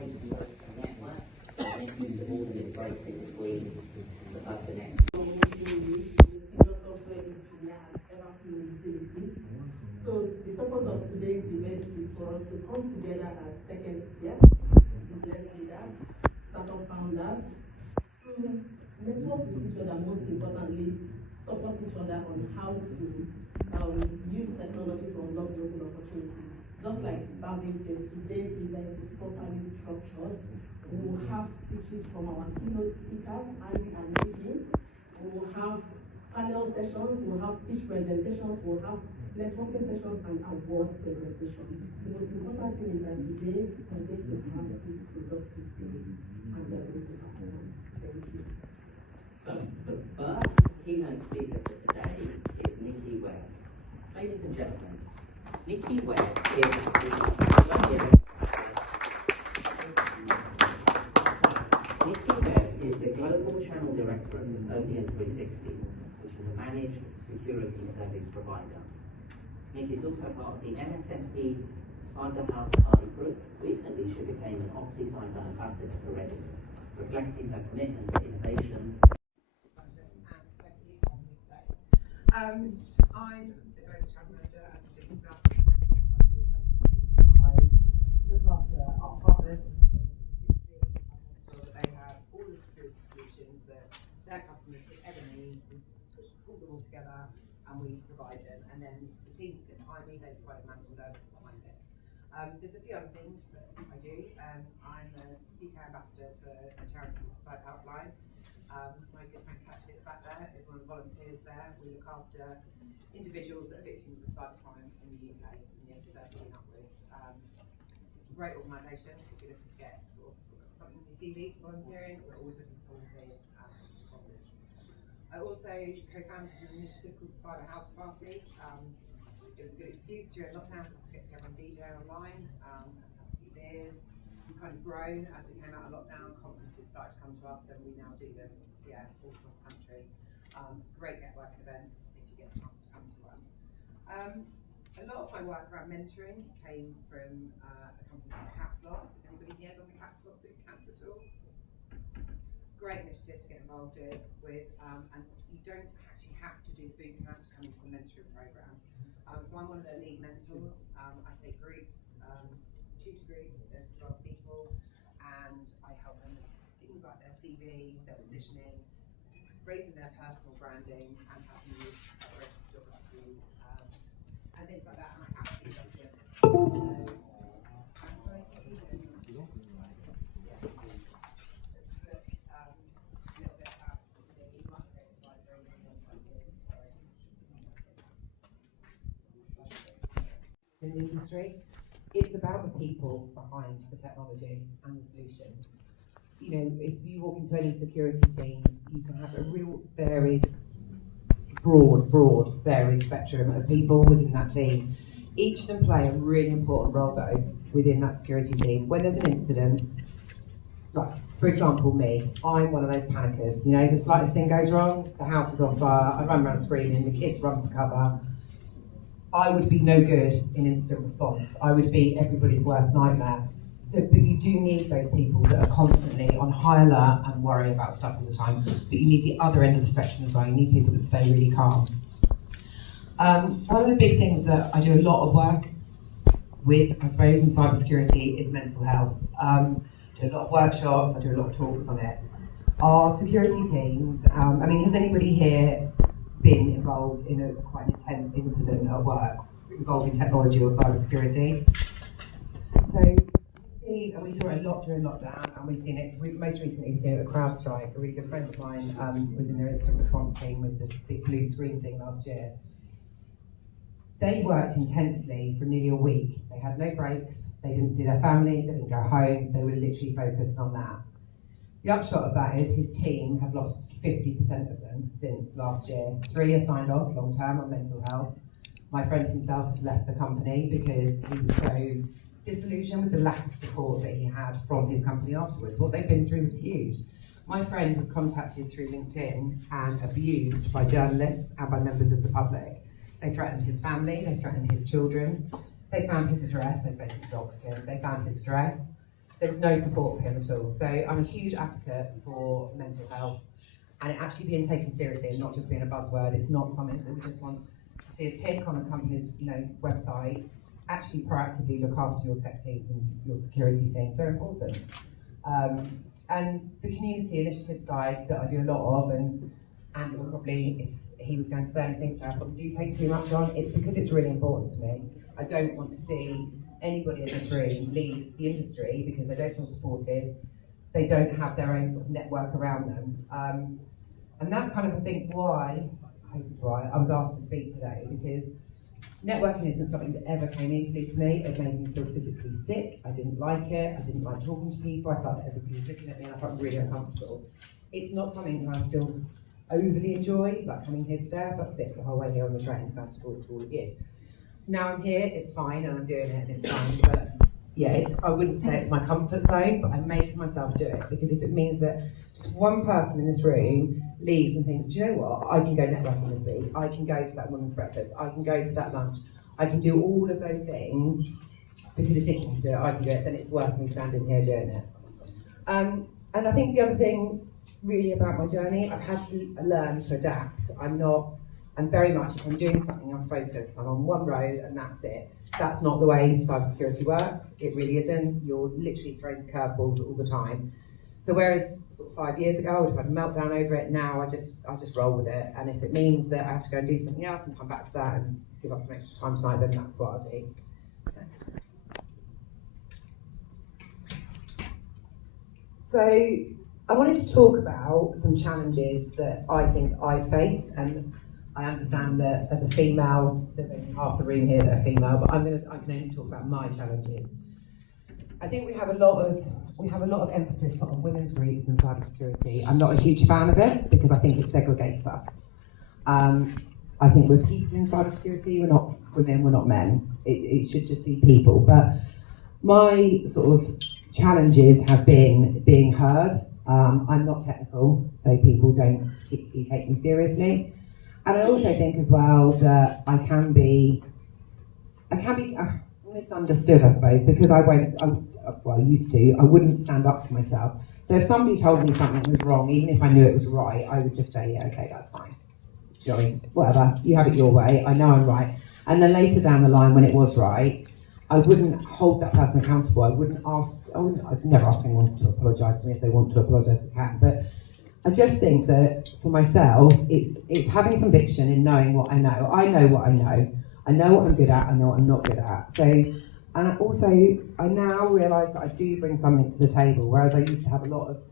great social network, so make use of all the breaks in between the person next. The senior software engineer has ever flown utilities. So the purpose of today's event is for us to come together as tech enthusiasts, business leaders, startup founders, to network with each other, most importantly, support each other on how to use technology to unlock global opportunities. Just like Bambi said, today's event is properly structured. We will have speeches from our keynote speakers, Andy and Nikki. We will have panel sessions, we'll have pitch presentations, we'll have networking sessions and award presentation. The most important thing is that today we're going to have a productive day and we're going to have fun. Thank you. So the first keynote speaker for today is Nikki Webb. Ladies and gentlemen, Nikki Webb is the Global Channel Director of Custodian 360, which is a managed security service provider. Nikki is also part of the MSSP Cyber House Party Group. Recently, she became an Oxy Cyber Ambassador for Reading, reflecting her commitment to innovation. I'm the Global Channel Manager, as we just discussed. I look after our partners. They have all the security solutions that their customers could ever need. We pull them all together and we provide them. And then the team that sit behind me, they provide a managed service behind it. There's a few other things that I do. I'm the UK ambassador for a charity called Cyber Outline. My good friend Katya back there is one of the volunteers there. We look after individuals that are victims of cybercrime in the UK, from the age of 13 upwards. Great organisation. If you're looking to get sort of something in your CV for volunteering, we're always looking for volunteers as responders. I also co-founded an initiative called the Cyber House Party. It was a good excuse during lockdown for us to get together and DJ online, have a few beers. It's kind of grown as we came out of lockdown. Conferences started to come to us, and we now do them, all across the country. Great networking events if you get a chance to come to one. A lot of my work around mentoring came from a company called Caps Lock. Has anybody here done the Caps Lock boot camp at all? Great initiative to get involved with, and you don't actually have to do the boot camp to come into the mentoring program. So I'm one of their lead mentors. I take groups, tutor groups of 12 people, and I help them with things like their CV, their positioning, raising their personal branding, and helping with operational job interviews, and things like that. And I absolutely love it. Let's look a little bit about in the industry. It's about the people behind the technology and the solutions. You know, if you walk into any security team, you can have a real varied, broad, varied spectrum of people within that team. Each of them play a really important role though within that security team. When there's an incident, like for example me, I'm one of those panickers. You know, the slightest thing goes wrong, the house is on fire, I run around screaming, the kids run for cover. I would be no good in instant response. I would be everybody's worst nightmare. So, but you do need those people that are constantly on high alert and worrying about stuff all the time. But you need the other end of the spectrum as well. You need people that stay really calm. One of the big things that I do a lot of work with, I suppose, in cybersecurity is mental health. I do a lot of workshops, I do a lot of talks on it. Our security teams, has anybody here been involved in a quite intense incident at work involving technology or cybersecurity? So we saw it a lot during lockdown, and we've seen it. Most recently, we've seen it at CrowdStrike. A really good friend of mine was in their instant response team with the big blue screen thing last year. They worked intensely for nearly a week. They had no breaks. They didn't see their family. They didn't go home. They were literally focused on that. The upshot of that is his team have lost 50% of them since last year. 3 are signed off long term on mental health. My friend himself has left the company because he was so disillusioned with the lack of support that he had from his company afterwards. What they've been through was huge. My friend was contacted through LinkedIn and abused by journalists and by members of the public. They threatened his family, they threatened his children. They found his address, they basically doxed him. They found his address. there was no support for him at all. So I'm a huge advocate for mental health and it actually being taken seriously and not just being a buzzword. It's not something that we just want to see a tick on a company's website. Actually proactively look after your tech teams and your security teams. They're important. And the community initiative side that I do a lot of, and will probably, if he was going to say anything, so I probably do take too much on, it's because it's really important to me. I don't want to see anybody in this room leave the industry because they don't feel supported, they don't have their own sort of network around them. And that's kind of, I think, why, I hope it's right, I was asked to speak today, because networking isn't something that ever came easily to me. It made me feel physically sick. I didn't like it. I didn't like talking to people. I felt that everybody was looking at me and I felt really uncomfortable. It's not something that I still overly enjoy, like coming here today. I felt sick the whole way here on the train, so I had to talk to all of you. Now I'm here, it's fine, and I'm doing it, and it's fine, but yeah, I wouldn't say it's my comfort zone, but I'm making myself do it, because if it means that just one person in this room leaves and thinks, do you know what, I can go networking this week, I can go to that women's breakfast, I can go to that lunch, I can do all of those things, because if Nicky can do it, I can do it, then it's worth me standing here doing it. And I think the other thing really about my journey, I've had to learn to adapt. I'm very much, if I'm doing something, I'm focused. I'm on one road and that's it. That's not the way cybersecurity works. It really isn't. You're literally throwing curveballs all the time. So whereas sort of 5 years ago I would have had a meltdown over it, now I just roll with it. And if it means that I have to go and do something else and come back to that and give us some extra time tonight, then that's what I'll do. So I wanted to talk about some challenges that I think I faced, and I understand that as a female, there's only half the room here that are female, but I can only talk about my challenges. I think we have a lot of emphasis put on women's groups and cybersecurity. I'm not a huge fan of it because I think it segregates us. I think we're people in cybersecurity. We're not women. We're not men. It should just be people. But my sort of challenges have been being heard. I'm not technical, so people don't particularly take me seriously. And I also think as well that I can be misunderstood, I suppose, because I wouldn't stand up for myself. So if somebody told me something was wrong, even if I knew it was right, I would just say, yeah, okay, that's fine. Joey, whatever, you have it your way, I know I'm right. And then later down the line when it was right, I wouldn't hold that person accountable. I'd never ask anyone to apologise to me. If they want to apologise, they can. But I just think that for myself, it's having conviction in knowing what I know. I know what I know. I know what I'm good at. I know what I'm not good at. So, and also, I now realise that I do bring something to the table, whereas I used to have a lot of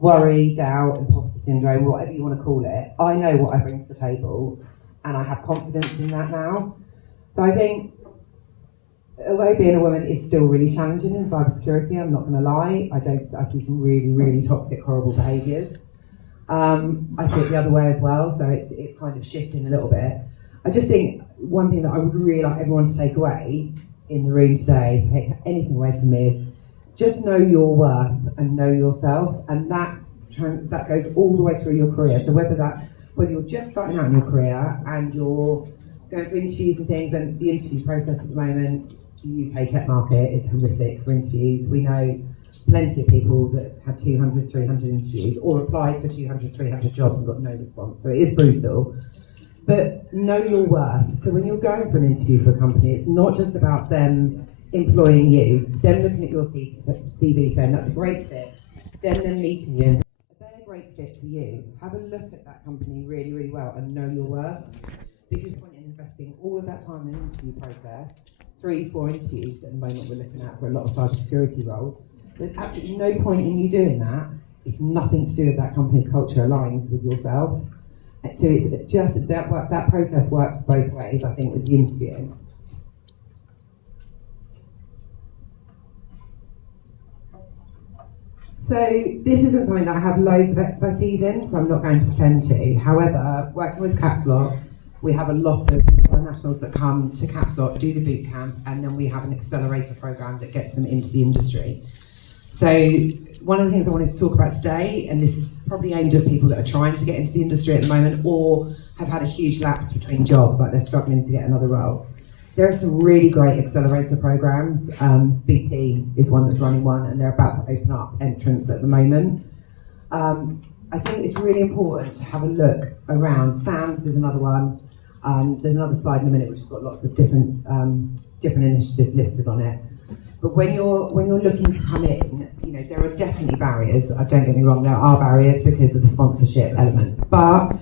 worry, doubt, imposter syndrome, whatever you want to call it. I know what I bring to the table, and I have confidence in that now. So I think, although being a woman is still really challenging in cybersecurity, I'm not going to lie, I see some really, really toxic, horrible behaviours. I see it the other way as well, so it's kind of shifting a little bit. I just think one thing that I would really like everyone to take away in the room today, to take anything away from me, is just know your worth and know yourself, and that goes all the way through your career. So whether you're just starting out in your career and you're going for interviews and things, and the interview process at the moment, the UK tech market is horrific for interviews. We know plenty of people that had 200, 300 interviews or applied for 200, 300 jobs and got no response. So it is brutal. But know your worth. So when you're going for an interview for a company, it's not just about them employing you, them looking at your CV saying that's a great fit, then them meeting you and they're a great fit for you. Have a look at that company really, really well and know your worth. Because when investing all of that time in an interview process, 3-4 interviews at the moment we're looking at for a lot of cybersecurity roles, there's absolutely no point in you doing that if nothing to do with that company's culture aligns with yourself. So it's just that process works both ways, I think, with the interview. So this isn't something that I have loads of expertise in, so I'm not going to pretend to. However, working with Caps Lock, we have a lot of our nationals that come to Caps Lock, do the boot camp, and then we have an accelerator program that gets them into the industry. So one of the things I wanted to talk about today, and this is probably aimed at people that are trying to get into the industry at the moment or have had a huge lapse between jobs, like they're struggling to get another role, There are some really great accelerator programs. BT is one that's running one, and they're about to open up entrance at the moment. I think it's really important to have a look around. SANS is another one. There's another slide in a minute which has got lots of different initiatives listed on it. But when you're looking to come in, there are definitely barriers. Don't get me wrong, there are barriers because of the sponsorship element. But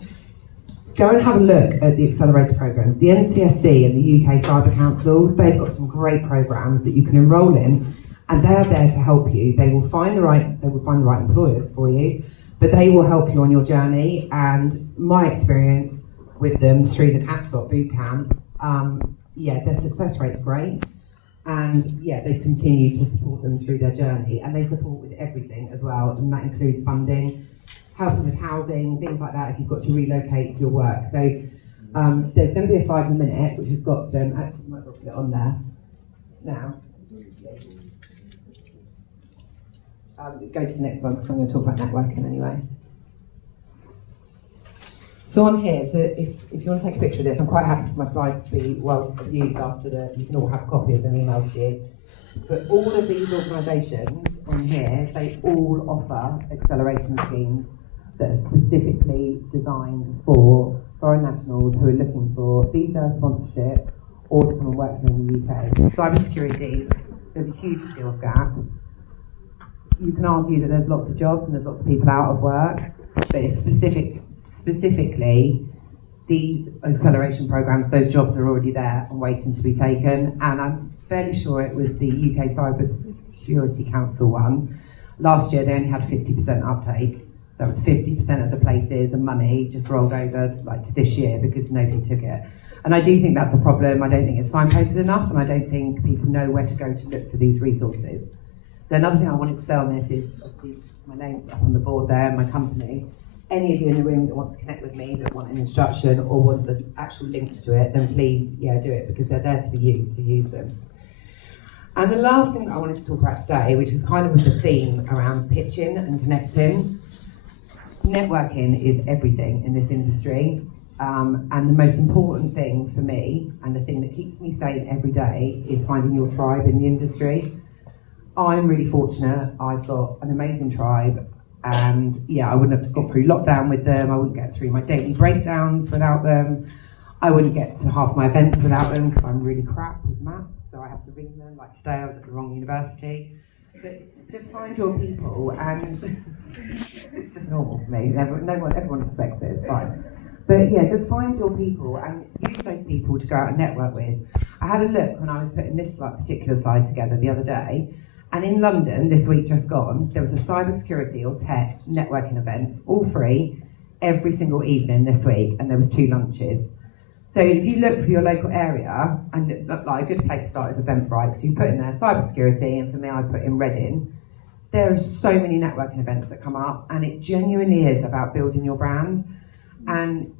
go and have a look at the accelerator programs. The NCSC and the UK Cyber Council, they've got some great programs that you can enrol in, and they're there to help you. They will find the right employers for you, but they will help you on your journey. And my experience with them through the CAPSLOT bootcamp, their success rate's great. And they've continued to support them through their journey, and they support with everything as well, and that includes funding, helping with housing, things like that if you've got to relocate for your work. So there's going to be a slide in a minute which has got some, actually you might as well put it on there now. Go to the next one because I'm going to talk about networking anyway. So on here, so if you want to take a picture of this, I'm quite happy for my slides to be well used after you can all have a copy of them emailed to you. But all of these organisations on here, they all offer acceleration schemes that are specifically designed for foreign nationals who are looking for visa sponsorship or to come and work here in the UK. Cybersecurity, there's a huge skills gap. You can argue that there's lots of jobs and there's lots of people out of work, but it's specifically these acceleration programs, those jobs are already there and waiting to be taken. And I'm fairly sure it was the UK Cyber Security Council one. Last year they only had 50% uptake. So that was 50% of the places and money just rolled over to this year because nobody took it. And I do think that's a problem. I don't think it's signposted enough, and I don't think people know where to go to look for these resources. So another thing I wanted to say on this is, obviously my name's up on the board there and my company. Any of you in the room that want to connect with me, that want an introduction or want the actual links to it, then please, do it, because they're there to be used, so use them. And the last thing that I wanted to talk about today, which is kind of with the theme around pitching and connecting, networking is everything in this industry. And the most important thing for me, and the thing that keeps me sane every day, is finding your tribe in the industry. I'm really fortunate. I've got an amazing tribe. And I wouldn't have got through lockdown with them. I wouldn't get through my daily breakdowns without them. I wouldn't get to half my events without them because I'm really crap with maths, so I have to ring them. Like today, I was at the wrong university. But just find your people, and it's just normal for me. Everyone expects it. It's fine. But just find your people and use those people to go out and network with. I had a look when I was putting this particular slide together the other day. And in London, this week just gone, there was a cybersecurity or tech networking event, all free, every single evening this week, and there was 2 lunches. So if you look for your local area, and a good place to start is Eventbrite, so you put in there cybersecurity, and for me I put in Reading. There are so many networking events that come up, and it genuinely is about building your brand. And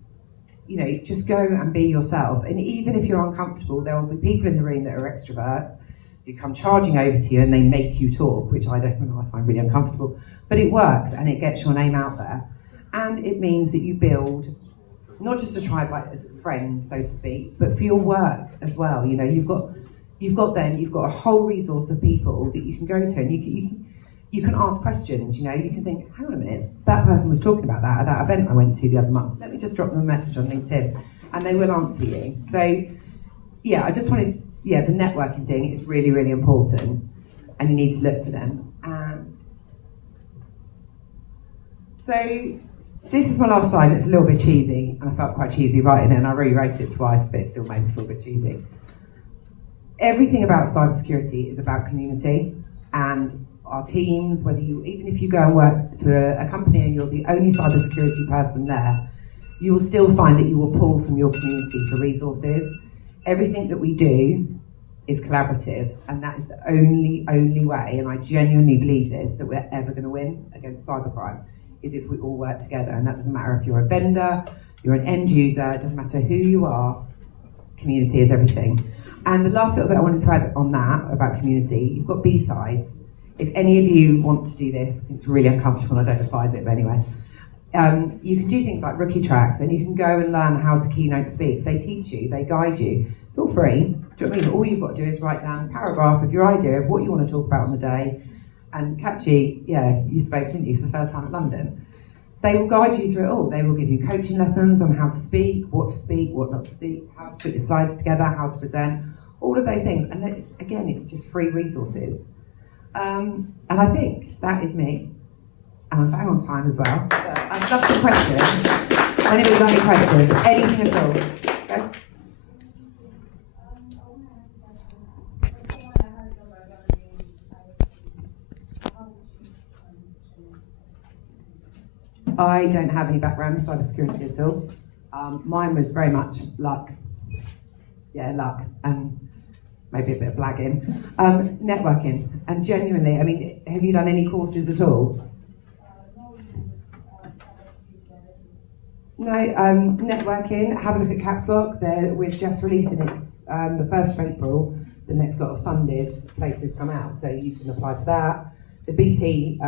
just go and be yourself. And even if you're uncomfortable, there will be people in the room that are extroverts who come charging over to you and they make you talk, which I find really uncomfortable. But it works, and it gets your name out there. And it means that you build not just a tribe as friends, so to speak, but for your work as well. You've got a whole resource of people that you can go to, and you can ask questions. You can think, hang on a minute, that person was talking about that at that event I went to the other month. Let me just drop them a message on LinkedIn, and they will answer you. So I just wanted. The networking thing is really, really important, and you need to look for them. So this is my last slide, and it's a little bit cheesy, and I felt quite cheesy writing it, and I rewrote it twice, but it still made me feel a bit cheesy. Everything about cybersecurity is about community, and our teams, even if you go and work for a company and you're the only cybersecurity person there, you will still find that you will pull from your community for resources. Everything that we do is collaborative, and that is the only way, and I genuinely believe this, that we're ever going to win against cybercrime, is if we all work together. And that doesn't matter if you're a vendor, you're an end user, it doesn't matter who you are, community is everything. And the last little bit I wanted to add on that, about community, you've got B-sides. If any of you want to do this, it's really uncomfortable, I don't advise it, but anyway. You can do things like rookie tracks, and you can go and learn how to keynote speak. They teach you, they guide you. It's all free. Do you know what I mean? All you've got to do is write down a paragraph of your idea of what you want to talk about on the day. And catchy, yeah, you spoke, didn't you, for the first time at London. They will guide you through it all. They will give you coaching lessons on how to speak, what not to speak, how to put your slides together, how to present, all of those things. And it's just free resources. And I think that is me. And I'm bang on time as well. But I'd love some questions. Anybody got any questions? Anything at all? Go. I don't have any background in cybersecurity at all. Mine was very much luck. Yeah, luck. And maybe a bit of blagging. Networking. And genuinely, I mean, have you done any courses at all? No, networking, have a look at Caps Lock. We're just releasing it the 1st of April. The next lot of funded places come out, so you can apply for that. The BT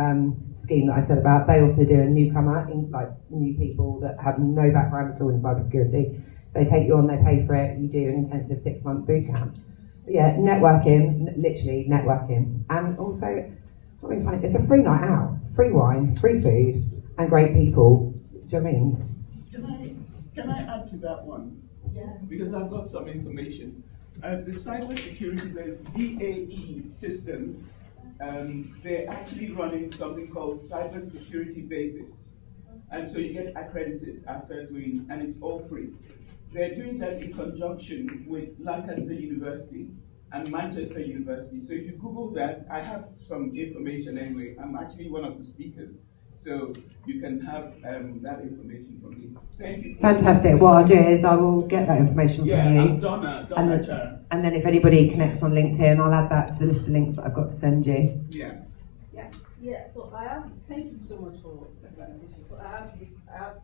scheme that I said about, they also do a newcomer, like new people that have no background at all in cybersecurity. They take you on, they pay for it, you do an intensive 6-month boot camp. But yeah, networking, literally networking. And also, I mean, it's a free night out, free wine, free food, and great people. Do you know what I mean? Can I add to that one? Yeah. Because I've got some information. The cybersecurity, there's BAE system. They're actually running something called Cybersecurity Basics. And so you get accredited after doing, and it's all free. They're doing that in conjunction with Lancaster University and Manchester University. So if you Google that, I have some information anyway. I'm actually one of the speakers. So you can have that information from me. Thank you. Fantastic. What I'll do is I will get that information from you. I'm Donna Chara. And then if anybody connects on LinkedIn, I'll add that to the list of links that I've got to send you. Yeah, so I have, thank you so much for the presentation. So I have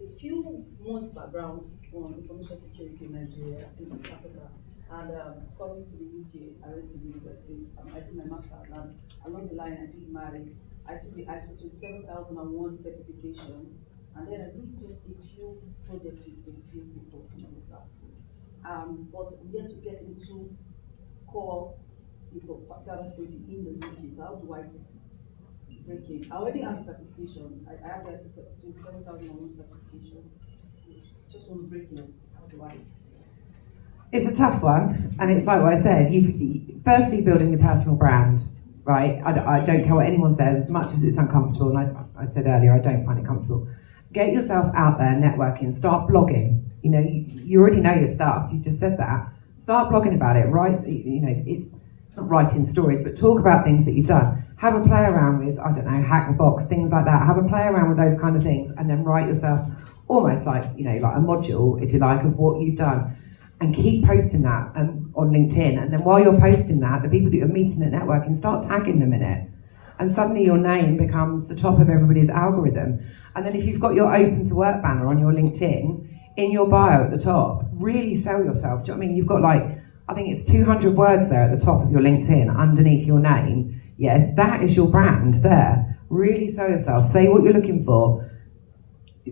a few months background on information security in Nigeria, in Africa. And coming to the UK, I went to the university, I did my master's, and along the line I took the ISO 27001 certification, and then I did just a few projects with a few people and all of that. But we had to get into core cybersecurity in the UK. So how do I break it? I already have a certification. I have the ISO 27001 certification. Just want to break it. How do I? It's a tough one, and it's like what I said. Firstly, building your personal brand. Right, I don't care what anyone says, as much as it's uncomfortable, and I said earlier, I don't find it comfortable. Get yourself out there, networking, start blogging. You know, you already know your stuff, you just said that. Start blogging about it, write, you know, it's not writing stories, but talk about things that you've done. Have a play around with, I don't know, Hack the Box, things like that. Have a play around with those kind of things, and then write yourself almost like, you know, like a module, if you like, of what you've done. And keep posting that on LinkedIn. And then while you're posting that, the people that you're meeting at networking, start tagging them in it. And suddenly your name becomes the top of everybody's algorithm. And then if you've got your open to work banner on your LinkedIn, in your bio at the top, really sell yourself. Do you know what I mean? You've got I think it's 200 words there at the top of your LinkedIn, underneath your name. Yeah, that is your brand there. Really sell yourself. Say what you're looking for.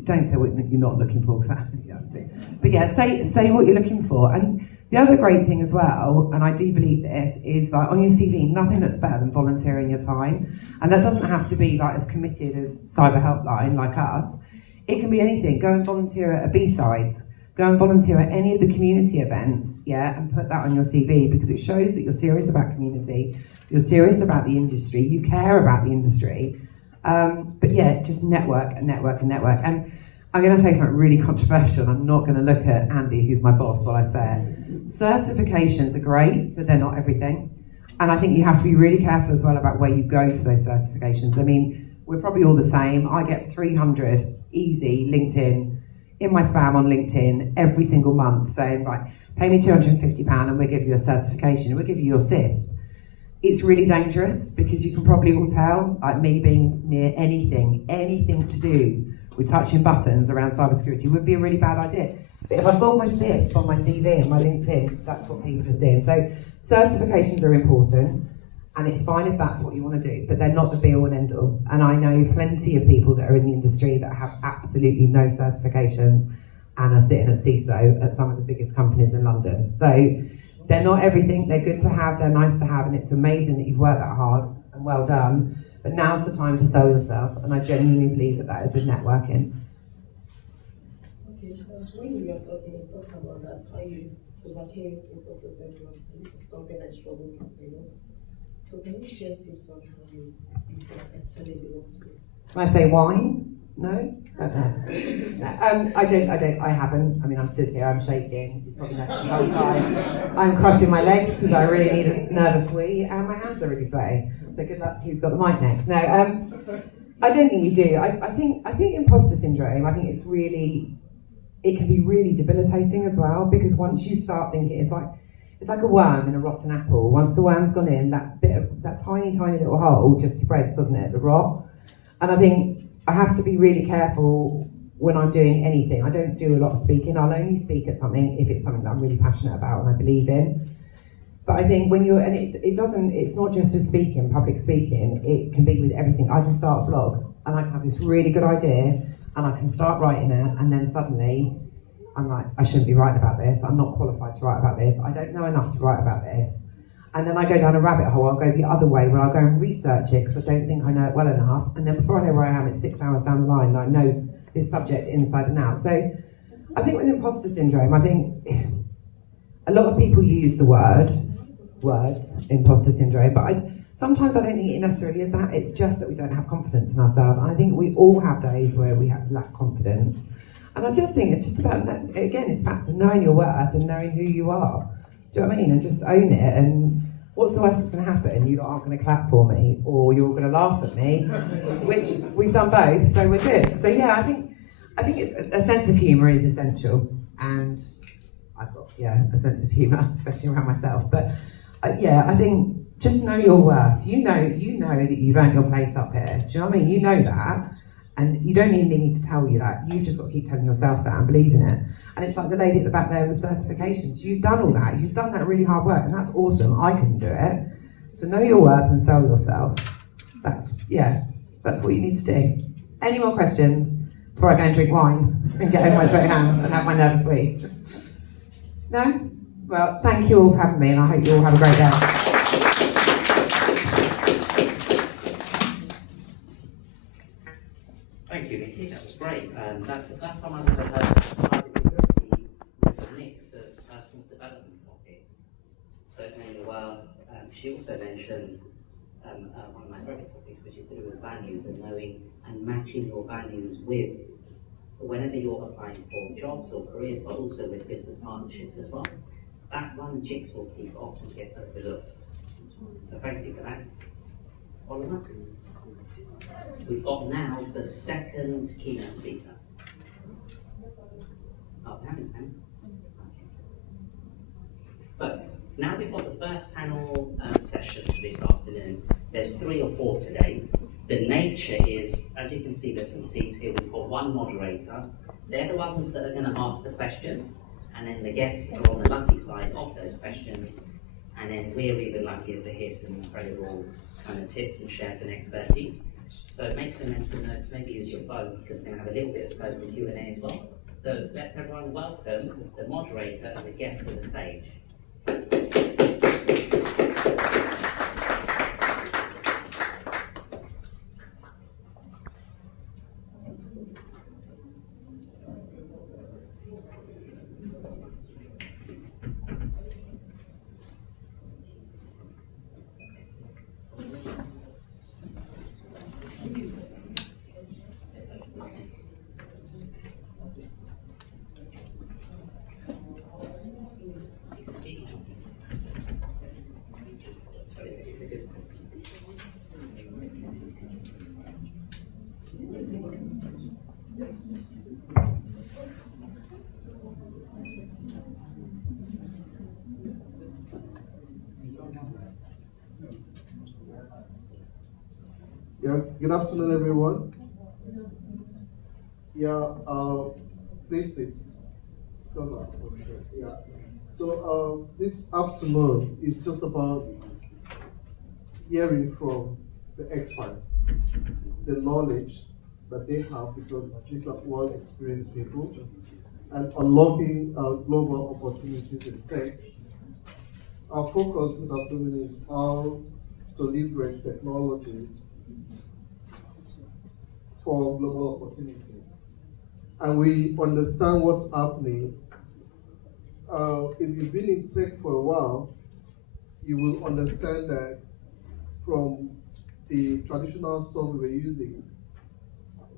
Don't say what you're not looking for, because that's big. But yeah, say what you're looking for. And the other great thing as well, and I do believe this, is like on your CV, nothing looks better than volunteering your time. And that doesn't have to be like as committed as Cyber Helpline like us. It can be anything. Go and volunteer at a B-Sides. Go and volunteer at any of the community events, yeah, and put that on your CV, because it shows that you're serious about community, you're serious about the industry, you care about the industry. But yeah, just network and network and network. And I'm going to say something really controversial. I'm not going to look at Andy, who's my boss, while I say it. Certifications are great, but they're not everything. And I think you have to be really careful as well about where you go for those certifications. I mean, we're probably all the same. I get 300 easy LinkedIn in my spam on LinkedIn every single month saying, right, pay me £250 and we'll give you a certification. We'll give you your CISP. It's really dangerous, because you can probably all tell, like me being near anything to do with touching buttons around cybersecurity would be a really bad idea. But if I've got my CISP on my CV and my LinkedIn, that's what people are seeing. So certifications are important, And it's fine if that's what you want to do, but they're not the be all and end all. And I know plenty of people that are in the industry that have absolutely no certifications and are sitting at CISO at some of the biggest companies in London. So they're not everything. They're good to have, they're nice to have, and it's amazing that you've worked that hard and well done. But now's the time to sell yourself, and I genuinely believe that that is with networking. Okay, when you were talking, you talked about that, how you overcame imposter syndrome. This is something I struggle with a lot. So can you share tips on how you do that, especially in the workspace? Can I say wine? No? Don't know. I haven't. I mean, I'm stood here, I'm shaking. You probably noticed the whole time. I'm crossing my legs because I really need a nervous wee, and my hands are really sweaty. So good luck to who's got the mic next. No, I don't think you do. I think imposter syndrome, I think it can be really debilitating as well, because once you start thinking, it's like a worm in a rotten apple. Once the worm's gone in, that tiny little hole just spreads, doesn't it, the rot? And I think I have to be really careful when I'm doing anything. I don't do a lot of speaking. I'll only speak at something if it's something that I'm really passionate about and I believe in. But I think when you're, and it's not just with speaking, public speaking, it can be with everything. I can start a blog and I can have this really good idea and I can start writing it, and then suddenly I'm like, I shouldn't be writing about this. I'm not qualified to write about this. I don't know enough to write about this. And then I go down a rabbit hole. I'll go the other way where I'll go and research it because I don't think I know it well enough. And then before I know where I am, it's 6 hours down the line and I know this subject inside and out. So I think with imposter syndrome, I think a lot of people use the words, imposter syndrome, but sometimes I don't think it necessarily is that. It's just that we don't have confidence in ourselves. And I think we all have days where we lack confidence. And I just think it's just about, again, it's back to knowing your worth and knowing who you are. Do you know what I mean? And just own it. And what's the worst that's going to happen? You lot aren't going to clap for me, or you're going to laugh at me, which we've done both, so we're good. So yeah, I think it's, a sense of humour is essential, and I've got a sense of humour, especially around myself. But I think just know your worth. You know that you've earned your place up here. Do you know what I mean? You know that. And you don't even need me to tell you that. You've just got to keep telling yourself that and believe in it. And it's like the lady at the back there with the certifications. You've done all that. You've done that really hard work, and that's awesome. I couldn't do it. So know your worth and sell yourself. That's what you need to do. Any more questions before I go and drink wine and get over my sweaty hands and have my nervous wee? No? Well, thank you all for having me, and I hope you all have a great day. Thank you, Nikki. That was great. That's the first time I've ever heard cybersecurity with a mix of personal development topics. So, knowing your worth. She also mentioned one of my favourite topics, which is to do with values and knowing and matching your values with whenever you're applying for jobs or careers, but also with business partnerships as well. That one jigsaw piece often gets overlooked. So, thank you for that. Oliver? We've got now the second keynote speaker. Oh, we haven't. So, now we've got the first panel session this afternoon. There's 3 or 4 today. The nature is, as you can see, there's some seats here. We've got one moderator. They're the ones that are going to ask the questions, and then the guests are on the lucky side of those questions. And then we're even luckier to hear some incredible kind of tips and share some expertise. So make some mental notes, maybe use your phone, because we're going to have a little bit of scope for Q&A as well. So let's everyone welcome the moderator and the guest to the stage. Yeah, good afternoon, everyone. Yeah, please sit. Yeah. So this afternoon is just about hearing from the experts, the knowledge that they have, because these are well experienced people, and unlocking global opportunities in tech. Our focus this afternoon is how to leverage technology for global opportunities. And we understand what's happening. If you've been in tech for a while, you will understand that from the traditional stuff we were using,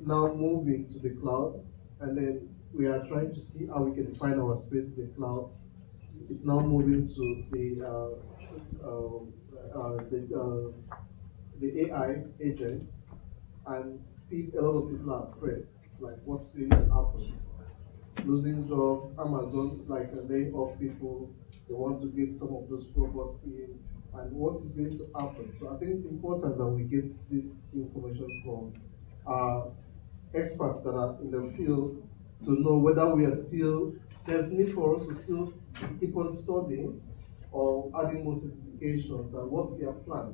now moving to the cloud, and then we are trying to see how we can find our space in the cloud. It's now moving to the AI agent, and a lot of people are afraid, like what's going to happen. Losing jobs, Amazon, like laying off people, they want to get some of those robots in, and what is going to happen. So I think it's important that we get this information from experts that are in the field to know whether we are still, there's need for us to still keep on studying or adding more certifications, and what's their plan.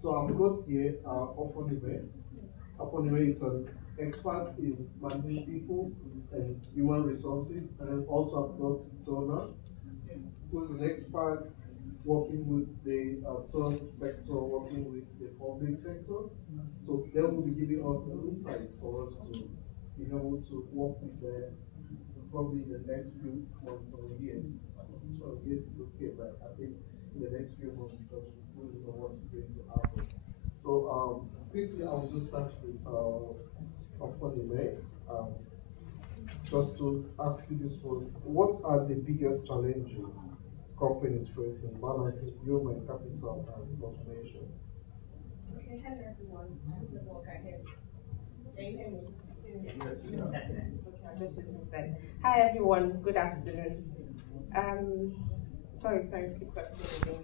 So I've got here Ofonime. Ofonime is an expert in managing people and human resources, and then also I've got Donna, who's an expert working with the third sector, working with the public sector. So they will be giving us insights for us to be able to work with them probably in the next few months or years. So yes, it's okay, but I think in the next few months, because we don't know what is going to happen. So quickly, I'll just start with Ofonime. Just to ask you this one, what are the biggest challenges companies face in balancing human capital and automation? Okay, hello everyone. I hope everyone can hear me. Can you hear me? Yes. Okay, I'll just use this then. Hi everyone, good afternoon. Sorry, quick question again.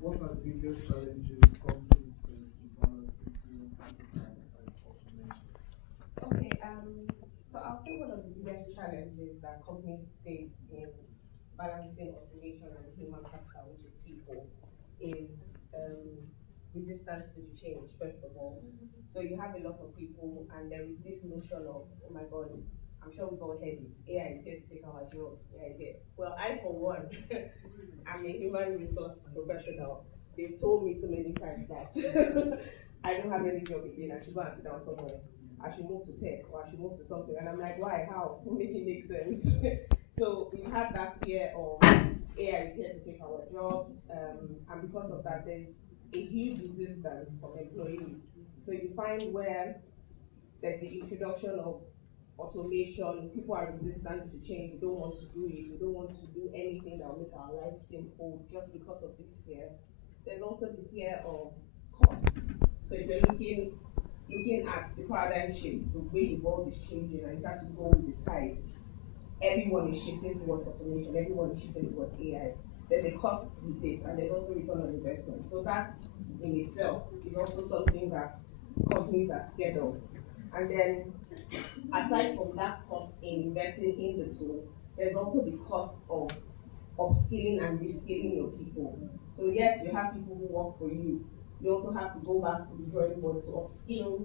What are the biggest challenges companies face in balancing human capital and automation? Okay, so I'll say one of the biggest challenges that companies face in balancing automation and human capital, which is people, is resistance to the change, first of all. So you have a lot of people, and there is this notion of, oh my God, I'm sure we've all heard it, AI is here to take our jobs, AI is here. Well, I, for one, I'm a human resource professional. They've told me too many times that I don't have any job again, I should go and sit down somewhere. I should move to tech, or I should move to something. And I'm like, why, how? Make it make sense. So you have that fear of AI is here to take our jobs, and because of that, there's a huge resistance from employees. So you find where there's the introduction of automation, people are resistant to change, we don't want to do it, we don't want to do anything that will make our lives simple just because of this fear. There's also the fear of cost. So if you're looking at the paradigm shift, the way the world is changing, and you have to go with the tide, everyone is shifting towards automation, everyone is shifting towards AI. There's a cost with it, and there's also return on investment. So that in itself is also something that companies are scared of. And then, aside from that cost in investing in the tool, there's also the cost of upskilling and reskilling your people. So yes, you have people who work for you. You also have to go back to the drawing board to upskill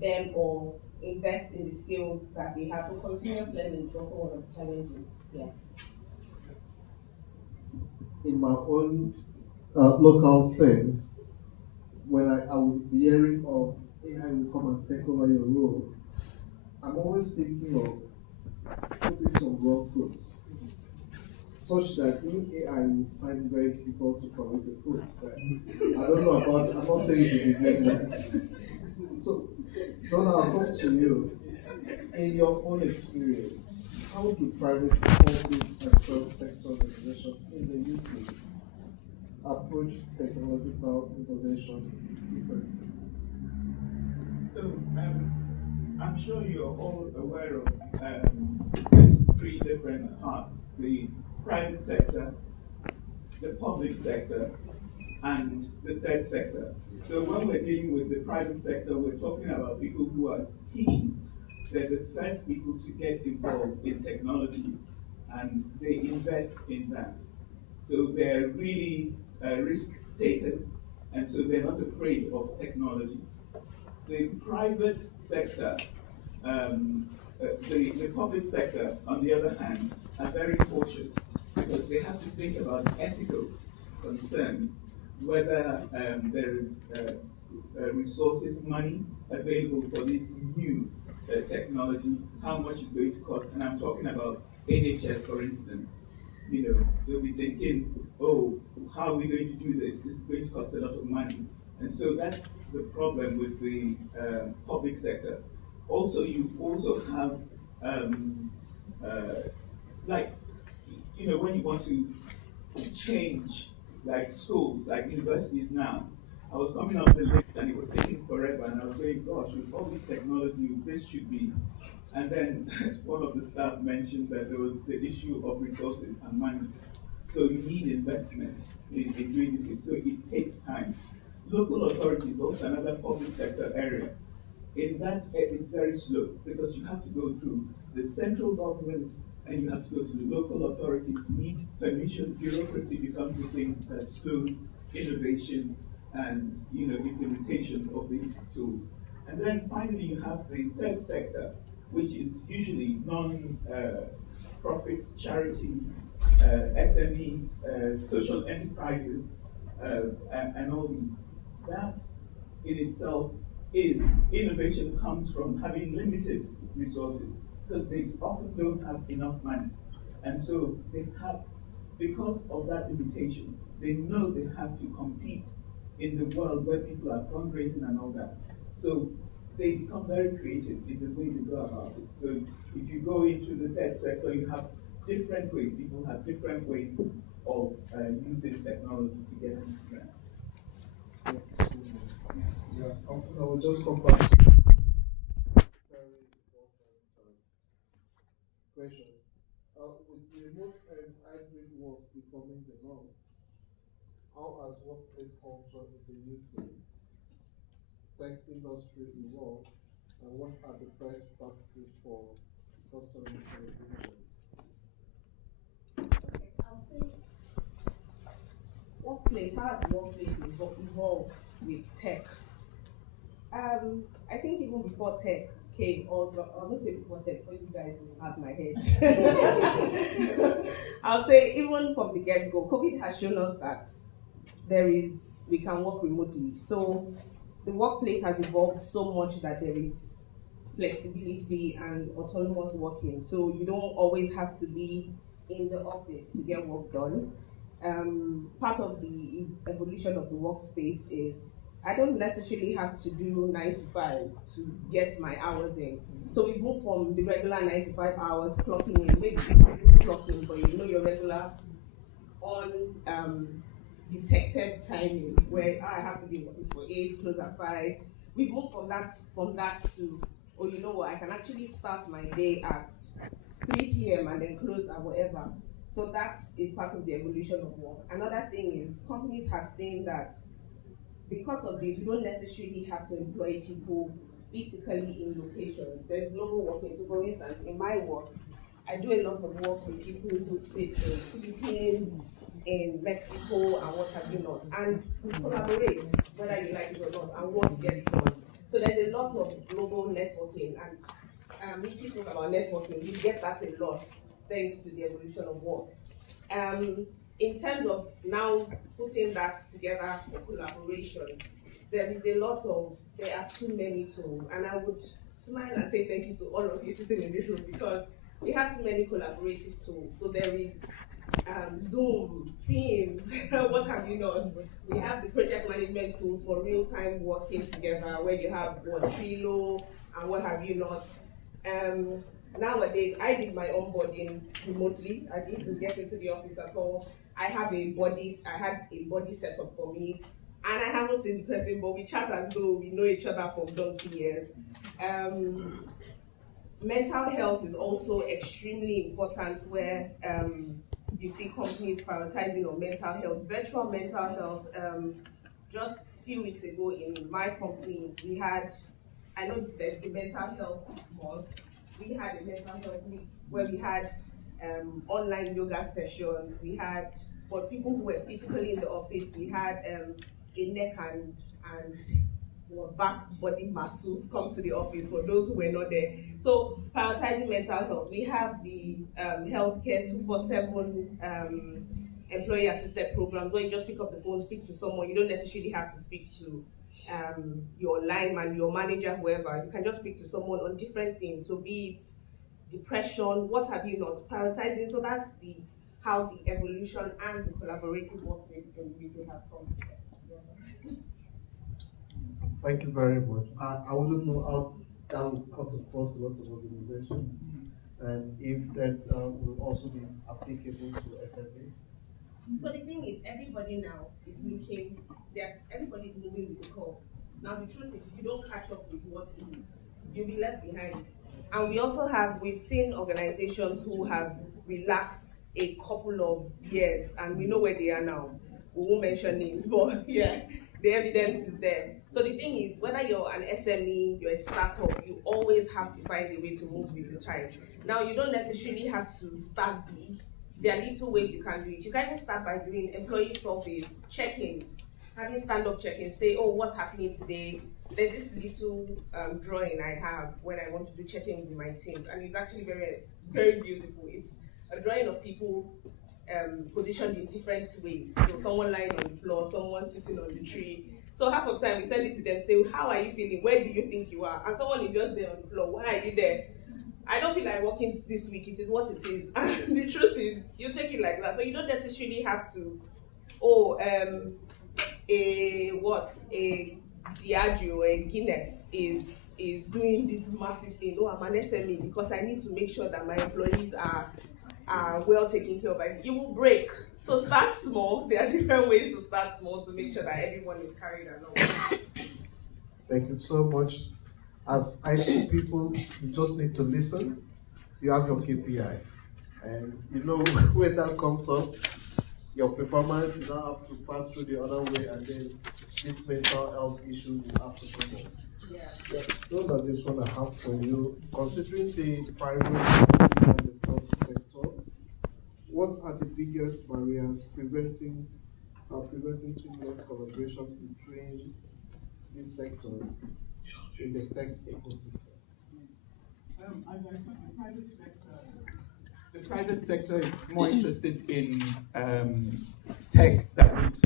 them or invest in the skills that they have. So continuous learning is also one of the challenges. Yeah. In my own local sense, when I will be hearing of AI will come and take over your role, I'm always thinking of putting some wrong codes, such that even AI will find it very difficult to correct the code. I don't know about it. I'm not saying you should be doing that. So, Donna, I'll talk to you. In your own experience, how do private, public, and third sector organizations in the UK approach technological innovation differently? So I'm sure you're all aware of these three different parts: the private sector, the public sector, and the third sector. So when we're dealing with the private sector, we're talking about people who are key. They're the first people to get involved in technology, and they invest in that. So they're really risk takers, and so they're not afraid of technology. The private sector, the public sector, on the other hand, are very cautious because they have to think about ethical concerns, whether there is resources, money available for this new technology, how much it's going to cost. And I'm talking about NHS, for instance. They'll be thinking, oh, how are we going to do this? This is going to cost a lot of money. And so that's the problem with the public sector. Also, you also have, when you want to change, like schools, like universities now, I was coming up the list and it was taking forever, and I was saying, gosh, with all this technology, this should be. And then one of the staff mentioned that there was the issue of resources and money. So you need investment in doing this, so it takes time. Local authorities, also another public sector area. In that, it's very slow because you have to go through the central government and you have to go to the local authorities, need permission, bureaucracy becomes the thing that slows innovation and implementation of these tools. And then finally you have the third sector, which is usually non-profit charities, SMEs, social enterprises, and all these. That in itself is innovation comes from having limited resources because they often don't have enough money. And so they have, because of that limitation, they know they have to compete in the world where people are fundraising and all that. So they become very creative in the way they go about it. So if you go into the third sector, you have different ways. People have different ways of using technology to get into that. Yeah, I will just come back to very important question. With remote and hybrid work becoming the norm, how has workplace culture in the UK tech industry evolved, and what are the best practices for customer integration? Okay, I'll say workplace, how has the workplace evolved with tech? I think even before tech came, or I won't say before tech, but you guys will have my head. I'll say even from the get-go, COVID has shown us that we can work remotely. So the workplace has evolved so much that there is flexibility and autonomous working. So you don't always have to be in the office to get work done. Part of the evolution of the workspace is I don't necessarily have to do 9 to 5 to get my hours in. So we move from the regular 9 to 5 hours clocking in, maybe clocking, but your regular on detected timing where I have to be in the office for 8, close at 5. We move from that to, oh, you know what, I can actually start my day at 3 p.m. and then close at whatever. So that is part of the evolution of work. Another thing is companies have seen that because of this, we don't necessarily have to employ people physically in locations. There's global working. So for instance, in my work, I do a lot of work with people who sit in Philippines, in Mexico, and what have you not. And we collaborate, whether you like it or not, and work gets done. So there's a lot of global networking. And if you talk about networking, you get that a lot thanks to the evolution of work. In terms of now putting that together for collaboration, there are too many tools, and I would smile and say thank you to all of you sitting in this room because we have too many collaborative tools. So there is Zoom, Teams, what have you not. We have the project management tools for real-time working together where you have Trello and what have you not. Nowadays, I did my onboarding remotely. I didn't get into the office at all. I had a body set up for me, and I haven't seen the person, but we chat as though we know each other for donkey years. Mental health is also extremely important where you see companies prioritizing on mental health, virtual mental health. Just a few weeks ago in my company, we had, I know that the mental health month, we had a mental health week where we had online yoga sessions, we had for people who were physically in the office, we had a neck and or back body masseuse come to the office for those who were not there. So prioritizing mental health. We have the healthcare 247 employee assisted programs where you just pick up the phone, speak to someone. You don't necessarily have to speak to your lineman, your manager, whoever. You can just speak to someone on different things. So be it depression, what have you not, prioritizing. So that's how the evolution and the collaborative workplace in the has come together. Thank you very much. I wouldn't know how that will cut across a lot of organizations, and if that will also be applicable to SMEs. So the thing is, everybody now is looking, everybody is moving with the curve. Now the truth is, if you don't catch up with what is, you'll be left behind. And we've seen organizations who have relaxed a couple of years, and we know where they are now. We won't mention names, but yeah, the evidence is there. So the thing is, whether you're an SME, you're a startup, you always have to find a way to move with the tide. Now, you don't necessarily have to start big. There are little ways you can do it. You can even start by doing employee surveys, check-ins, having stand-up check-ins, say, oh, what's happening today? There's this little drawing I have when I want to do check-in with my teams, and it's actually very, very beautiful. It's a drawing of people positioned in different ways. So someone lying on the floor, someone sitting on the tree. So half of the time we send it to them, say, how are you feeling? Where do you think you are? And someone is just there on the floor. Why are you there? I don't feel like working this week. It is what it is. And the truth is, you take it like that. So you don't necessarily have to, a Diageo, a Guinness is doing this massive thing. Oh, I'm an SME because I need to make sure that my employees are well taken care of. You will break. So start small. There are different ways to start small to make sure that everyone is carried along. Thank you so much. As IT people, you just need to listen. You have your KPI. And you know when that comes up, your performance, you don't have to pass through the other way, and then this mental health issue will have to come up. Yeah, those are this one I have for you. Considering the private and the public sector, what are the biggest barriers preventing seamless collaboration between these sectors in the tech ecosystem? As I said, the private sector is more interested in tech that would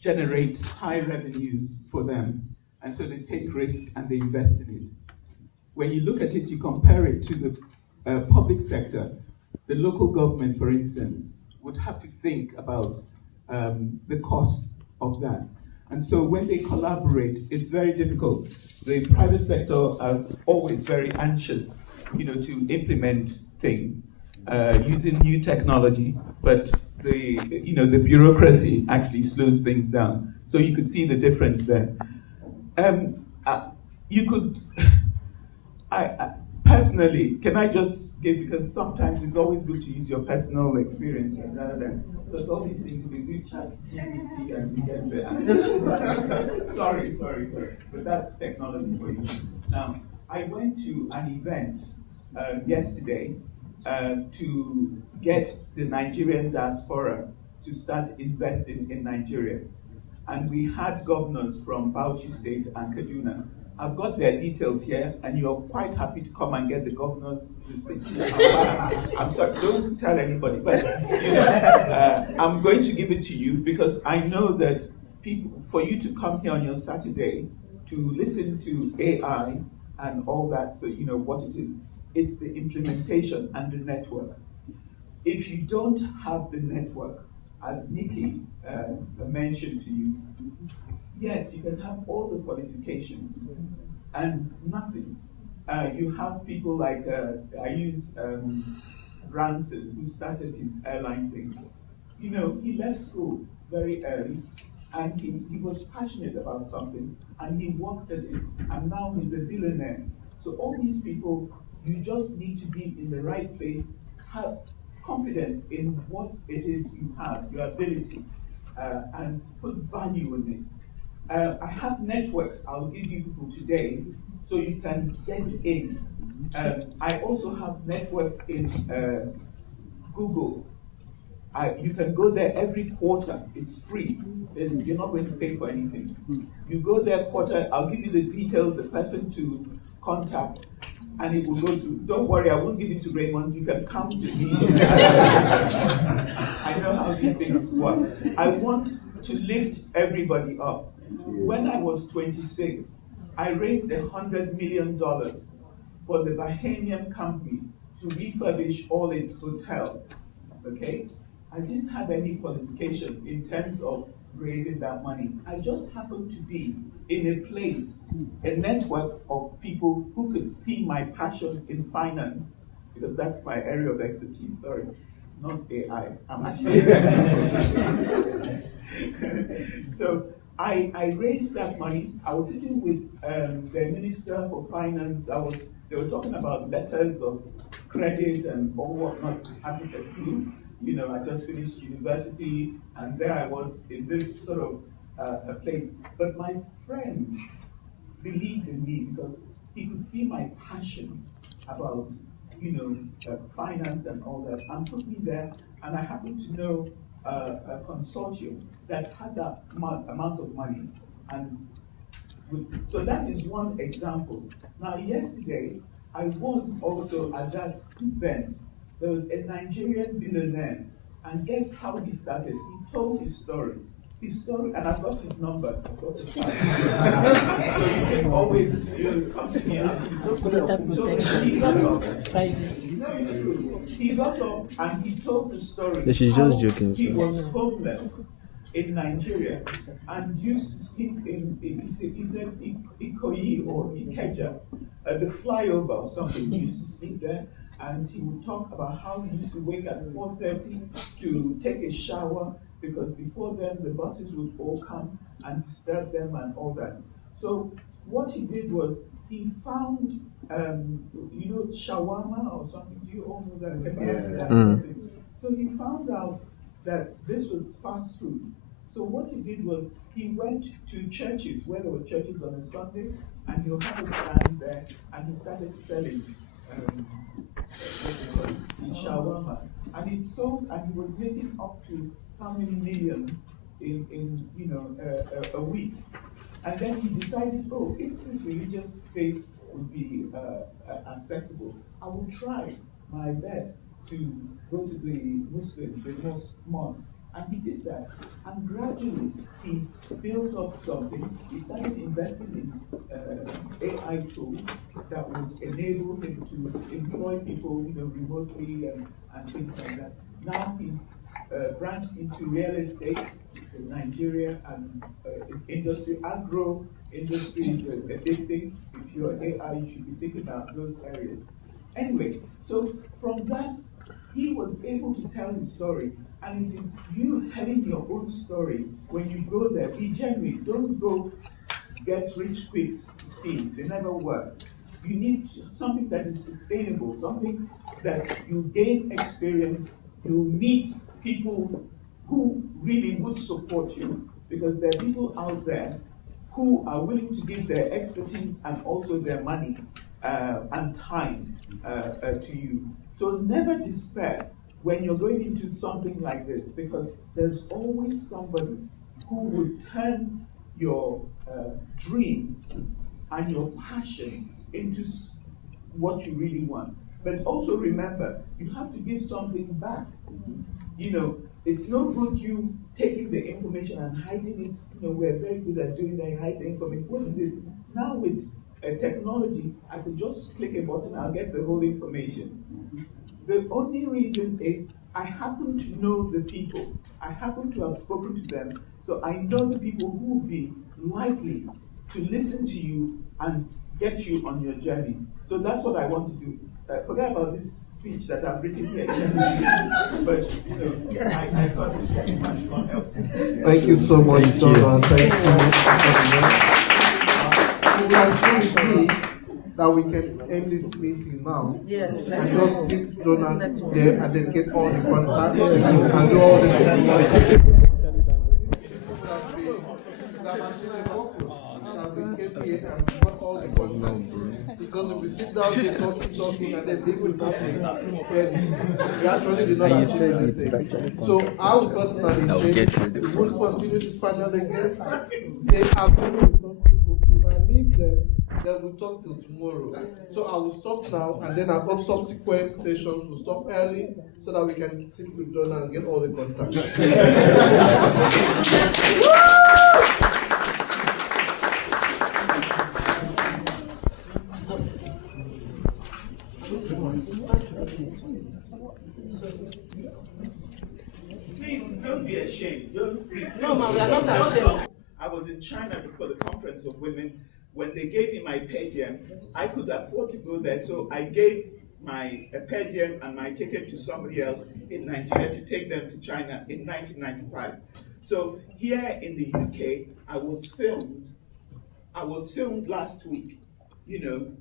generate high revenues for them, and so they take risk and they invest in it. When you look at it, you compare it to the public sector. The local government, for instance, would have to think about the cost of that. And so when they collaborate, it's very difficult. The private sector are always very anxious, to implement things using new technology, but the bureaucracy actually slows things down. So you could see the difference there. Personally, can I just give, because sometimes it's always good to use your personal experience rather than, because all these things we do chat GPT and we get there. sorry, but that's technology for you. Now, I went to an event yesterday to get the Nigerian diaspora to start investing in Nigeria. And we had governors from Bauchi State and Kaduna. I've got their details here, and you're quite happy to come and get the governor's thing. I'm sorry, don't tell anybody, but I'm going to give it to you because I know that for you to come here on your Saturday to listen to AI and all that, so you know what it is. It's the implementation and the network. If you don't have the network, as Nikki mentioned to you, yes, you can have all the qualifications and nothing. You have people like, I use Branson, who started his airline thing. He left school very early, and he was passionate about something, and he worked at it, and now he's a billionaire. So all these people, you just need to be in the right place, have confidence in what it is you have, your ability, and put value in it. I have networks I'll give you people today so you can get in. I also have networks in Google. You can go there every quarter. It's free. You're not going to pay for anything. You go there quarter. I'll give you the details, the person to contact, and it will go to. Don't worry, I won't give it to Raymond. You can come to me. I know how these things work. I want to lift everybody up. When I was 26, I raised $100 million for the Bahamian company to refurbish all its hotels. Okay? I didn't have any qualification in terms of raising that money. I just happened to be in a place, a network of people who could see my passion in finance, because that's my area of expertise. Sorry, not AI. I'm actually So I raised that money. I was sitting with the Minister for Finance. They were talking about letters of credit and all whatnot. I hadn't a clue. I just finished university, and there I was in this sort of a place. But my friend believed in me because he could see my passion about, finance and all that, and put me there. And I happened to know a consortium that had that amount of money, and so that is one example. Now, yesterday I was also at that event. There was a Nigerian billionaire, and guess how he started? He told his story. And I've got his number. I've got his card. So you can always come to me and he got up and he told the story. Yeah, she's just joking. He was homeless in Nigeria and used to sleep he said Ikoyi or Ikeja, the flyover or something. He used to sleep there. And he would talk about how he used to wake at 4:30 to take a shower, because before then the buses would all come and disturb them and all that. So what he did was he found, shawarma or something. Do you all know that? So he found out that this was fast food. So what he did was he went to churches where there were churches on a Sunday, and he'll have a stand there, and he started selling shawarma, and it sold, and he was making up to how many millions in a week. And then he decided, if this religious space would be accessible, I will try my best to go to the mosque. And he did that. And gradually, he built up something. He started investing in AI tools that would enable him to employ people remotely and things like that. Now he's branched into real estate, so Nigeria, and industry. Agro industry is a big thing. If you're AI, you should be thinking about those areas. Anyway, so from that, he was able to tell his story. And it is you telling your own story when you go there. Be genuine. Don't go get rich quick schemes. They never work. You need something that is sustainable, something that you gain experience, you meet people who really would support you, because there are people out there who are willing to give their expertise and also their money and time to you. So never despair when you're going into something like this, because there's always somebody who will turn your dream and your passion into what you really want. But also remember, you have to give something back. It's no good you taking the information and hiding it. We're very good at doing that, hide the information. What is it? Now with technology, I could just click a button, I'll get the whole information. The only reason is I happen to know the people. I happen to have spoken to them, so I know the people who will be likely to listen to you and get you on your journey. So that's what I want to do. Forget about this speech that I've written here, but I thought this was much more helpful. Thank you so much, John. Thank you. We agree with me that we can end this meeting now and just sit down there and then get all the contacts and do all the things. That we came here and got all the contracts. Because if we sit down here talking, and then deal with nothing, then we actually did not achieve anything. So I would personally say we won't continue this panel again. They are going to talk to, if I leave them, then we'll talk till tomorrow. So I will stop now, and then our subsequent sessions will stop early so that we can sit with Donna and get all the contracts. Please don't be ashamed. No, ma'am, we are not ashamed. I was in China before the conference of women. When they gave me my per diem, I could afford to go there, so I gave my per diem and my ticket to somebody else in Nigeria to take them to China in 1995. So here in the UK, I was filmed last week,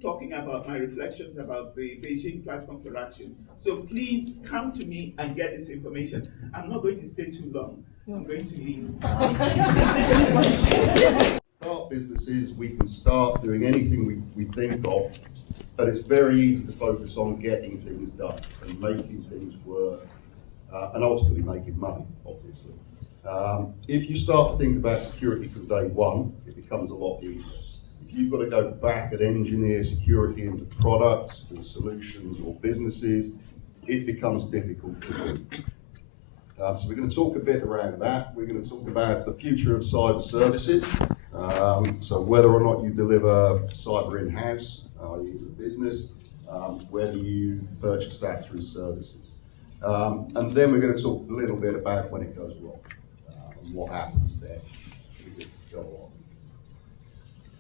talking about my reflections about the Beijing Platform for Action. So please come to me and get this information. I'm not going to stay too long. I'm going to leave. Start businesses, we can start doing anything we think of, but it's very easy to focus on getting things done and making things work, and ultimately making money, obviously. If you start to think about security from day one, it becomes a lot easier. If you've got to go back and engineer security into products or solutions or businesses, it becomes difficult to do. So we're going to talk a bit around that. We're going to talk about the future of cyber services. So whether or not you deliver cyber in-house, as a business, whether you purchase that through services. And then we're going to talk a little bit about when it goes wrong, and what happens there. Go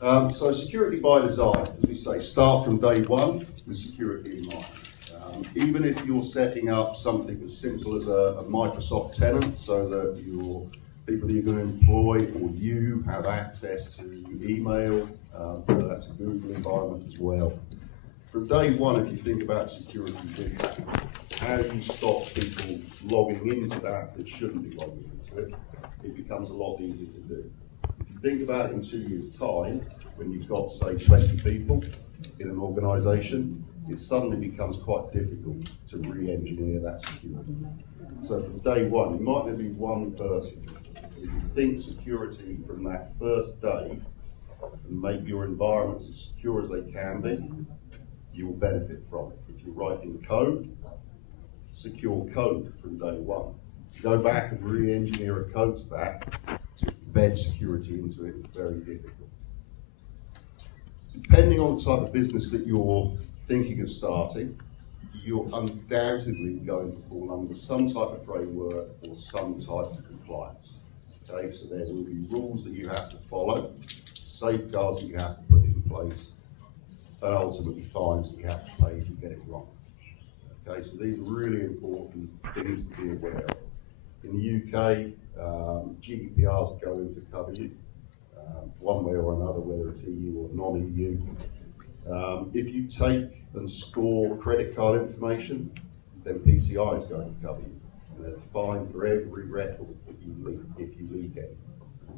on. So security by design, as we say, start from day one with security in mind. Even if you're setting up something as simple as a Microsoft tenant so that your people that you're going to employ or you have access to email, whether that's a Google environment as well. From day one, if you think about security, how do you stop people logging into that shouldn't be logging into it? It becomes a lot easier to do. If you think about it in 2 years' time, when you've got, say, 20 people in an organisation, it suddenly becomes quite difficult to re-engineer that security. So from day one, it might only be one person. If you think security from that first day and make your environments as secure as they can be, you will benefit from it. If you're writing code, secure code from day one. To go back and re-engineer a code stack to embed security into it is very difficult. Depending on the type of business that you're thinking of starting, you're undoubtedly going to fall under some type of framework or some type of compliance. Okay, so there will be rules that you have to follow, safeguards that you have to put in place, and ultimately fines that you have to pay if you get it wrong. Okay, so these are really important things to be aware of. In the UK, GDPR is going to cover you one way or another, whether it's EU or non-EU. If you take and store credit card information, then PCI is going to cover you. And there's a fine for every record that you leak, if you leak it.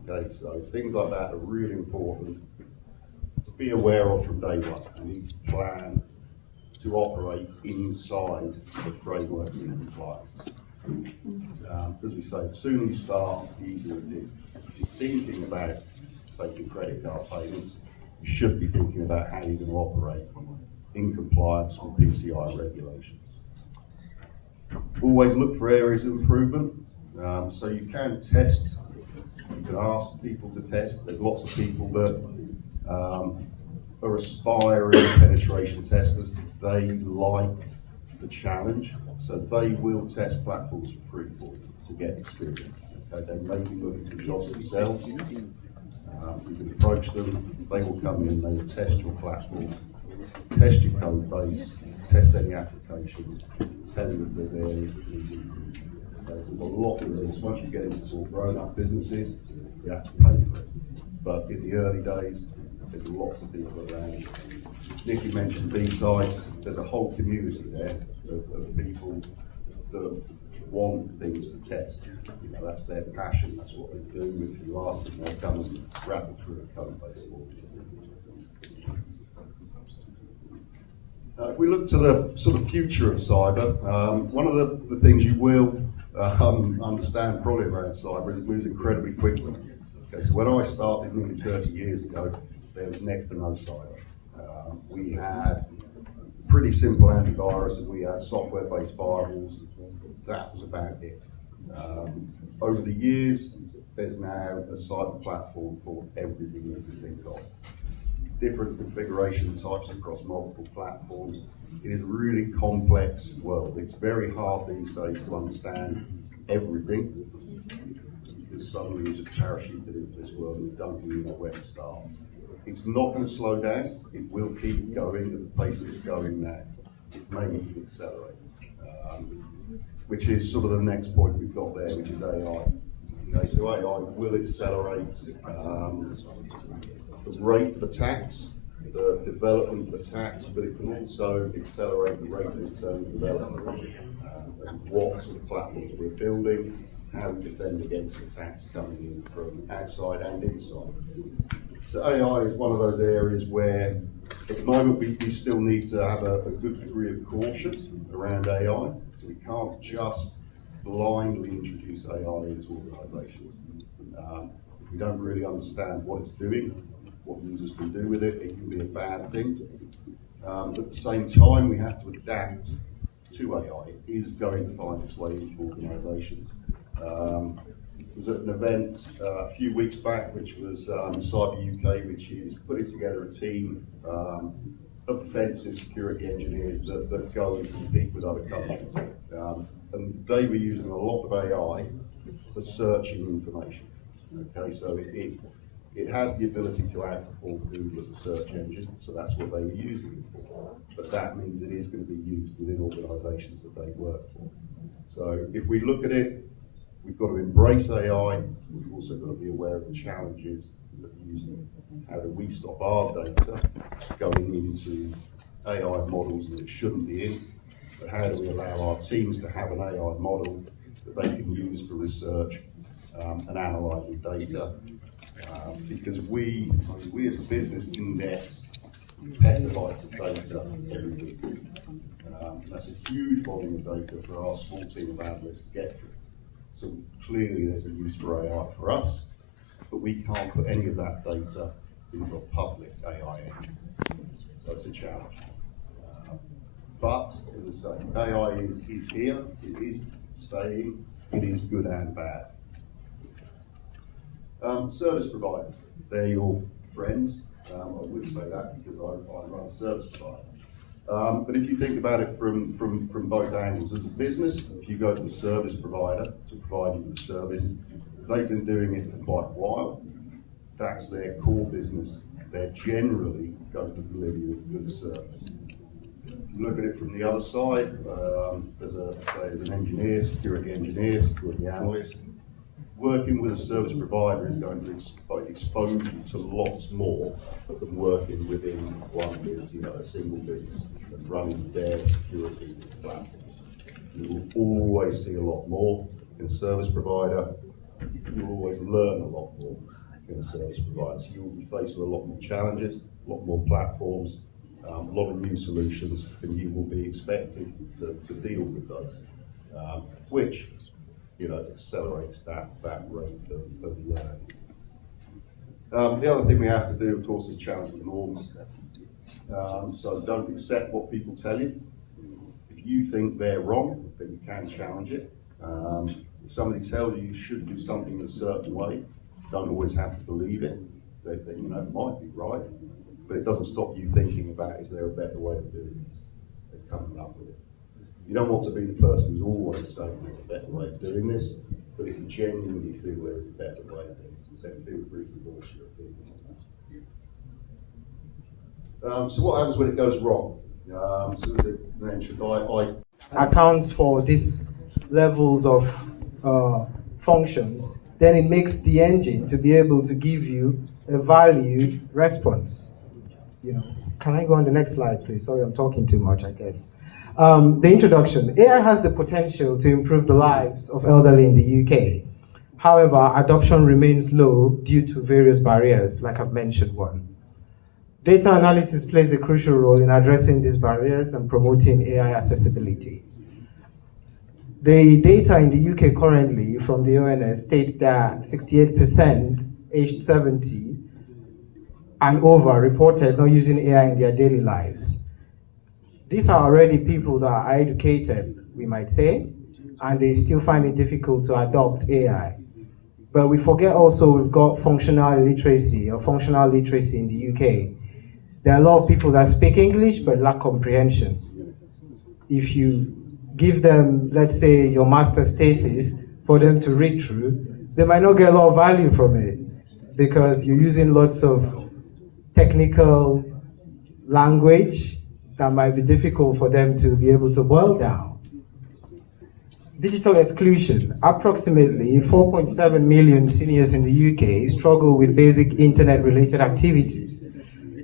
Okay, so things like that are really important to be aware of from day one. You need to plan to operate inside the framework and compliance. As we say, the sooner you start, the easier it is. If you're thinking about taking credit card payments, you should be thinking about how you're going to operate in compliance with PCI regulations. Always look for areas of improvement. So you can test, you can ask people to test. There's lots of people that are aspiring penetration testers. They like the challenge, so they will test platforms for free for you to get experience. Okay, they may be looking for jobs themselves. You can approach them, they will come in, they will test your platform, test your code base, test any applications, tell you if there's areas that need improvement. There's a lot of things. Once you get into more grown-up businesses, you have to pay for it. But in the early days, there's lots of people around. Nicky mentioned B-sides. There's a whole community there of people that want things to test. You know, that's their passion, that's what they do. If you ask them, they'll come and rattle through a code base for you. If we look to the sort of future of cyber, one of the things you will understand probably around cyber is it moves incredibly quickly. Okay, so when I started nearly 30 years ago, there was next to no cyber. We had pretty simple antivirus and we had software-based firewalls. That was about it. Over the years, there's now a cyber platform for everything you can think of. Different configuration types across multiple platforms. It is a really complex world. It's very hard these days to understand everything because suddenly you just parachuted into this world and don't really know where to start. It's not going to slow down. It will keep going at the pace it's going now. It may need to accelerate, which is sort of the next point we've got there, which is AI. Okay, so AI will accelerate the rate of attacks, the development of attacks, but it can also accelerate the rate of internal development and what sort of platforms we're building, how we defend against attacks coming in from outside and inside. So AI is one of those areas where at the moment we still need to have a good degree of caution around AI. So we can't just blindly introduce AI into organizations. If we don't really understand what it's doing, what users can do with it, it can be a bad thing. At the same time, we have to adapt to AI. It is going to find its way into organizations. I was at an event a few weeks back, which was Cyber UK, which is putting together a team of offensive security engineers that go and compete with other countries. And they were using a lot of AI for searching information. Okay, so it has the ability to outperform Google as a search engine, so that's what they were using it for. But that means it is going to be used within organisations that they work for. So if we look at it, we've got to embrace AI. We've also got to be aware of the challenges of using it. How do we stop our data going into AI models that it shouldn't be in? But how do we allow our teams to have an AI model that they can use for research and analysing data? Because we as a business index petabytes of data every week. That's a huge volume of data for our small team of analysts to get through. So clearly there's a use for AI for us, but we can't put any of that data into a public AI engine. So it's a challenge. But, as I say, AI is here, it is staying, it is good and bad. Service providers, they're your friends. I would say that because I run a service provider. But if you think about it from both angles, as a business, if you go to a service provider to provide you with a service, they've been doing it for quite a while. That's their core business. They're generally going to deliver you a good service. Look at it from the other side, as an engineer, security analyst, working with a service provider is going to expose you to lots more than working within a single business and running their security platform. You will always see a lot more in a service provider. You will always learn a lot more in a service provider. So you will be faced with a lot more challenges, a lot more platforms, a lot of new solutions, and you will be expected to deal with those, which accelerates that rate of learning. The other thing we have to do, of course, is challenge the norms. So don't accept what people tell you. If you think they're wrong, then you can challenge it. If somebody tells you you should do something in a certain way, don't always have to believe it. It might be right, but it doesn't stop you thinking about, is there a better way of doing this? And coming up with it. You don't want to be the person who's always saying there's a better way of doing this, but if you genuinely feel there is a better way of doing this, then feel free to voice your opinion on that. So what happens when it goes wrong? So as it mentioned, accounts for these levels of functions, then it makes the engine to be able to give you a valued response. Can I go on the next slide, please? Sorry, I'm talking too much, I guess. The introduction. AI has the potential to improve the lives of elderly in the UK. However, adoption remains low due to various barriers, like I've mentioned one. Data analysis plays a crucial role in addressing these barriers and promoting AI accessibility. The data in the UK currently from the ONS states that 68% aged 70 and over reported not using AI in their daily lives. These are already people that are educated, we might say, and they still find it difficult to adopt AI. But we forget also we've got functional illiteracy or functional literacy in the UK. There are a lot of people that speak English but lack comprehension. If you give them, let's say, your master's thesis for them to read through, they might not get a lot of value from it because you're using lots of technical language that might be difficult for them to be able to boil down. Digital exclusion. Approximately 4.7 million seniors in the UK struggle with basic internet-related activities,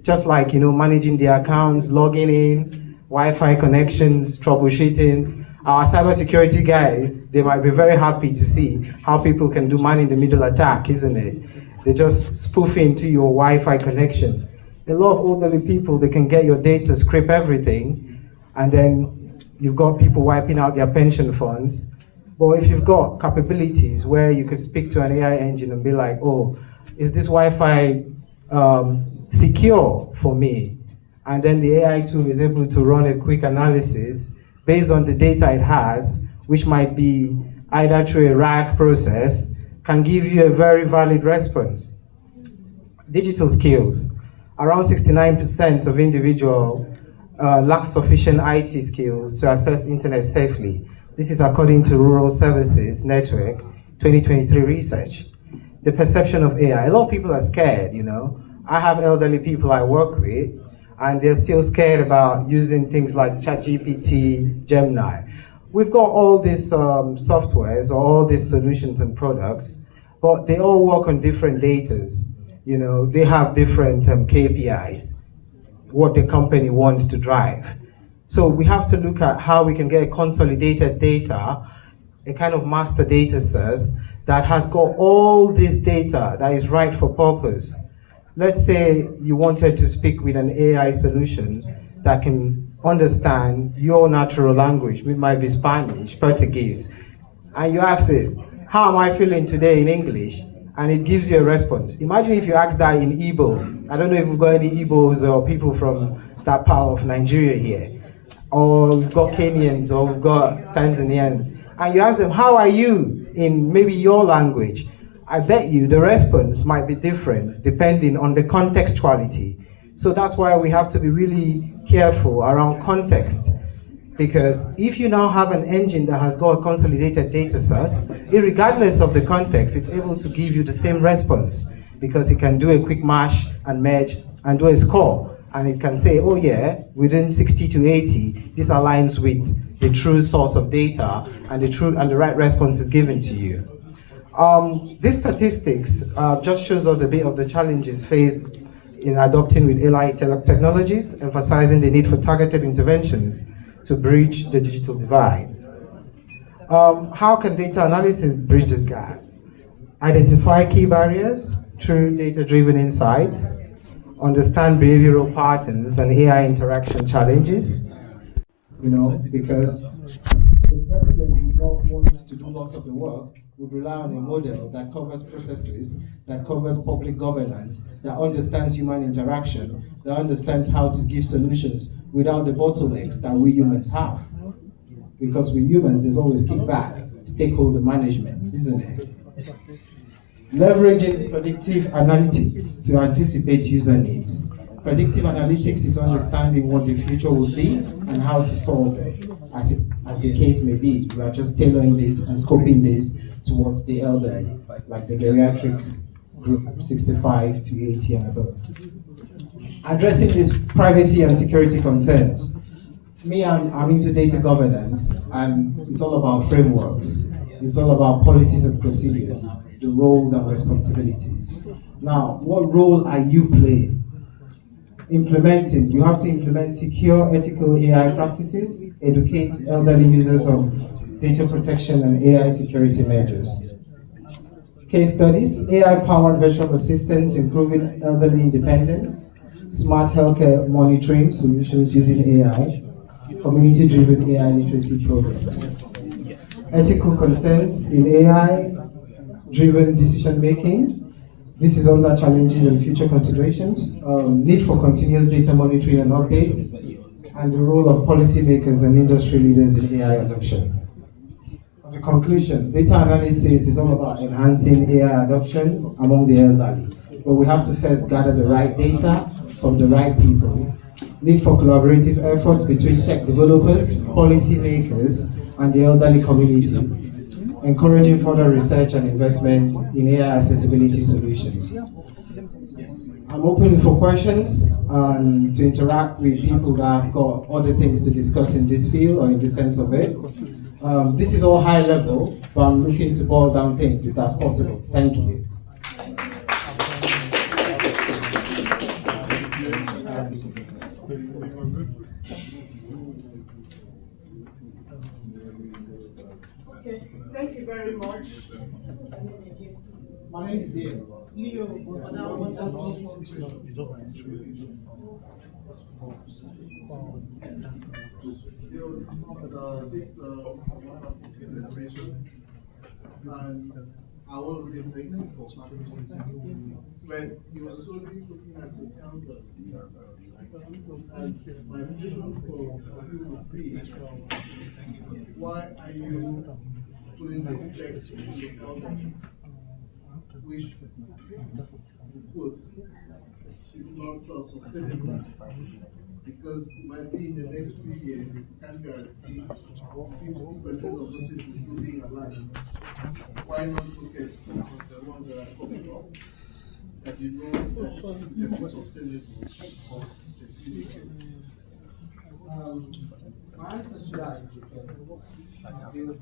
just like, managing their accounts, logging in, Wi-Fi connections, troubleshooting. Our cybersecurity guys, they might be very happy to see how people can do man-in-the-middle attack, isn't it? They just spoof into your Wi-Fi connection. A lot of elderly people, they can get your data, scrape everything, and then you've got people wiping out their pension funds. But if you've got capabilities where you could speak to an AI engine and be like, oh, is this Wi-Fi secure for me? And then the AI tool is able to run a quick analysis based on the data it has, which might be either through a RAG process, can give you a very valid response. Digital skills. Around 69% of individuals lack sufficient IT skills to access internet safely. This is according to Rural Services Network 2023 research. The perception of AI. A lot of people are scared, I have elderly people I work with, and they're still scared about using things like ChatGPT, Gemini. We've got all these softwares or all these solutions and products, but they all work on different datas. They have different KPIs, what the company wants to drive. So we have to look at how we can get consolidated data, a kind of master data source that has got all this data that is right for purpose. Let's say you wanted to speak with an AI solution that can understand your natural language, it might be Spanish, Portuguese, and you ask it, how am I feeling today in English? And it gives you a response. Imagine if you ask that in Igbo. I don't know if we've got any Igbos or people from that part of Nigeria here. Or we've got Kenyans or we've got Tanzanians. And you ask them, how are you in maybe your language? I bet you the response might be different depending on the contextuality. So that's why we have to be really careful around context. Because if you now have an engine that has got a consolidated data source, regardless of the context, it's able to give you the same response because it can do a quick mash and merge and do a score. And it can say, oh yeah, within 60 to 80, this aligns with the true source of data and the right response is given to you. These statistics just shows us a bit of the challenges faced in adopting with AI technologies, emphasizing the need for targeted interventions to bridge the digital divide. How can data analysis bridge this gap? Identify key barriers through data-driven insights, understand behavioral patterns and AI interaction challenges, because the president who don't want to do lots of the work would rely on a model that covers processes, that covers public governance, that understands human interaction, that understands how to give solutions without the bottlenecks that we humans have. Because with humans, there's always kickback, stakeholder management, isn't it? Leveraging predictive analytics to anticipate user needs. Predictive analytics is understanding what the future will be and how to solve it, as the case may be. We are just tailoring this and scoping this towards the elderly, like the geriatric group 65 to 80 and above. Addressing these privacy and security concerns. I'm into data governance, and it's all about frameworks. It's all about policies and procedures, the roles and responsibilities. Now, what role are you playing? Implementing, you have to implement secure, ethical AI practices, educate elderly users on data protection and AI security measures. Case studies, AI-powered virtual assistants improving elderly independence, smart healthcare monitoring solutions using AI, community-driven AI literacy programs, ethical concerns in AI-driven decision-making. This is under challenges and future considerations, need for continuous data monitoring and updates, and the role of policymakers and industry leaders in AI adoption. The conclusion, data analysis is all about enhancing AI adoption among the elderly, but we have to first gather the right data from the right people. Need for collaborative efforts between tech developers, policymakers, and the elderly community, encouraging further research and investment in AI accessibility solutions. I'm open for questions and to interact with people that have got other things to discuss in this field or in the sense of it. This is all high level, but I'm looking to boil down things if that's possible. Thank you. Okay, thank you very much. My name is Leo. Leo, for that wonderful. This wonderful presentation, and I want to really thank you for participating. When you're solely looking at the calendar, and my vision for you would be, why are you putting this text in the calendar, which put is not sustainable? Because it might be in the next few years, can't guarantee 50% of those people still being alive. Why not focus on the ones that are coming up that you know that is sustainable for the future? My answer to that is because I feel the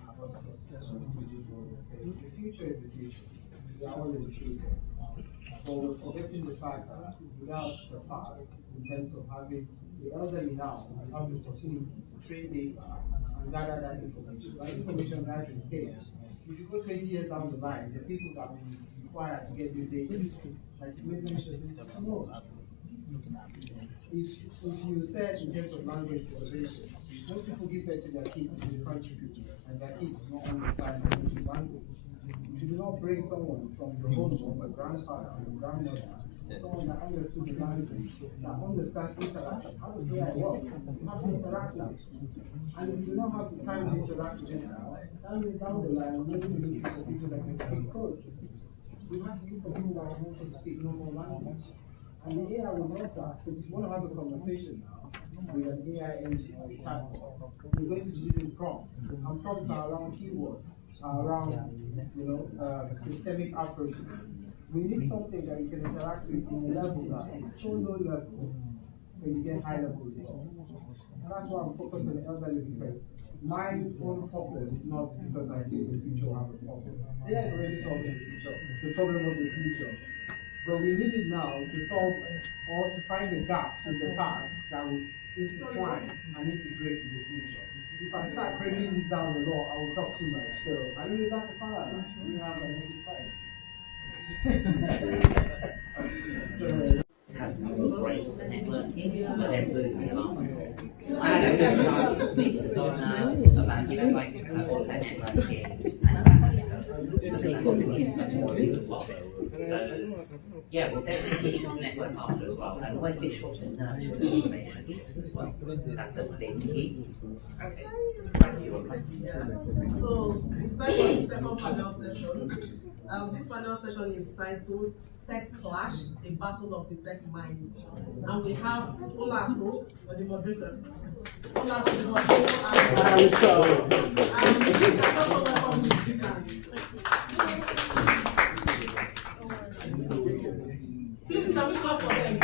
future is the future. We are all in the future. But we're forgetting the fact that without the past, in terms of having the elderly now have the opportunity to train data and gather that information. Like information gathering stage. If you go 20 years down the line, the people that will require to get this data, like you mentioned, no. If you said in terms of language preservation, most people give birth to their kids in this country, and their kids don't understand the country language. If you do not bring someone from your home, from a grandfather or a grandmother, someone that understood the language, that understands interaction, how does AI work? You have to interact with it. And if you don't have the time to interact with it now, that means down the line, we're going to be looking for people that can speak codes. We have to look for people that can also speak normal language. And the AI will love that, because if you want to have a conversation now with an AI engine or a chatbot, we're going to be using prompts. And prompts are around keywords, are around, systemic approaches. We need something that you can interact with in a level that is so low level that you get high level results. And that's why I'm focused on the elderly, because my own problem is not because I think the future will have a problem. AI is already solving the problem of the future. But we need it now to solve or to find the gaps in the past that will intertwine and integrate in the future. If I start breaking this down a lot, I will talk too much. So I mean that's a paradigm. We have a next slide. Have embraced the networking, but then moving along. I had a good chance to speak to Donna about, like all that networking and so, yeah, we'll definitely keep the network after as well, and always be sure to nurture the information as well. That's a big key. Okay. Thank you. So, it's time for the second panel session. This panel session is titled Tech Clash, a Battle of the Tech Minds. And we have Olako, the moderator. Olako, the moderator, and please let us all welcome the speakers. Please, can we clap for them?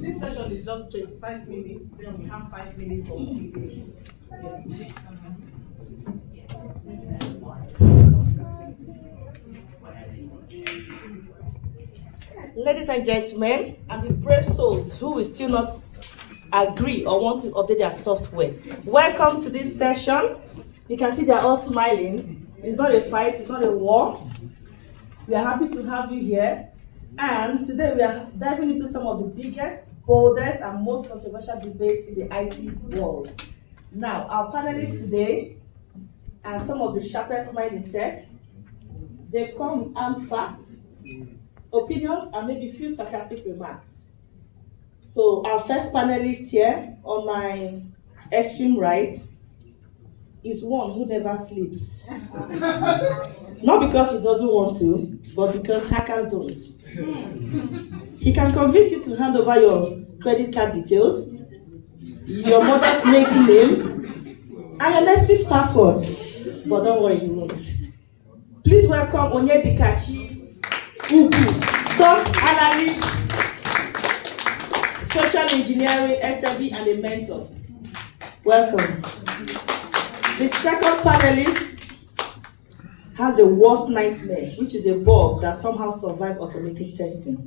This session is just 25 minutes, then we have 5 minutes for Q&A. Ladies and gentlemen, I'm the brave souls who will still not agree or want to update their software. Welcome to this session. You can see they're all smiling. It's not a fight, it's not a war. We are happy to have you here. And today we are diving into some of the biggest, boldest, and most controversial debates in the IT world. Now, our panelists today are some of the sharpest minds in tech. They've come with armed facts, opinions, and maybe a few sarcastic remarks. So our first panelist here on my extreme right is one who never sleeps. Not because he doesn't want to, but because hackers don't. He can convince you to hand over your credit card details, your mother's maiden name, and your Netflix password. But don't worry, he won't. Please welcome Onyedikachi Ugu, SOC analyst, social engineering, SME, and a mentor. Welcome. The second panelist has a worst nightmare, which is a bug that somehow survived automatic testing.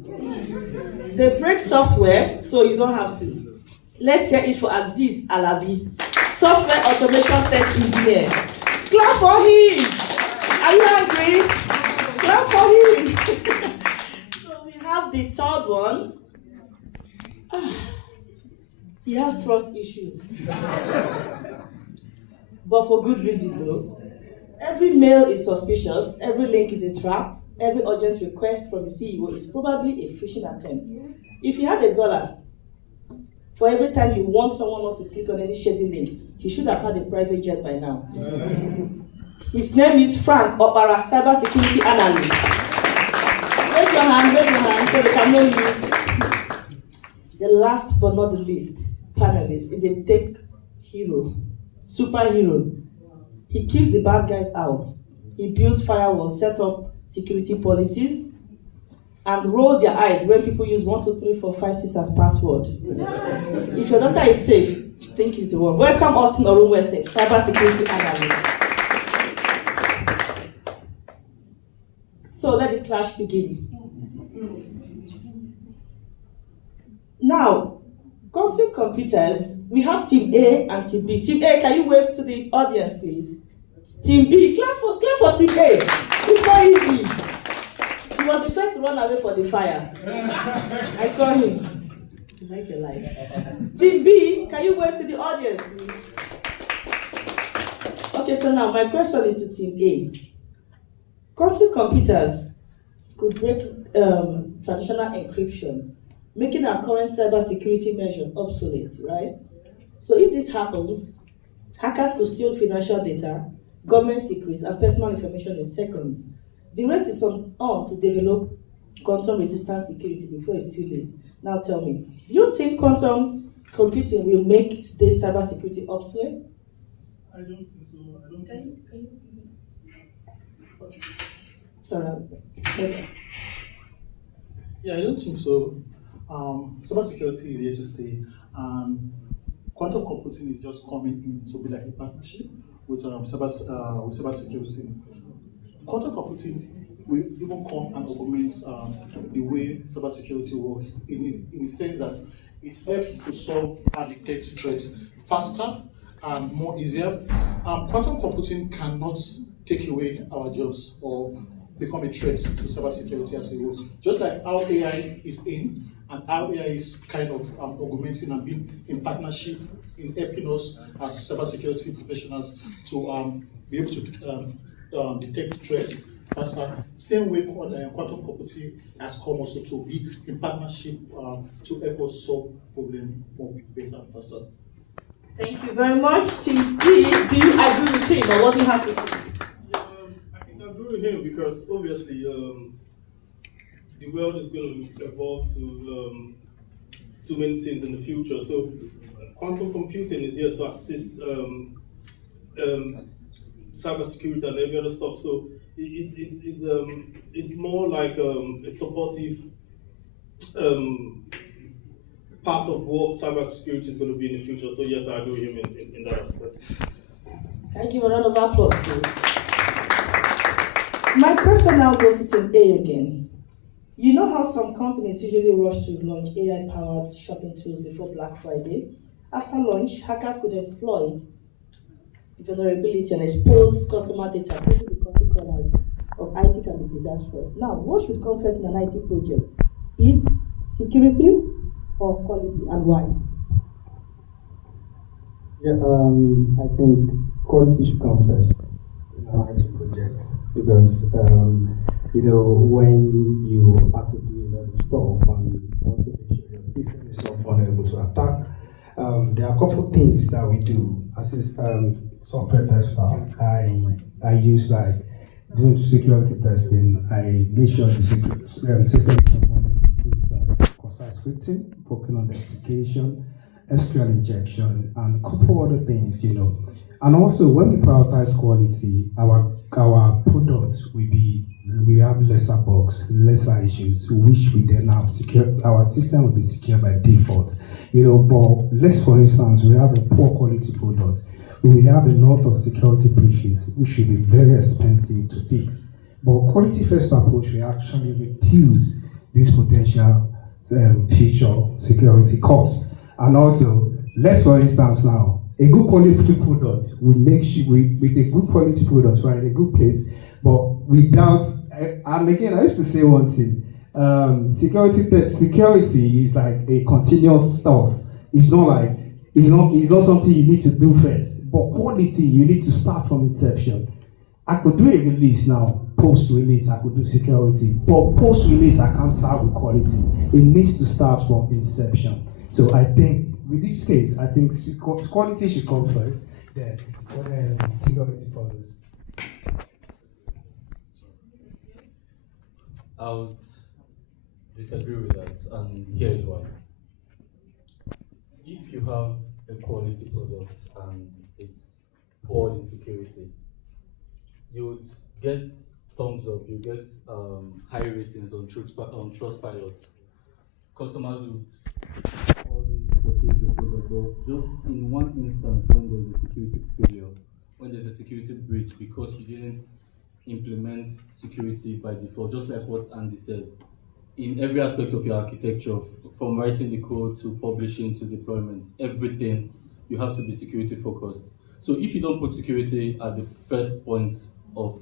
They break software, so you don't have to. Let's hear it for Aziz Alabi, software automation test engineer. Clap for him! Are you angry? Clap for him! So we have the third one. He has trust issues. But for good reason though. Every mail is suspicious, every link is a trap, every urgent request from the CEO is probably a phishing attempt. If you had $1 for every time you want someone not to click on any shady link, he should have had a private jet by now. His name is Frank Opara, cybersecurity analyst. Raise your hand so they can know you. The last but not the least panelist is a tech hero, superhero. He keeps the bad guys out. He builds firewalls, set up security policies, and roll their eyes when people use 1, 2, 3, 4, 5, 6 as password. If your data is safe, think he's the one. Welcome Austin Orunwese, cybersecurity analyst. So let the clash begin. Now, quantum computers, we have Team A and Team B. Team A, can you wave to the audience, please? Team B, clap for Team A. It's not easy. He was the first to run away for the fire. I saw him. Like a life. Team B, can you wave to the audience, please? Okay, so now my question is to Team A. Quantum computers could break traditional encryption, making our current cybersecurity measures obsolete, right? So if this happens, hackers could steal financial data, government secrets, and personal information in seconds. The race is on to develop quantum-resistant security before it's too late. Now tell me, do you think quantum computing will make today's cybersecurity obsolete? I don't think so. I don't think so. Sorry. Okay. Yeah, I don't think so. Cybersecurity is here to stay. Quantum computing is just coming in to be like a partnership with cybersecurity. Quantum computing will even come and augment the way cybersecurity works in the sense that it helps to solve and detect threats faster and more easier. Quantum computing cannot take away our jobs or become a threat to cybersecurity as a whole. Just like how AI is in and how AI is kind of augmenting and being in partnership in helping us as cybersecurity professionals to be able to detect threats faster. Same way quantum computing has come also to be in partnership to help us solve problems more better and faster. Thank you very much. Team B, do you agree with him or what do you have to say? I think I agree with him because obviously the world is going to evolve to too many things in the future. So quantum computing is here to assist cybersecurity and every other stuff. So it's more like a supportive part of what cybersecurity is going to be in the future. So yes, I agree with him in that aspect. Can you give a round of applause, please? My question now goes to Team A again. You know how some companies usually rush to launch AI-powered shopping tools before Black Friday? After launch, hackers could exploit vulnerability and expose customer data, putting the country corners of IT can be disastrous. Now, what should come first in an IT project? Speed, security, or quality, and why? Yeah, I think quality should come first in an IT project because when you have to do a lot of stuff and also make sure your system is not vulnerable to attack, there are a couple of things that we do. As a software tester, I use like doing security testing. I make sure the system is vulnerable to cross-site scripting, working on the application, SQL injection, and a couple other things, And also, when we prioritize quality, our products we have lesser bugs, lesser issues, which we then have secure. Our system will be secure by default, But let's, for instance, we have a poor quality product. We have a lot of security breaches, which should be very expensive to fix. But quality first approach, we actually reduce this potential future security costs. And also, let's, for instance, now, a good quality product will make sure with a good quality product, we're in a good place, but without, and again, I used to say one thing, security is like a continuous stuff. It's not something you need to do first, but quality, you need to start from inception. I could do a release now, post-release, I could do security, but post-release, I can't start with quality. It needs to start from inception. So I think, with this case, I think quality should come first, then security follows. I would disagree with that, and here is why. If you have a quality product and it's poor in security, you would get thumbs up, you get high ratings on Trustpilot. Customers would always purchase your product, but just in one instance, when there's a security failure, when there's a security breach because you didn't implement security by default, just like what Andy said, in every aspect of your architecture, from writing the code to publishing to deployment, everything, you have to be security focused. So if you don't put security at the first point of,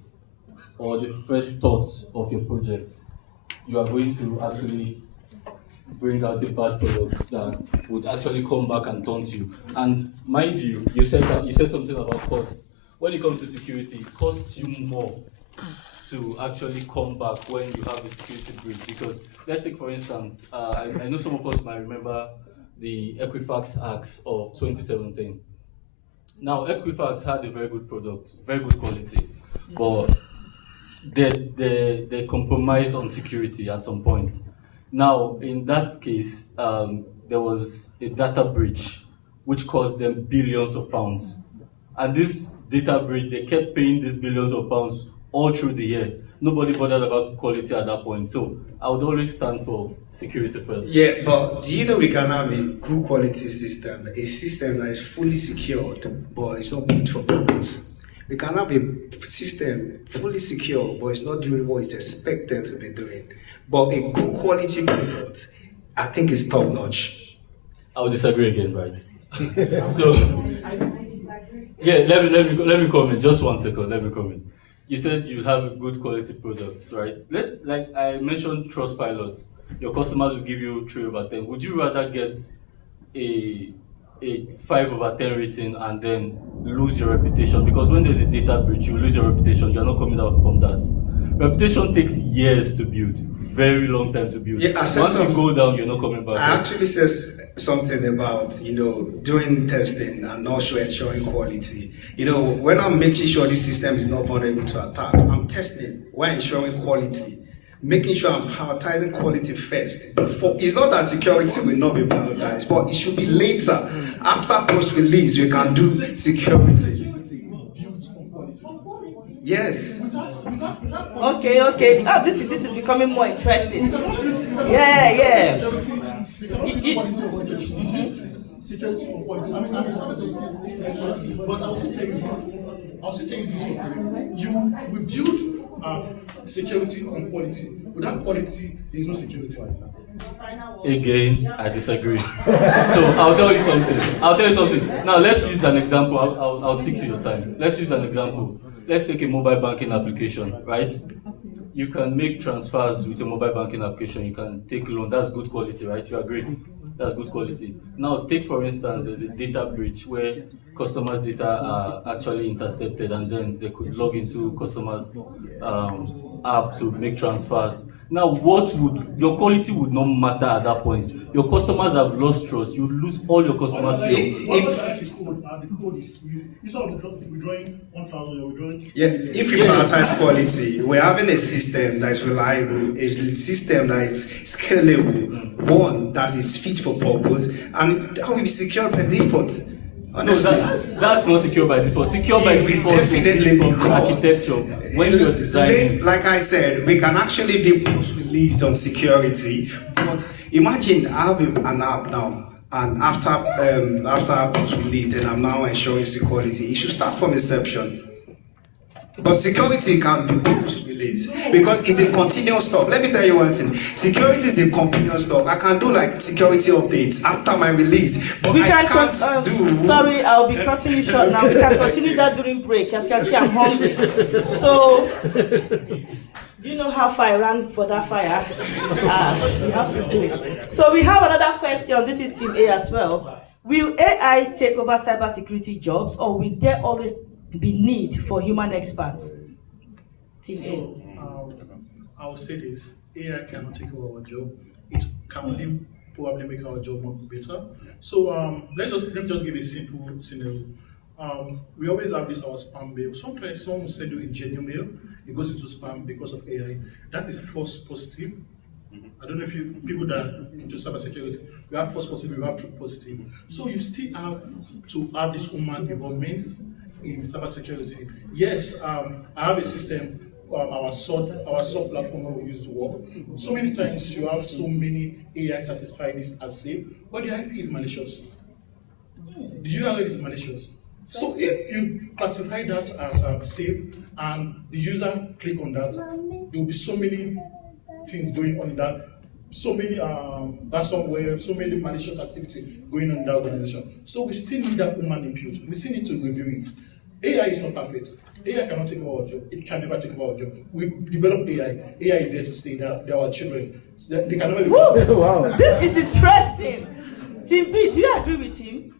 or the first thoughts of your project, you are going to actually bring out the bad products that would actually come back and taunt you. And mind you, you said something about cost. When it comes to security, it costs you more to actually come back when you have a security breach. Because let's take, for instance, I know some of us might remember the Equifax hacks of 2017. Now, Equifax had a very good product, very good quality, but they compromised on security at some point. Now, in that case, there was a data breach which cost them billions of pounds. And this data breach, they kept paying these billions of pounds all through the year. Nobody bothered about quality at that point. So I would always stand for security first. Yeah, but do you know we can have a good quality system, a system that is fully secured, but it's not built for purpose. We can have a system fully secure, but it's not doing what it's expected to be doing. But a good quality product, I think, is top notch. I would disagree again, right? So, yeah, let me comment. Just 1 second. Let me comment. You said you have good quality products, right? Like I mentioned, Trustpilot. Your customers will give you 3 over 10. Would you rather get a 5 over 10 rating and then lose your reputation? Because when there's a data breach, you lose your reputation. You're not coming out from that. Reputation takes years to build, very long time to build. Yeah, once you go down, you're not coming back. I actually says something about, doing testing and also ensuring quality. When I'm making sure this system is not vulnerable to attack, I'm testing while ensuring quality, making sure I'm prioritizing quality first. It's not that security will not be prioritized, but it should be later. After post-release, we can do security. Yes. Okay. Oh, this is becoming more interesting. Yeah. Security on quality. I mean, but I'll still tell you this. For free. You will build security and quality. Without quality, there is no security. Again, I disagree. So I'll tell you something. Now let's use an example. I'll stick to your time. Let's use an example. Let's take a mobile banking application, right? You can make transfers with a mobile banking application. You can take loan. That's good quality, right? You agree? That's good quality. Now, take for instance, there's a data breach where customers' data are actually intercepted, and then they could log into customers' app to make transfers. Now, your quality would not matter at that point. Your customers have lost trust. You lose all your customers. If you prioritize quality, we're having a system that is reliable, a system that is scalable, one that is fit for purpose, and that will be secure by default. Honestly, no, that's not secure by default. Secure by default definitely from architecture. When you're designing, like I said, we can actually do post-release on security. But imagine I have an app now, and after post-release, then I'm now ensuring security. It should start from inception. But security can be post-release because it's a continuous stuff. Let me tell you one thing. Security is a continuous stuff. I can do like security updates after my release, but I can't do. Sorry, I'll be cutting you short now. We can continue that during break. As you can see, I'm hungry. So, do you know how far I ran for that fire? We have to do it. So we have another question. This is Team A as well. Will AI take over cybersecurity jobs, or will there always be need for human experts? Team A. I will say this: AI cannot take over our job. It can only probably make our job more better. So let me just give a simple scenario. We always have this our spam mail. Sometimes someone will send you a genuine mail. It goes into spam because of AI. That is false positive. I don't know if you people that into cybersecurity, we have false positive, we have true positive. So you still have to have this human involvement in cybersecurity. Yes, I have a system, our SOC platform that we use to work. So many times you have so many AI satisfied this as safe, but the IP is malicious. Did you know it is malicious? So if you classify that as safe and the user click on that, there will be so many things going on in that, so many ransomware, so many malicious activity going on in that organization. So we still need that human input. We still need to review it. AI is not perfect. AI cannot take over our job. It can never take over our job. We develop AI. AI is here to stay. They are our children. So they can never be wow. This is interesting. Team B, do you agree with him?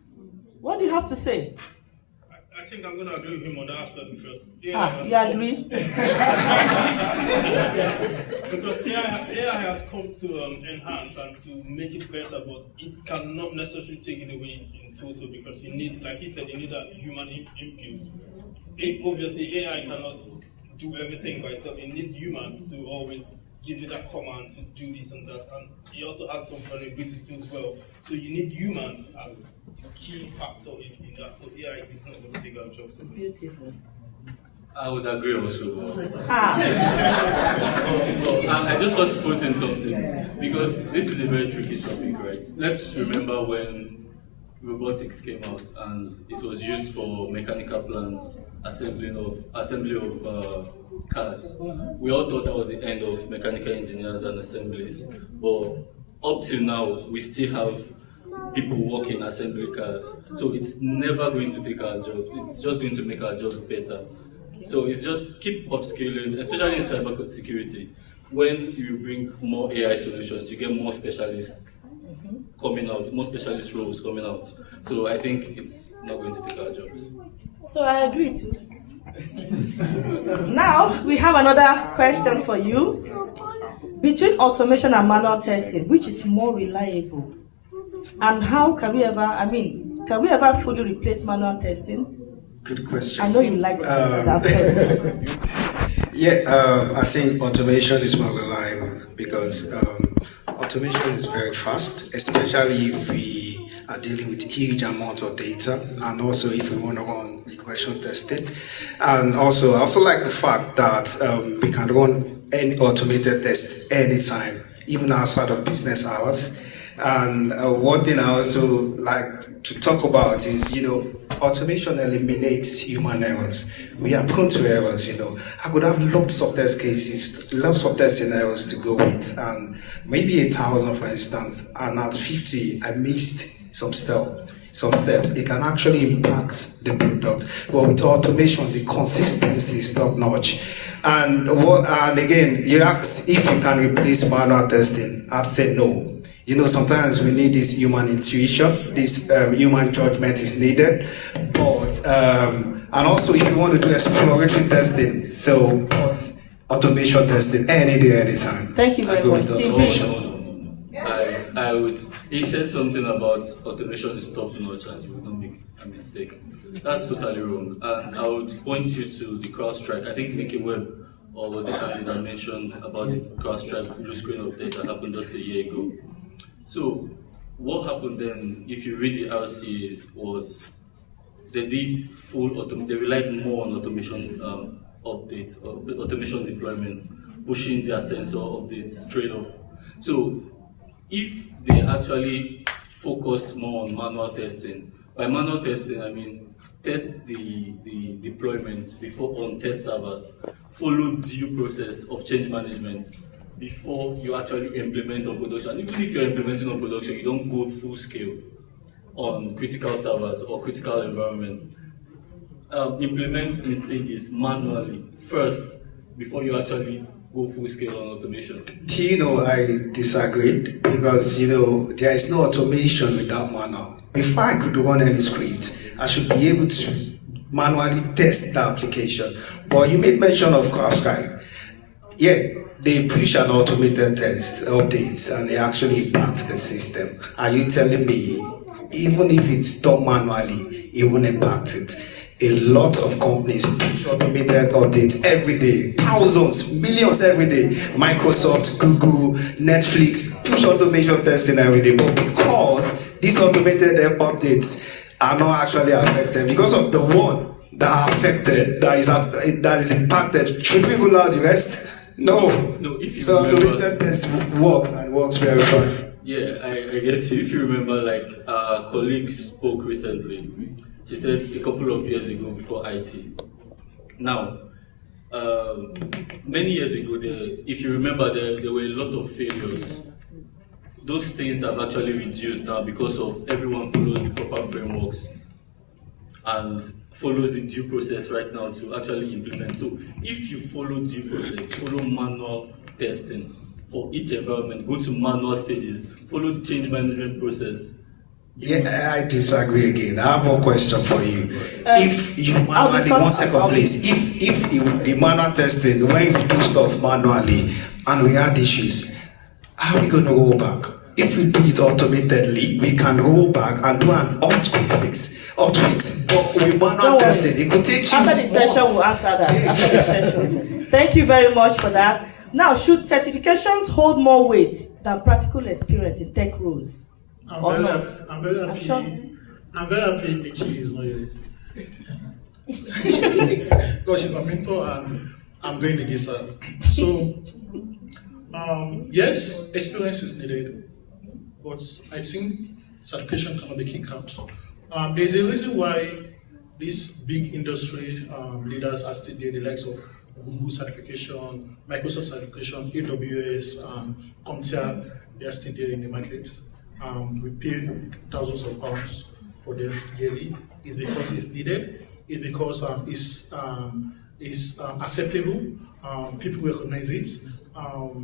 What do you have to say? I think I'm going to agree with him on that aspect because you agree? Because AI has come to enhance and to make it better, but it cannot necessarily take it away in total because you need, like he said, you need that human input. Obviously, AI cannot do everything by itself. It needs humans to always give you that command to do this and that, and it also has some vulnerability as well. So you need humans as the key factor in that. So AI is not going to take our jobs. Beautiful. I would agree also. I just want to put in something because this is a very tricky topic, right? Let's remember when robotics came out and it was used for mechanical plants, assembly of cars. We all thought that was the end of mechanical engineers and assemblies, but up till now, we still have people working assembly cars. So it's never going to take our jobs. It's just going to make our jobs better. So it's just keep upscaling, especially in cyber security. When you bring more AI solutions, you get more specialists coming out, more specialist roles coming out. So I think it's not going to take our jobs. So I agree too. Now we have another question for you. Between automation and manual testing, which is more reliable? And how can we ever fully replace manual testing? Good question. I know you like to answer that question. I think automation is more reliable because automation is very fast, especially if we are dealing with huge amount of data, and also if we want to run regression testing. And also, I also like the fact that we can run any automated test anytime, even outside of business hours. And one thing I also like to talk about is, automation eliminates human errors. We are prone to errors, I could have lots of test cases, lots of test scenarios to go with, and maybe 1,000, for instance, and at 50, I missed some steps. It can actually impact the product. But with automation, the consistency is top notch. And again, you ask if you can replace manual testing. I'd say no. Sometimes we need this human intuition, this human judgment is needed. But and also, if you want to do exploratory testing, so automation testing any day, anytime. Thank you very much. I would. He said something about automation is top notch and you would not make a mistake. That's totally wrong. And I would point you to the CrowdStrike. I think Nicky Webb, or was it Andy that mentioned about the CrowdStrike blue screen update that happened just a year ago. So what happened then, if you read the RCA, was they did they relied more on automation updates, or automation deployments, pushing their sensor updates straight up. So if they actually focused more on manual testing, by manual testing I mean test the deployments before on test servers, follow due process of change management before you actually implement on production. Even if you're implementing on production, you don't go full scale on critical servers or critical environments. Implement in stages manually first before you actually go full scale on automation. I disagreed because there is no automation without manual. Before I could run any script, I should be able to manually test the application. But you made mention of CrowdStrike. Yeah, they push an automated test updates and they actually impact the system. Are you telling me, even if it's done manually, it won't impact it? A lot of companies push automated updates every day, thousands, millions every day. Microsoft, Google, Netflix push automation testing every day. But because these automated updates are not actually affected, because of the one that are affected, that is impacted, should we rule out the rest? No. If you so remember, automated test works and works very fine. Yeah, I get you. If you remember, like our colleague spoke recently. She said a couple of years ago before IT. Now, many years ago, if you remember, there were a lot of failures. Those things have actually reduced now because of everyone follows the proper frameworks and follows the due process right now to actually implement. So if you follow due process, follow manual testing for each environment, go to manual stages, follow the change management process. Yeah, I disagree again. I have one question for you. If you manually, 1 second please, if the manual testing, when we do stuff manually and we had issues, how are we going to roll back? If we do it automatically, we can roll back and do an hotfix. But with manual testing, it could take you after the session, we'll answer that. After the session. Thank you very much for that. Now, should certifications hold more weight than practical experience in tech roles? I'm very happy Nikki is not here. Because she's my mentor and I'm going against her. So, yes, experience is needed, but I think certification cannot be kicked out. There's a reason why these big industry leaders are still there, the likes of Google certification, Microsoft certification, AWS, CompTIA, they are still there in the market. We pay thousands of pounds for them yearly. It's because it's needed. It's because it's acceptable. People recognize it.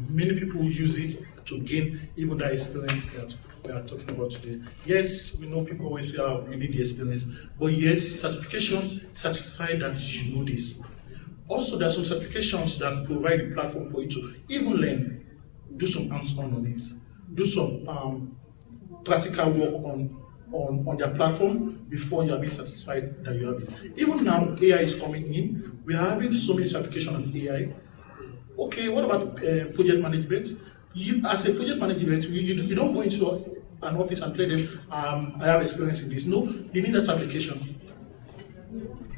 Many people use it to gain even that experience that we are talking about today. Yes, we know people always say, you need the experience. But yes, certification certify that you know this. Also, there are some certifications that provide a platform for you to even learn, do some hands-on on it, do some practical work on their platform before you are being satisfied that you have it. Even now, AI is coming in. We are having so many certifications on AI. Okay, what about project management? You, as a project management, you don't go into an office and tell them, I have experience in this. No, you need a certification.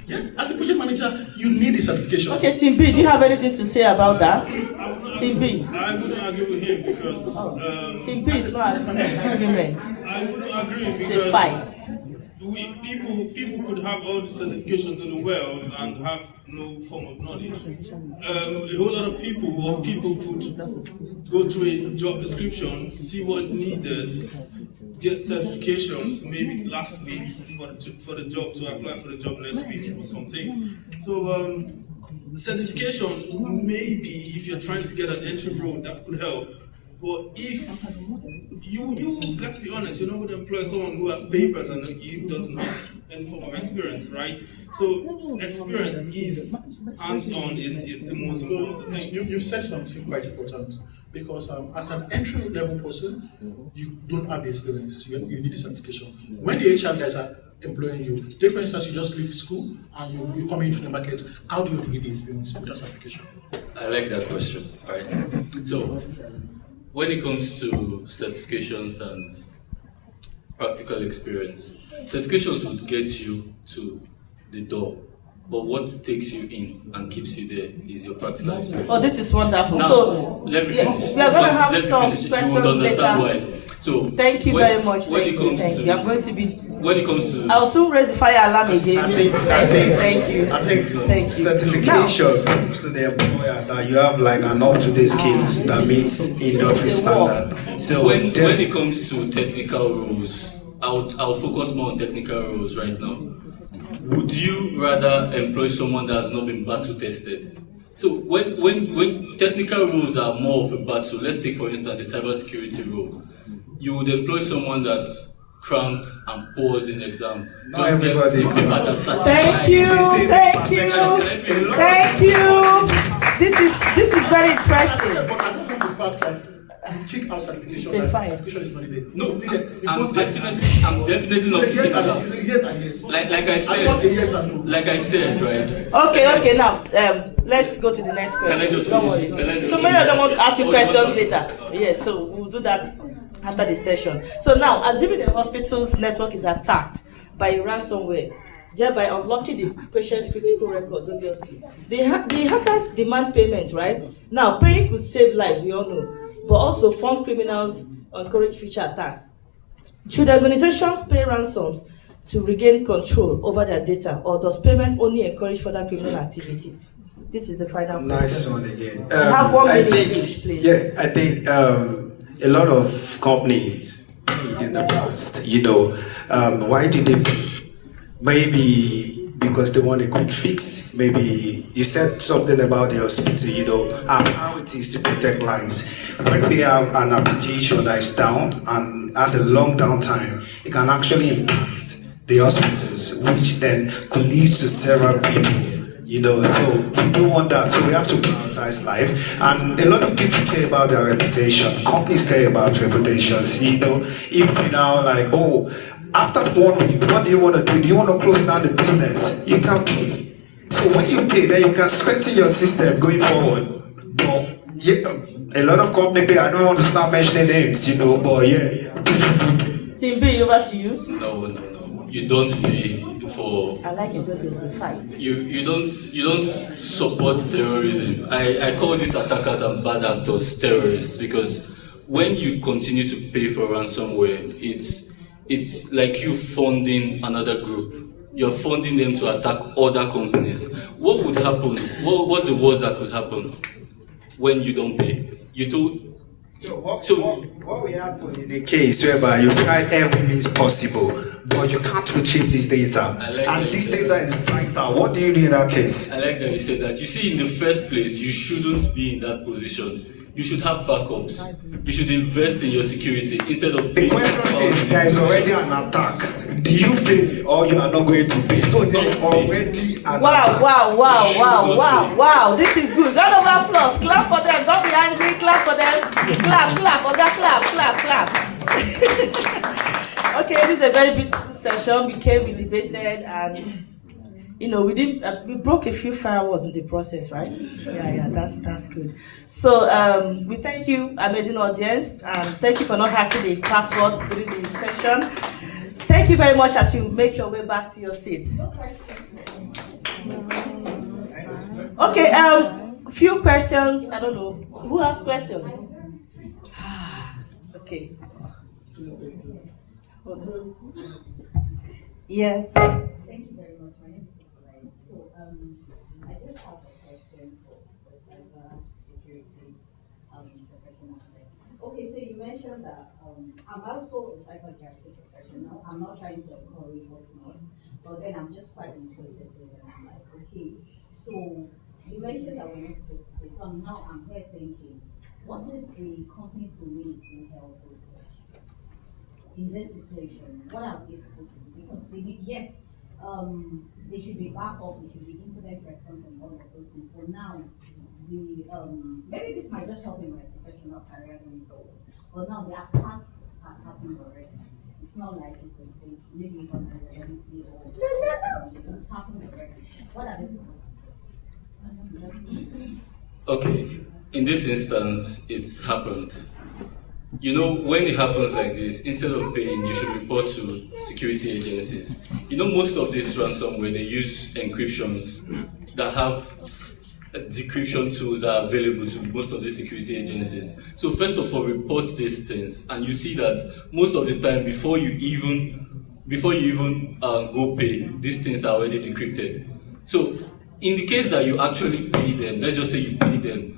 Yes, as a project manager, you need a certification. Okay, Team B, do you have anything to say about that? Team B. I wouldn't agree with him because Team B is not an agreement. I wouldn't agree it's because a fight. people could have all the certifications in the world and have no form of knowledge. A whole lot of people could go through a job description, see what's needed, get certifications maybe last week for the job, to apply for the job next week or something. So certification, maybe if you're trying to get an entry role, that could help. But if you let's be honest, you're not going to employ someone who has papers and he doesn't have any form of experience, right? So experience is hands-on, it's the most important thing. You've said something quite important, because as an entry-level person, you don't have the experience, you need the certification. When the HR guys are employing you, take for instance, you just leave school and you come into the market, how do you get the experience with that certification? I like that question, right? So, when it comes to certifications and practical experience, certifications would get you to the door, but what takes you in and keeps you there is your practical experience. Oh, this is wonderful. Now, So, let me finish. we are going to have Let me some finish. questions You would understand later. why. So, Thank you very much. When Thank it you. comes Thank to, you. I'm going to be. when it comes to, I'll soon raise the fire alarm again. Thank you. I think Thank you. certification proves to the employer that you have like an up-to-date skills that meets industry standard. So when it comes to technical roles, I'll focus more on technical roles right now. Would you rather employ someone that has not been battle tested? So when technical roles are more of a battle, let's take for instance a cybersecurity role, you would employ someone that cramps and pours in exam. Not everybody. Thank you. This is very interesting. But I don't like the fact that you kick out certification. Say fine. Certification is not needed. No, It's needed. I'm definitely not kicking it out. Yes and yes. Like I I want a yes and no. said, like I said, right? Okay, now let's go to the next Can I question. just Don't finish? worry. Can I just So many of them want to ask you Oh, questions you later. Yes, so we'll do that after the session. So now, assuming the hospital's network is attacked by a ransomware, thereby unlocking the patient's critical records, obviously. The hackers demand payment, right? Now, paying could save lives, we all know, but also fund criminals or encourage future attacks. Should organizations pay ransoms to regain control over their data, or does payment only encourage further criminal activity? This is the final Nice question. one again. You have 1 minute I think, each, please. Yeah, I think a lot of companies paid in the past. Why did they pay? Maybe because they want a quick fix. Maybe you said something about the hospital, how it is to protect lives. When we have an application that is down and has a long downtime, it can actually impact the hospitals, which then could lead to several people. So we don't want that. So we have to prioritize life. And a lot of people care about their reputation. Companies care about reputations. If you now like, after 1 week, what do you want to do? Do you want to close down the business? You can't pay. So when you pay, then you can strengthen your system going forward. But a lot of companies pay. I don't want to start mentioning names, but yeah. Team B, over to you. No. You don't pay for. I like it when there's a fight. You don't support terrorism. I call these attackers and bad actors terrorists, because when you continue to pay for ransomware, it's like you funding another group. You're funding them to attack other companies. What would happen? What's the worst that could happen when you don't pay? What will happen in the case whereby you tried every means possible, but you can't retrieve this data, and this data is vital? What do you do in that case? I like that you said that. You see, in the first place, you shouldn't be in that position. You should have backups. You should invest in your security instead of. The question is, there is already an attack. Do you pay or you are not going to pay? So there is already an attack. Wow. This is good. Round of applause. Clap for them. Don't be angry. Clap for them. Clap. Oga, clap. Okay, this is a very beautiful session. We debated, and we broke a few firewalls in the process, right? Yeah, that's good. So we thank you, amazing audience, and thank you for not hacking the password during the session. Thank you very much as you make your way back to your seats. Okay, few questions. I don't know who has questions. Okay. Yes. Thank you very much. My name is Nicolai. So, I just have a question for cyber security professional. Okay, so you mentioned that I'm also a cybersecurity professional. I'm not trying to encourage what's not, but then I'm just quite interested in it. And I'm like, okay, so you mentioned that we're not supposed to pay. So now I'm here thinking, what if a company's domain is being held hostage? In this situation, what are they supposed to do? Because they need, yes, they should be backup, they should be incident response and all of those things. But now, maybe this might just help in my professional career going forward. But now the attack has happened already. It's not like it's a thing, maybe even a reality or it's happened already. What are they supposed to do? Okay, in this instance, it's happened. You know, when it happens like this, instead of paying, you should report to security agencies. You know, most of these ransomware, they use encryptions that have decryption tools that are available to most of the security agencies. So first of all, report these things, and you see that most of the time, before you even go pay, these things are already decrypted. So in the case that you actually pay them, let's just say you pay them,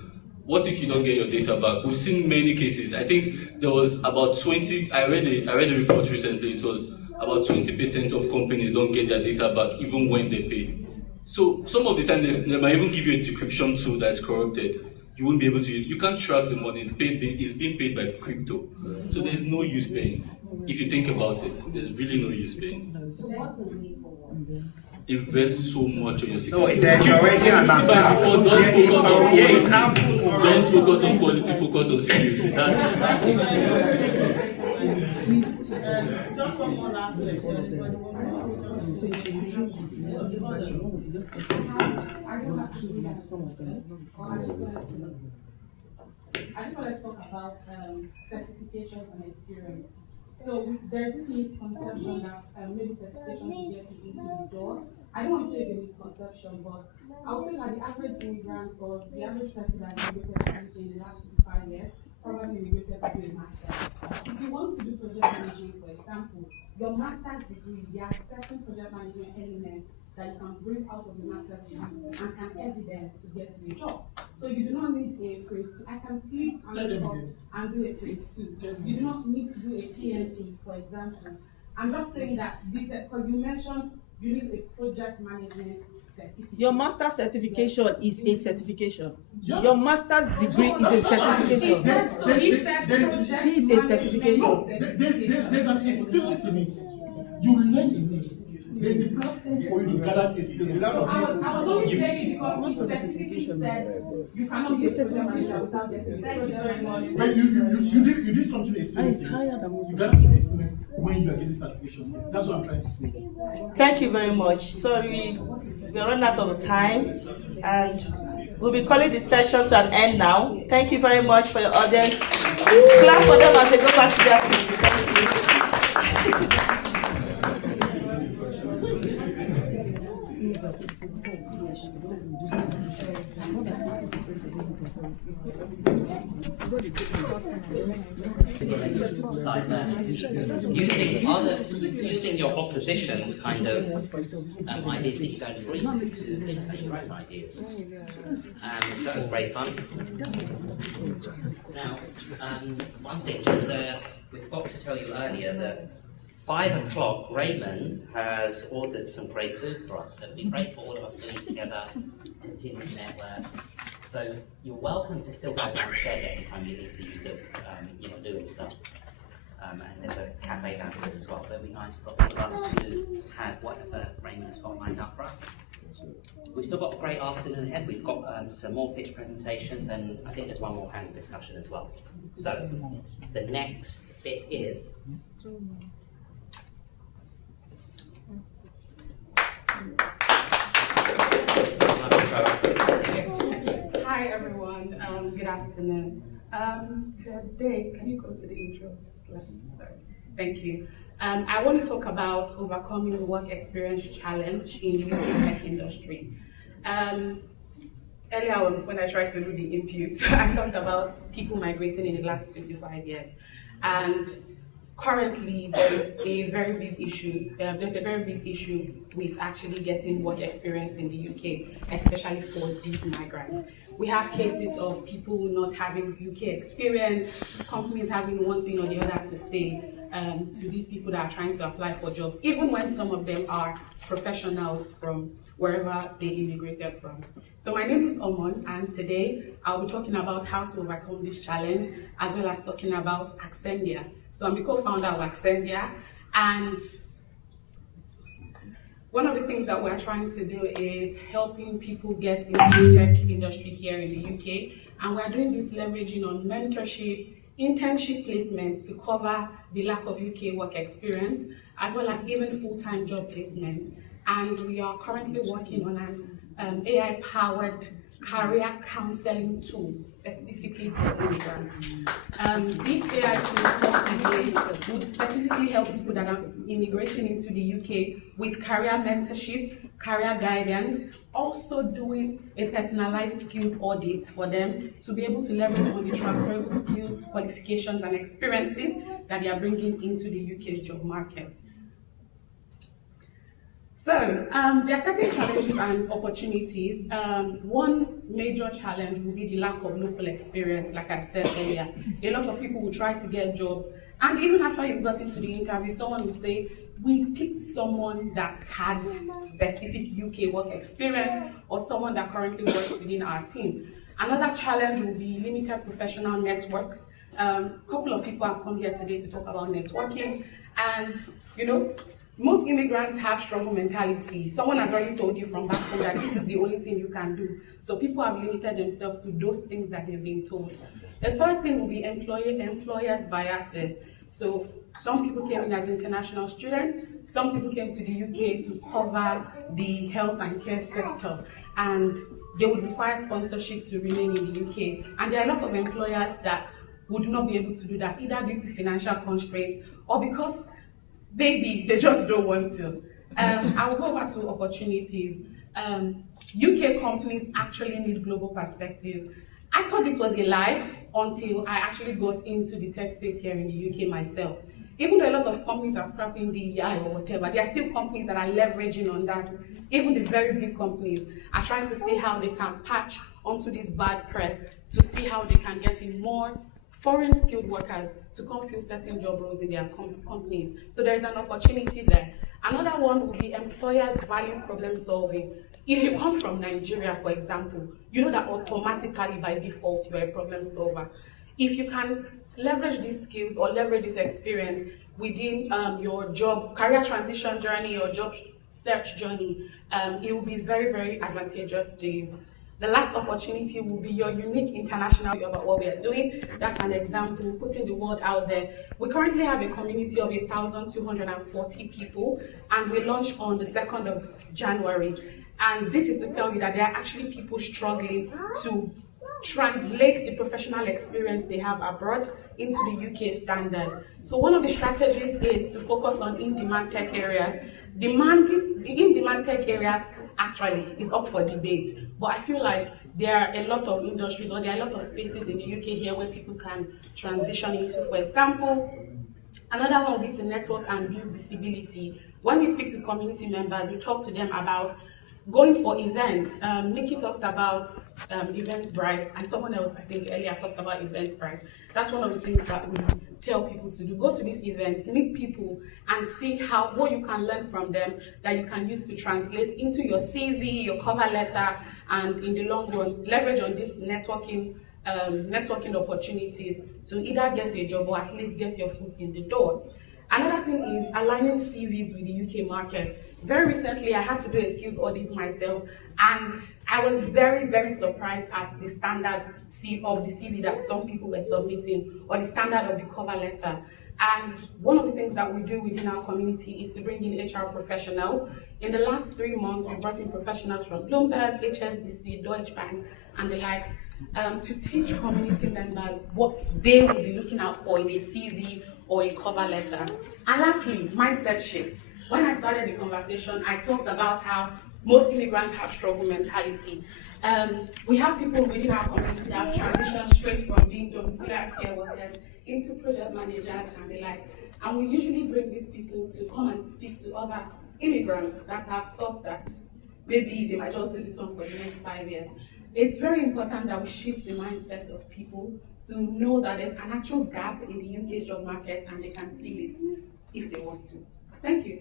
what if you don't get your data back? We've seen many cases. I think there was about 20, I read a report recently, it was about 20% of companies don't get their data back even when they pay. So some of the time they might even give you a decryption tool that's corrupted. You won't be able to use, you can't track the money, it's being paid by crypto. So there's no use paying. If you think about it, there's really no use paying. So what's the need for one? Invest so much on your security. No, there's already an attack. Don't focus on quality, focus on security. That's it. Just one more last question. I just want to talk about certifications and experience. So there's this misconception that maybe certifications to get you into the door. I don't want to say it's a misconception, but I would say that the average immigrant or the average person that immigrated in the last 2 to 5 years probably immigrated to do a master's. If you want to do project management, for example, your master's degree, there are certain project management elements that you can bring out of the master's degree and can evidence to get to a job. So you do not need a Prince 2. I can sleep and wake up and do a Prince 2. You do not need to do a PMP, for example. I'm just saying that this, because you mentioned you need a project management certificate. Your master's certification is a certification. Your master's degree is a certification. It is a certification. There's an experience in it. You learn in it. There's a platform for you to gather experience. I was only saying because the certificate said you cannot use project manager without getting. Thank you very much. But you did something experience. You gather some experience when you are getting certification. That's what I'm trying to say. Thank you very much. Sorry, we're running out of time, and we'll be calling the session to an end now. Thank you very much for your audience. Clap for them as they go back to their seats. Thank you. Using your opposition's kind of ideas that you don't agree with to indicate your own ideas. That was very fun. Now, one thing, we forgot to tell you earlier that 5 o'clock, Raymond has ordered some great food for us. So it'd be great for all of us to eat together, continue to network. So you're welcome to still go downstairs at any time you need to use the, doing stuff. And there's a cafe downstairs as well. But it'd be nice for all of us to have whatever Raymond has got lined up for us. We've still got a great afternoon ahead. We've got some more pitch presentations, and I think there's one more panel discussion as well. So the next bit is. Hi everyone, good afternoon. Today, can you go to the intro slide? Sorry. Thank you. I want to talk about overcoming the work experience challenge in the UK tech industry. Earlier on, when I tried to do the input, I talked about people migrating in the last 2 to 5 years. And currently there's a very big issue with actually getting work experience in the UK, especially for these migrants. We have cases of people not having UK experience, companies having one thing or the other to say to these people that are trying to apply for jobs, even when some of them are professionals from wherever they immigrated from. So my name is Omon, and today I'll be talking about how to overcome this challenge, as well as talking about Accendia. So I'm the co-founder of Accendia, and one of the things that we're trying to do is helping people get into the tech industry here in the UK, and we're doing this leveraging on mentorship, internship placements to cover the lack of UK work experience, as well as even full-time job placements. And we are currently working on an AI-powered career counseling tool specifically for immigrants. This AI tool would specifically help people that are immigrating into the UK with career mentorship, career guidance, also doing a personalized skills audit for them to be able to leverage on the transferable skills, qualifications, and experiences that they are bringing into the UK's job market. So, there are certain challenges and opportunities. One major challenge will be the lack of local experience, like I said earlier. A lot of people will try to get jobs, and even after you've got into the interview, someone will say, we picked someone that had specific UK work experience, or someone that currently works within our team. Another challenge will be limited professional networks. A couple of people have come here today to talk about networking, and most immigrants have struggle mentality. Someone has already told you from back home that this is the only thing you can do. So people have limited themselves to those things that they've been told. The third thing will be employers' biases. So some people came in as international students, some people came to the UK to cover the health and care sector, and they would require sponsorship to remain in the UK. And there are a lot of employers that would not be able to do that, either due to financial constraints or because maybe they just don't want to. I'll go over to opportunities. UK companies actually need global perspective. I thought this was a lie until I actually got into the tech space here in the UK myself. Even though a lot of companies are scrapping DEI or whatever, there are still companies that are leveraging on that. Even the very big companies are trying to see how they can patch onto this bad press to see how they can get in more foreign skilled workers to come fill certain job roles in their companies. So there is an opportunity there. Another one would be employers value problem solving. If you come from Nigeria, for example, you know that automatically by default you're a problem solver. If you can leverage these skills or leverage this experience within your job, career transition journey or job search journey, it will be very, very advantageous to you. The last opportunity will be your unique international about what we are doing. That's an example, putting the word out there. We currently have a community of 1,240 people, and we launched on the 2nd of January. And this is to tell you that there are actually people struggling to translate the professional experience they have abroad into the UK standard. So one of the strategies is to focus on in-demand tech areas. The in-demand tech areas actually is up for debate, but I feel like there are a lot of industries or there are a lot of spaces in the UK here where people can transition into. For example, another one would be to network and build visibility. When we speak to community members, we talk to them about going for events. Nikki talked about Eventbrite, and someone else, I think earlier, talked about Eventbrite. That's one of the things that we tell people to do. Go to these events, meet people, and see what you can learn from them that you can use to translate into your CV, your cover letter, and in the long run, leverage on these networking opportunities to either get a job or at least get your foot in the door. Another thing is aligning CVs with the UK market. Very recently, I had to do a skills audit myself, and I was very, very surprised at the standard of the CV that some people were submitting, or the standard of the cover letter. And one of the things that we do within our community is to bring in HR professionals. In the last 3 months, we brought in professionals from Bloomberg, HSBC, Deutsche Bank, and the likes, to teach community members what they will be looking out for in a CV or a cover letter. And lastly, mindset shift. When I started the conversation, I talked about how most immigrants have struggle mentality. We have people within our community that have transitioned straight from being domiciliary care workers into project managers and the like. And we usually bring these people to come and speak to other immigrants that have thought that maybe they might just do this one for the next 5 years. It's very important that we shift the mindset of people to know that there's an actual gap in the UK job market and they can fill it if they want to. Thank you.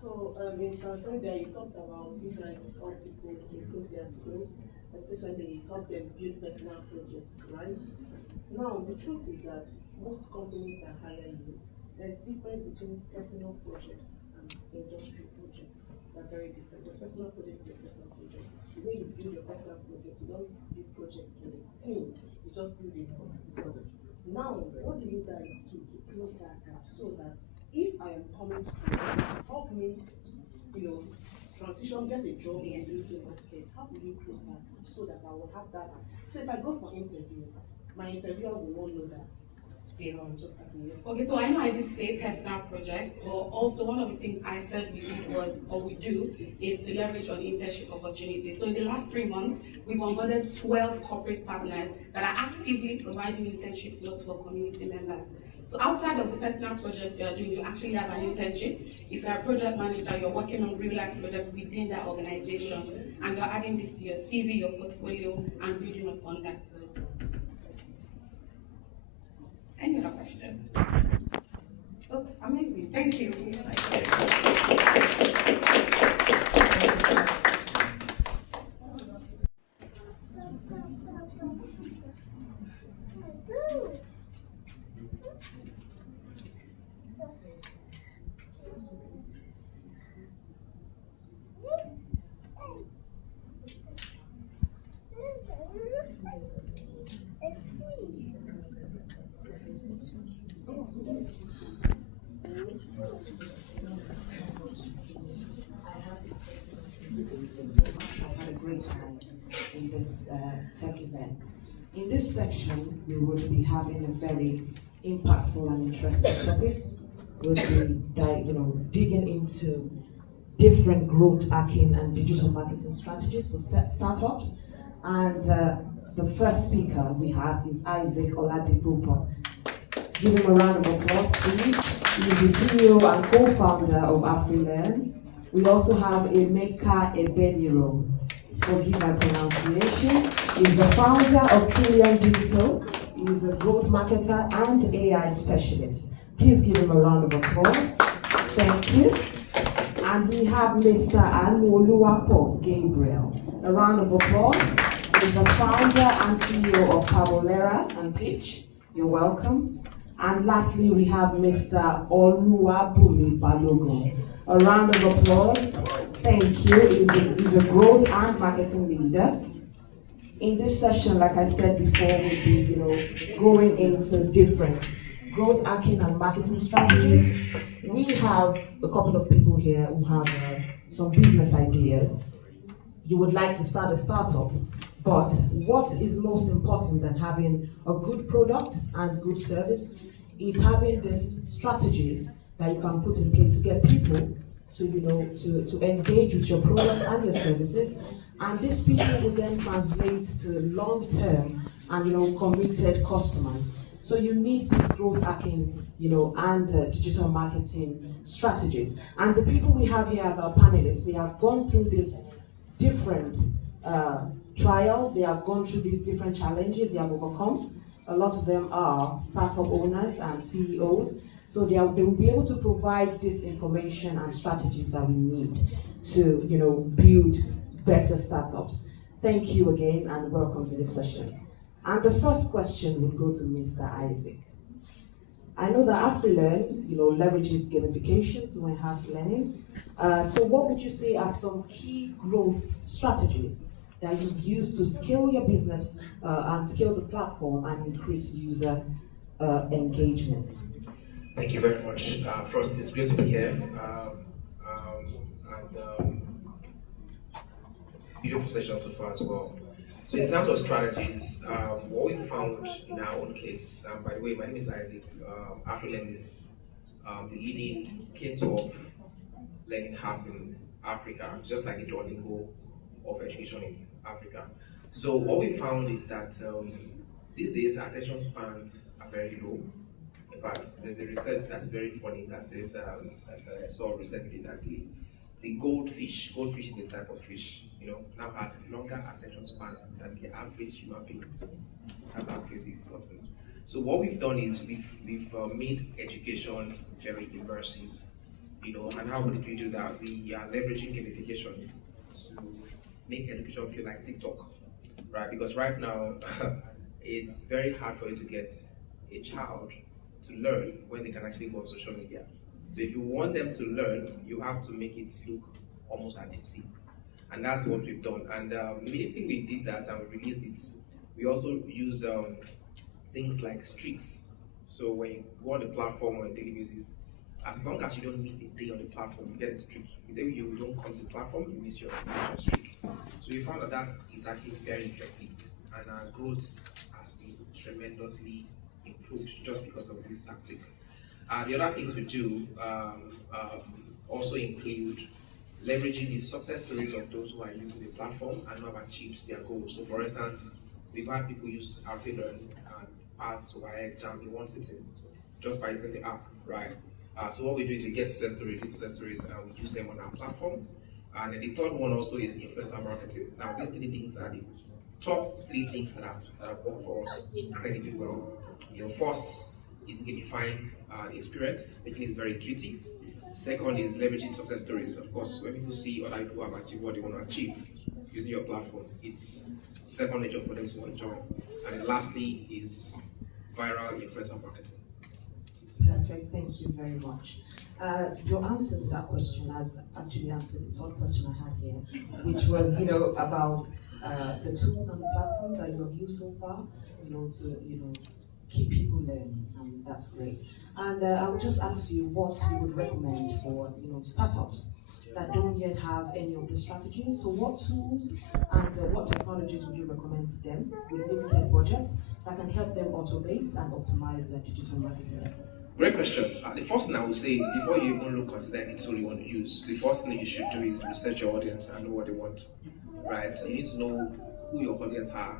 So, in Transmedia, you talked about you guys help people improve their skills, especially help them build personal projects, right? Now, the truth is that most companies that hire you, there's difference between personal projects and industry projects. They're very different. Your personal project is a personal project. The way you build your personal project, you don't build project in a team, you just build it for yourself. Now, what do you guys do to close that gap so that if I am coming to Transmedia, help me, transition, get a job in the UK market, how will you close that gap so that I will have that? So if I go for interview, my interviewer will not know that. Okay, so I know I did say personal projects, but also one of the things I said we did was, or we do, is to leverage on internship opportunities. So in the last 3 months, we've onboarded 12 corporate partners that are actively providing internship slots for community members. So outside of the personal projects you are doing, you actually have an internship. If you're a project manager, you're working on real life projects within that organization, and you're adding this to your CV, your portfolio, and building upon that. Any other question? Oh, amazing. Thank you. I've had a great time in this tech event. In this section, we will be having a very impactful and interesting topic. We'll be digging into different growth hacking and digital marketing strategies for startups. And the first speaker we have is Isaac Oladipo. Give him a round of applause, please. He's the CEO and co-founder of AfriLearn. We also have Emeka Ebeniro. Forgive my pronunciation. He's the founder of Trillion Digital. He's a growth marketer and AI specialist. Please give him a round of applause. Thank you. And we have Mr. Anwoluwapo Gabriel. A round of applause. He's the founder and CEO of Pavolera and Pitch. You're welcome. And lastly, we have Mr. Oluwabumi Balogun. A round of applause. Thank you. He's a growth and marketing leader. In this session, like I said before, we'll be going into different growth hacking and marketing strategies. We have a couple of people here who have some business ideas. You would like to start a startup, but what is most important than having a good product and good service is having these strategies that you can put in place to get people to engage with your product and your services, and these people will then translate to long-term and committed customers. So you need these growth hacking, and digital marketing strategies. And the people we have here as our panelists, they have gone through these different trials, they have gone through these different challenges, they have overcome. A lot of them are startup owners and CEOs. So they will be able to provide this information and strategies that we need to, build better startups. Thank you again and welcome to this session. And the first question would go to Mr. Isaac. I know that AfriLearn, leverages gamification to enhance learning. So what would you say are some key growth strategies that you've used to scale your business and scale the platform and increase user engagement? Thank you very much. First, it's great to be here. Beautiful session so far as well. So in terms of strategies, what we found in our own case, by the way, my name is Isaac. AfriLearn is the leading K-12 learning hub in Africa, just like the Duolingo of education Africa. So what we found is that these days attention spans are very low. In fact, there's a research that's very funny that says that I saw recently that the goldfish is a type of fish, now has a longer attention span than the average human being. That's how crazy it's gotten. So what we've done is we've made education very immersive, and how would we do that? We are leveraging gamification to make education feel like TikTok, right? Because right now, it's very hard for you to get a child to learn when they can actually go on social media. So if you want them to learn, you have to make it look almost addictive. And that's what we've done. And immediately we did that and we released it, we also use things like streaks. So when you go on the platform on a daily basis, as long as you don't miss a day on the platform, you get a streak. The day you don't come to the platform, you miss your streak. So we found that is actually very effective, and our growth has been tremendously improved just because of this tactic. The other things we do also include leveraging the success stories of those who are using the platform and who have achieved their goals. So for instance, we've had people use AfriLearn and pass WAEC exam in one sitting just by using the app, right? So what we do is we get success stories, these success stories, and we use them on our platform. And then the third one also is influencer marketing. Now these three things are the top three things that have worked for us incredibly well. First is gamifying the experience, making it very intuitive. Second is leveraging success stories. Of course, when people see other people have achieved what they want to achieve using your platform, it's second nature for them to enjoy. And then lastly is viral influencer marketing. Perfect, thank you very much. Your answer to that question has actually answered the third question I had here, which was, about the tools and the platforms that you have used so far, to, keep people learning, and that's great. And I would just ask you what you would recommend for, startups that don't yet have any of the strategies. So what tools and what technologies would you recommend to them with limited budgets that can help them automate and optimize their digital marketing efforts? Great question. The first thing I would say is before you even consider any tool you want to use, the first thing you should do is research your audience and know what they want, right? So you need to know who your audience are.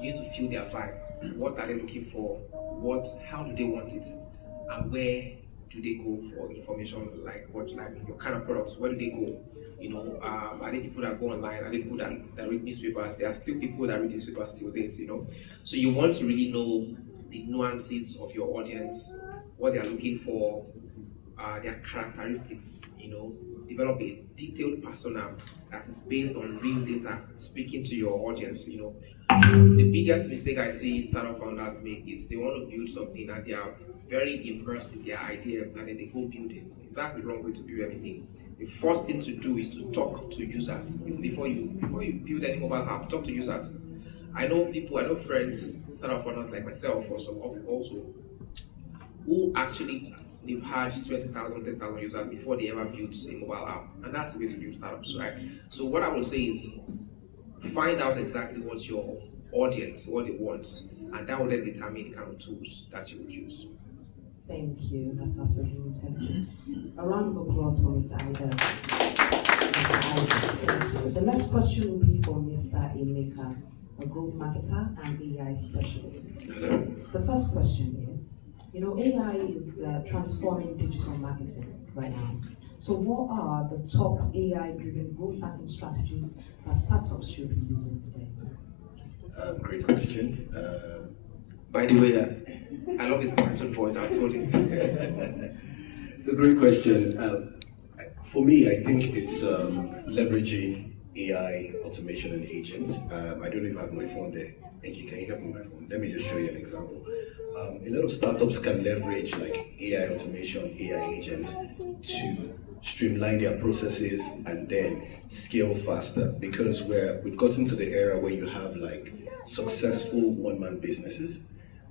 You need to feel their vibe. What are they looking for? How do they want it? And where do they go for information like your kind of products? Where do they go? Are they people that go online? Are they people that read newspapers? There are still people that read newspapers still days, So you want to really know the nuances of your audience, what they are looking for, their characteristics, develop a detailed persona that is based on real data, speaking to your audience, The biggest mistake I see startup founders make is they want to build something and they are very immersed in their idea and then they go build it. That's the wrong way to build anything. The first thing to do is to talk to users. Before you build any mobile app, talk to users. I know friends, startup founders like myself also, who actually they've had 20,000, 10,000 users before they ever built a mobile app. And that's the way to build startups, right? So what I would say is find out exactly what your audience, what they want, and that will then determine the kind of tools that you would use. Thank you, that's absolutely intelligent. A round of applause for Mr. Ida. Thank you. The next question will be for Mr. Emeka, a growth marketer and AI specialist. The first question is, AI is transforming digital marketing right now. So what are the top AI-driven growth hacking strategies that startups should be using today? Great question. By the way, I love his baritone voice, I told you. It's a great question. For me, I think it's leveraging AI, automation, and agents. I don't know if I have my phone there. Thank you. Can you help me with my phone? Let me just show you an example. A lot of startups can leverage AI automation, AI agents to streamline their processes and then scale faster, because we've gotten to the era where you have successful one-man businesses,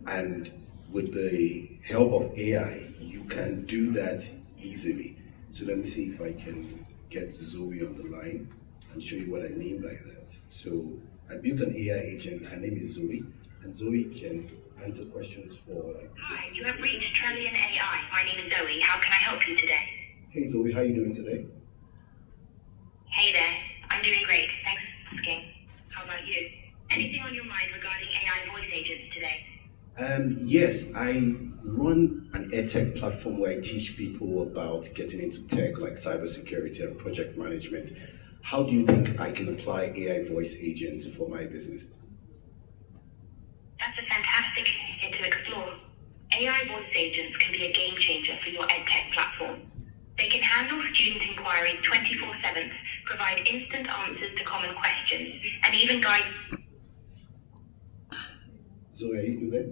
and with the help of AI, you can do that easily. So let me see if I can get Zoe on the line and show you what I mean by that. So I built an AI agent. Her name is Zoe, and Zoe can answer questions for Hi, you have reached Trillion AI. My name is Zoe. How can I help you today? Hey Zoe, how are you doing today? Hey there. I'm doing great. Thanks for asking. about you? Anything on your mind regarding AI voice agents today? Yes, I run an edtech platform where I teach people about getting into tech like cybersecurity and project management. How do you think I can apply AI voice agents for my business? That's a fantastic idea to explore. AI voice agents can be a game changer for your edtech platform. They can handle student inquiries 24/7, provide instant answers to common questions, and even guide... Zoe, are you still there?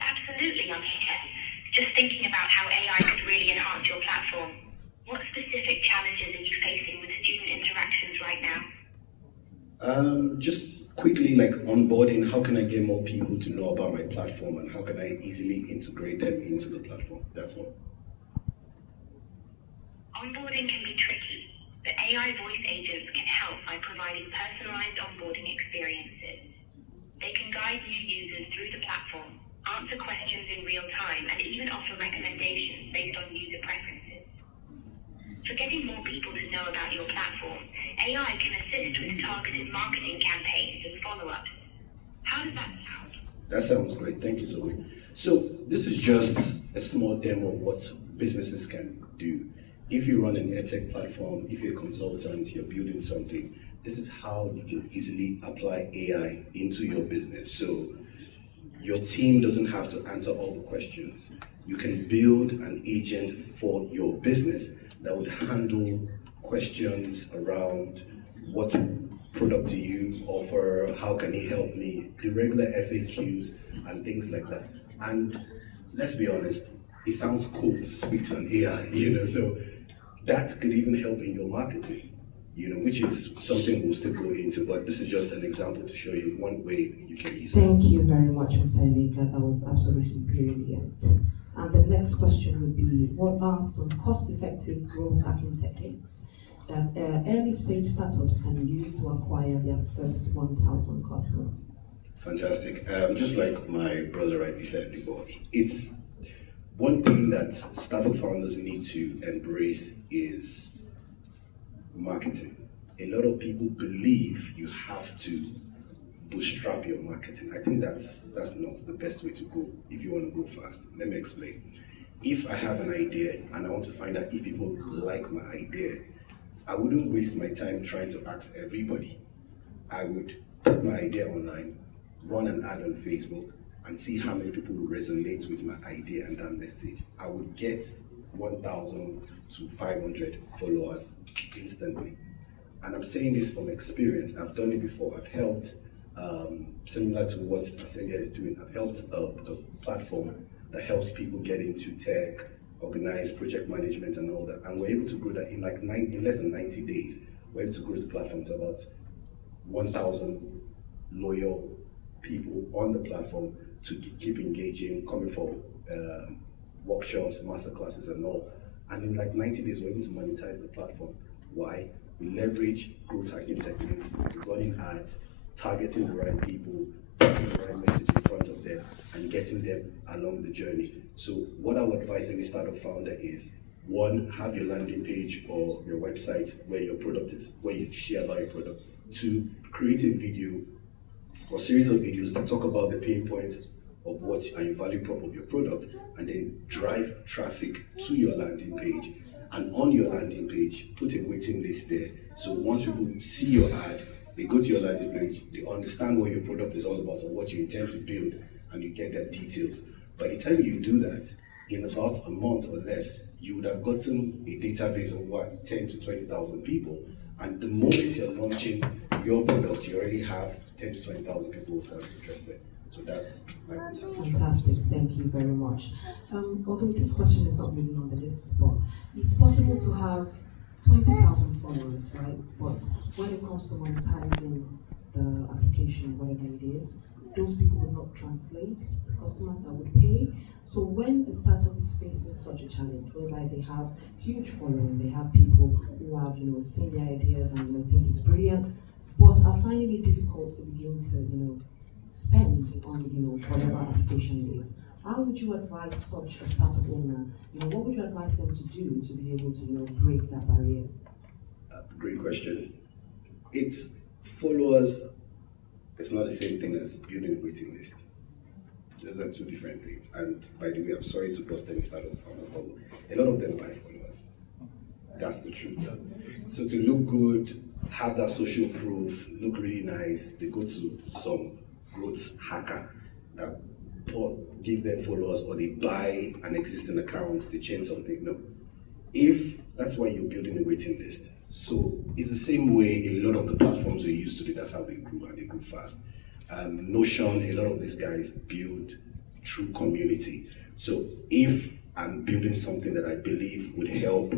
Absolutely, I'm here. Just thinking about how AI could really enhance your platform. What specific challenges are you facing with student interactions right now? Just quickly, like onboarding, how can I get more people to know about my platform and how can I easily integrate them into the platform? That's all. Onboarding can be tricky, but AI voice agents can help by providing personalized onboarding experiences. They can guide new users through the platform, answer questions in real time, and even offer recommendations based on user preferences. For getting more people to know about your platform, AI can assist with targeted marketing campaigns and follow-ups. How does that sound? That sounds great. Thank you, Zoe. So this is just a small demo of what businesses can do. If you run an edtech platform, if you're a consultant, you're building something, this is how you can easily apply AI into your business. So your team doesn't have to answer all the questions. You can build an agent for your business that would handle questions around what product do you offer, how can it help me, the regular FAQs and things like that. And let's be honest, it sounds cool to speak to an AI, so that could even help in your marketing, which is something we'll still go into, but this is just an example to show you one way you can use it. Thank you very much, Mr. Emeka. That was absolutely brilliant. And the next question would be, what are some cost-effective growth hacking techniques that early-stage startups can use to acquire their first 1,000 customers? Fantastic. Just like my brother rightly said before, it's one thing that startup founders need to embrace is marketing. A lot of people believe you have to bootstrap your marketing. I think that's not the best way to go if you want to go fast. Let me explain. If I have an idea and I want to find out if people like my idea, I wouldn't waste my time trying to ask everybody. I would put my idea online, run an ad on Facebook, and see how many people will resonate with my idea and that message. I would get 1,000 to 500 followers instantly. And I'm saying this from experience. I've done it before. I've helped, similar to what Ascendia is doing, I've helped a platform that helps people get into tech, organize project management and all that. And we're able to grow that in less than 90 days. We're able to grow the platform to about 1,000 loyal people on the platform to keep engaging, coming for workshops, masterclasses and all. And in 90 days, we're able to monetize the platform. Why? We leverage growth hacking techniques, running ads, targeting the right people, putting the right message in front of them, and getting them along the journey. So what I would advise every startup founder is, one, have your landing page or your website where your product is, where you share about your product. Two, create a video or series of videos that talk about the pain points of what and your value prop of your product, and then drive traffic to your landing page. And on your landing page, put a waiting list there. So once people see your ad, they go to your landing page, they understand what your product is all about or what you intend to build, and you get their details. By the time you do that, in about a month or less, you would have gotten a database of what, 10 to 20,000 people. And the moment you're launching your product, you already have 10 to 20,000 people who are interested. So that's my contribution. Fantastic, thank you very much. Although this question is not really on the list, but it's possible to have 20,000 followers, right? But when it comes to monetizing the application, whatever it is, those people will not translate to customers that would pay. So when a startup is facing such a challenge, whereby they have huge following, they have people who have, seen their ideas and think it's brilliant, but are finding it difficult to begin to, spend on, whatever application it is. How would you advise such a startup owner? What would you advise them to do to be able to, break that barrier? Great question. it's followers. It's not the same thing as building a waiting list. Those are two different things. And by the way, I'm sorry to bust any start of founder, but a lot of them buy followers. That's the truth. So to look good, have that social proof, look really nice, they go to some growth hacker that give them followers, or they buy an existing account, they change something. No. If that's why you're building a waiting list. So it's the same way a lot of the platforms we used to do, that's how they grew, and they grew fast. Notion, a lot of these guys build through community. So if I'm building something that I believe would help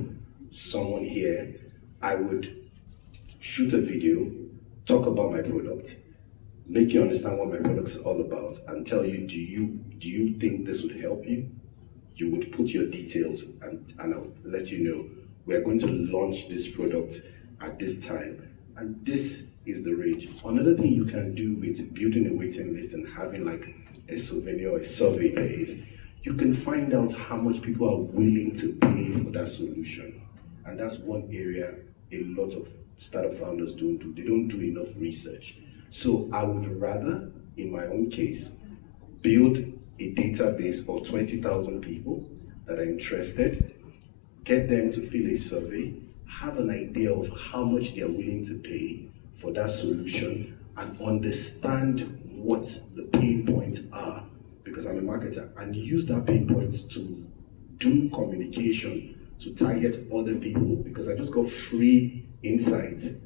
someone here, I would shoot a video, talk about my product, make you understand what my product is all about, and tell you, do you think this would help you? You would put your details, and I would let you know, we're going to launch this product at this time, and this is the range. Another thing you can do with building a waiting list and having like a souvenir or a survey is, you can find out how much people are willing to pay for that solution. And that's one area a lot of startup founders don't do. They don't do enough research. So I would rather, in my own case, build a database of 20,000 people that are interested, get them to fill a survey, have an idea of how much they are willing to pay for that solution, and understand what the pain points are, because I'm a marketer, and use that pain points to do communication to target other people, because I just got free insights,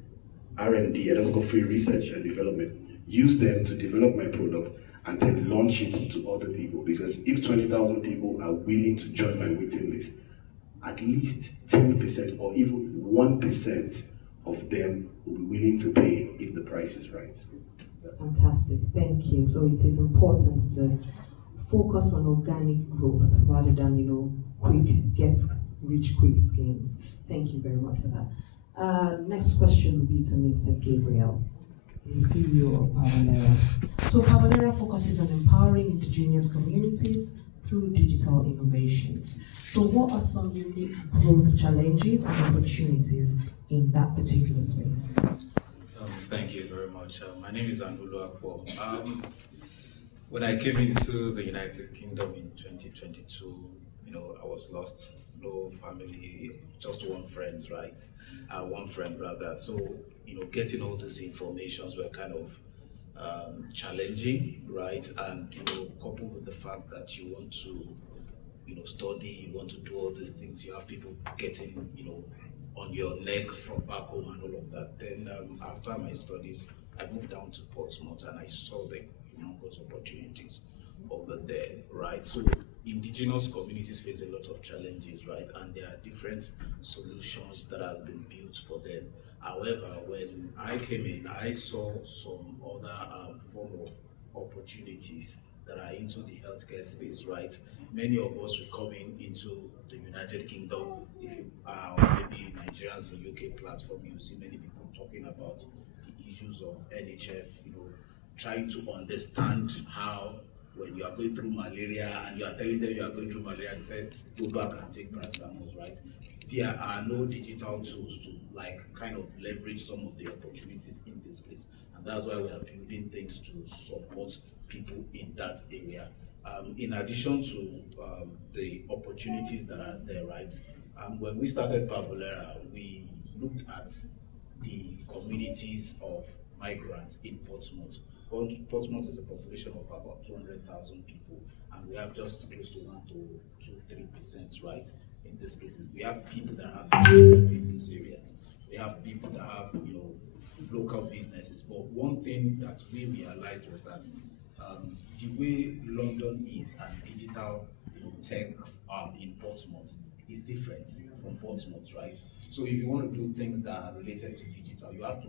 R&D, I just got free research and development. Use them to develop my product and then launch it to other people, because if 20,000 people are willing to join my waiting list, at least 10% or even 1% of them will be willing to pay if the price is right. Fantastic, thank you. So it is important to focus on organic growth rather than, quick get rich quick schemes. Thank you very much for that. Next question will be to Mr. Gabriel, the CEO of Pavalera. So Pavalera focuses on empowering indigenous communities through digital innovations. So what are some unique growth challenges and opportunities in that particular space? Thank you very much. My name is Anulu Akpo. When I came into the United Kingdom in 2022, I was lost, no family, just one friend, right? One friend rather. So, getting all these informations were kind of challenging, right? And, coupled with the fact that you want to, study, you want to do all these things, you have people getting, on your neck from back home and all of that. Then after my studies, I moved down to Portsmouth and I saw the numbers of opportunities over there, right? So indigenous communities face a lot of challenges, right? And there are different solutions that have been built for them. However, when I came in, I saw some other form of opportunities that are into the healthcare space, right? Many of us will come into the United Kingdom. If you are maybe Nigerians in UK platform, you see many people talking about the issues of NHS, trying to understand how, when you are going through malaria and you are telling them you are going through malaria, they say, go back and take paracetamol, right? There are no digital tools to kind of leverage some of the opportunities in this place. And that's why we are building things to support people in that area. In addition to the opportunities that are there, right? When we started Pavalera, we looked at the communities of migrants in Portsmouth. Portsmouth is a population of about 200,000 people, and we have just close to 1 to 3%, right, in these places. We have people that have businesses in these areas. We have people that have, local businesses. But one thing that we realized was that the way London is and digital tech in Portsmouth is different from Portsmouth, right? So if you want to do things that are related to digital, you have to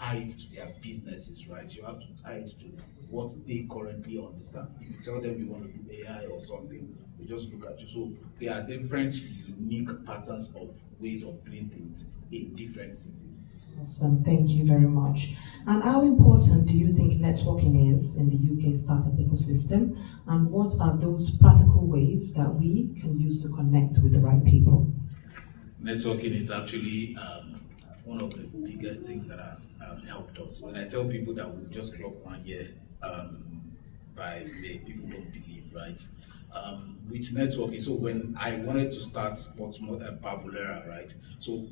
tie it to their businesses, right? You have to tie it to what they currently understand. If you tell them you want to do AI or something, they just look at you. So there are different unique patterns of ways of doing things in different cities. Awesome, thank you very much. And how important do you think networking is in the UK startup ecosystem? And what are those practical ways that we can use to connect with the right people? Networking is actually one of the biggest things that has helped us. When I tell people that we've just clocked 1 year by May, people don't believe, right? With networking, so when I wanted to start Parvulera, right? So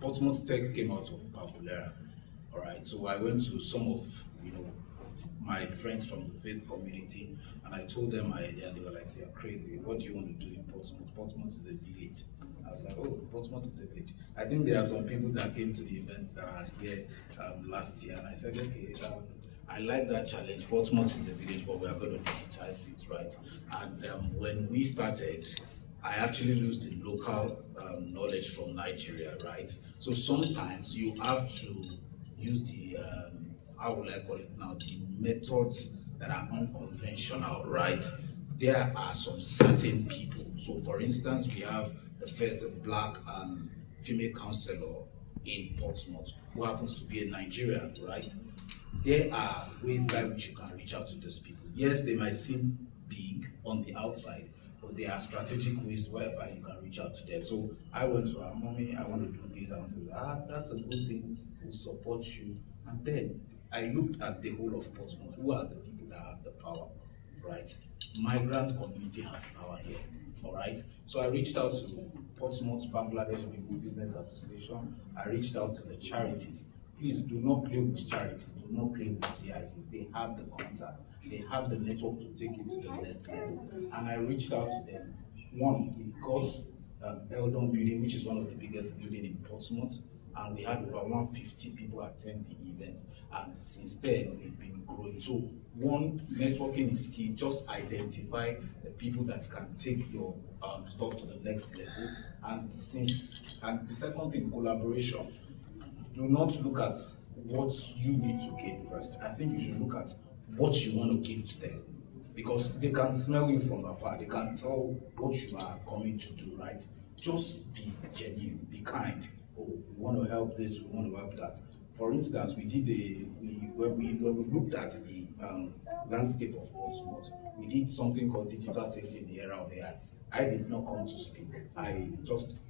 Portsmouth Tech came out of Parvulera, all right? So I went to some of my friends from the faith community, and I told them my idea, and they were like, "You're crazy. What do you want to do in Portsmouth? Portsmouth is a village." I was like, "Oh, Portsmouth is a village." I think there are some people that came to the events that are here last year, and I said, "Okay, I like that challenge. Portsmouth is a village, but we are going to digitize it, right?" And when we started, I actually used the local knowledge from Nigeria, right? So sometimes you have to use the, how will I call it now, the methods that are unconventional, right? There are some certain people. So for instance, we have the first black and female counselor in Portsmouth, who happens to be a Nigerian, right? There are ways by which you can reach out to those people. Yes, they might seem big on the outside, but there are strategic ways whereby you can reach out to them. So I went to her, "Mommy, I want to do this, I want to do that." That's a good thing, we'll support you. And then I looked at the whole of Portsmouth. Who are the people that have the power, right? Migrant community has power here, all right? So I reached out to Portsmouth Bangladesh People Business Association. I reached out to the charities. Please do not play with charities, do not play with CICs. They have the contact, they have the network to take you to the next level. And I reached out to them. One, we got Eldon Building, which is one of the biggest buildings in Portsmouth, and we had over 150 people attend the event. And since then, we've been growing. So one, networking is key. Just identify the people that can take your stuff to the next level. And the second thing, collaboration. Do not look at what you need to gain first. I think you should look at what you want to give to them, because they can smell you from afar. They can tell what you are coming to do, right? Just be genuine, be kind. Oh, we want to help this, we want to help that. For instance, when we looked at the landscape of Portsmouth, we did something called digital safety in the era of AI. I did not come to speak. I just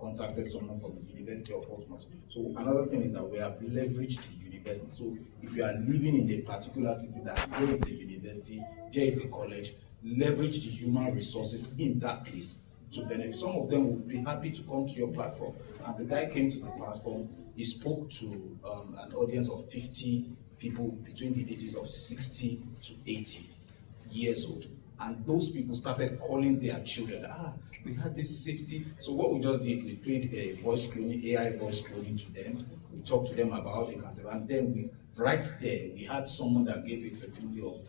contacted someone from the University of Portsmouth. So another thing is that we have leveraged the university. So if you are living in a particular city that there is a university, there is a college, leverage the human resources in that place to benefit. Some of them will be happy to come to your platform. And the guy came to the platform, he spoke to an audience of 50 people between the ages of 60 to 80 years old. And those people started calling their children. We had this safety. So what we just did, we played a voice cloning, AI voice cloning to them. We talked to them about how they can save. And then right there, we had someone that gave a testimony of,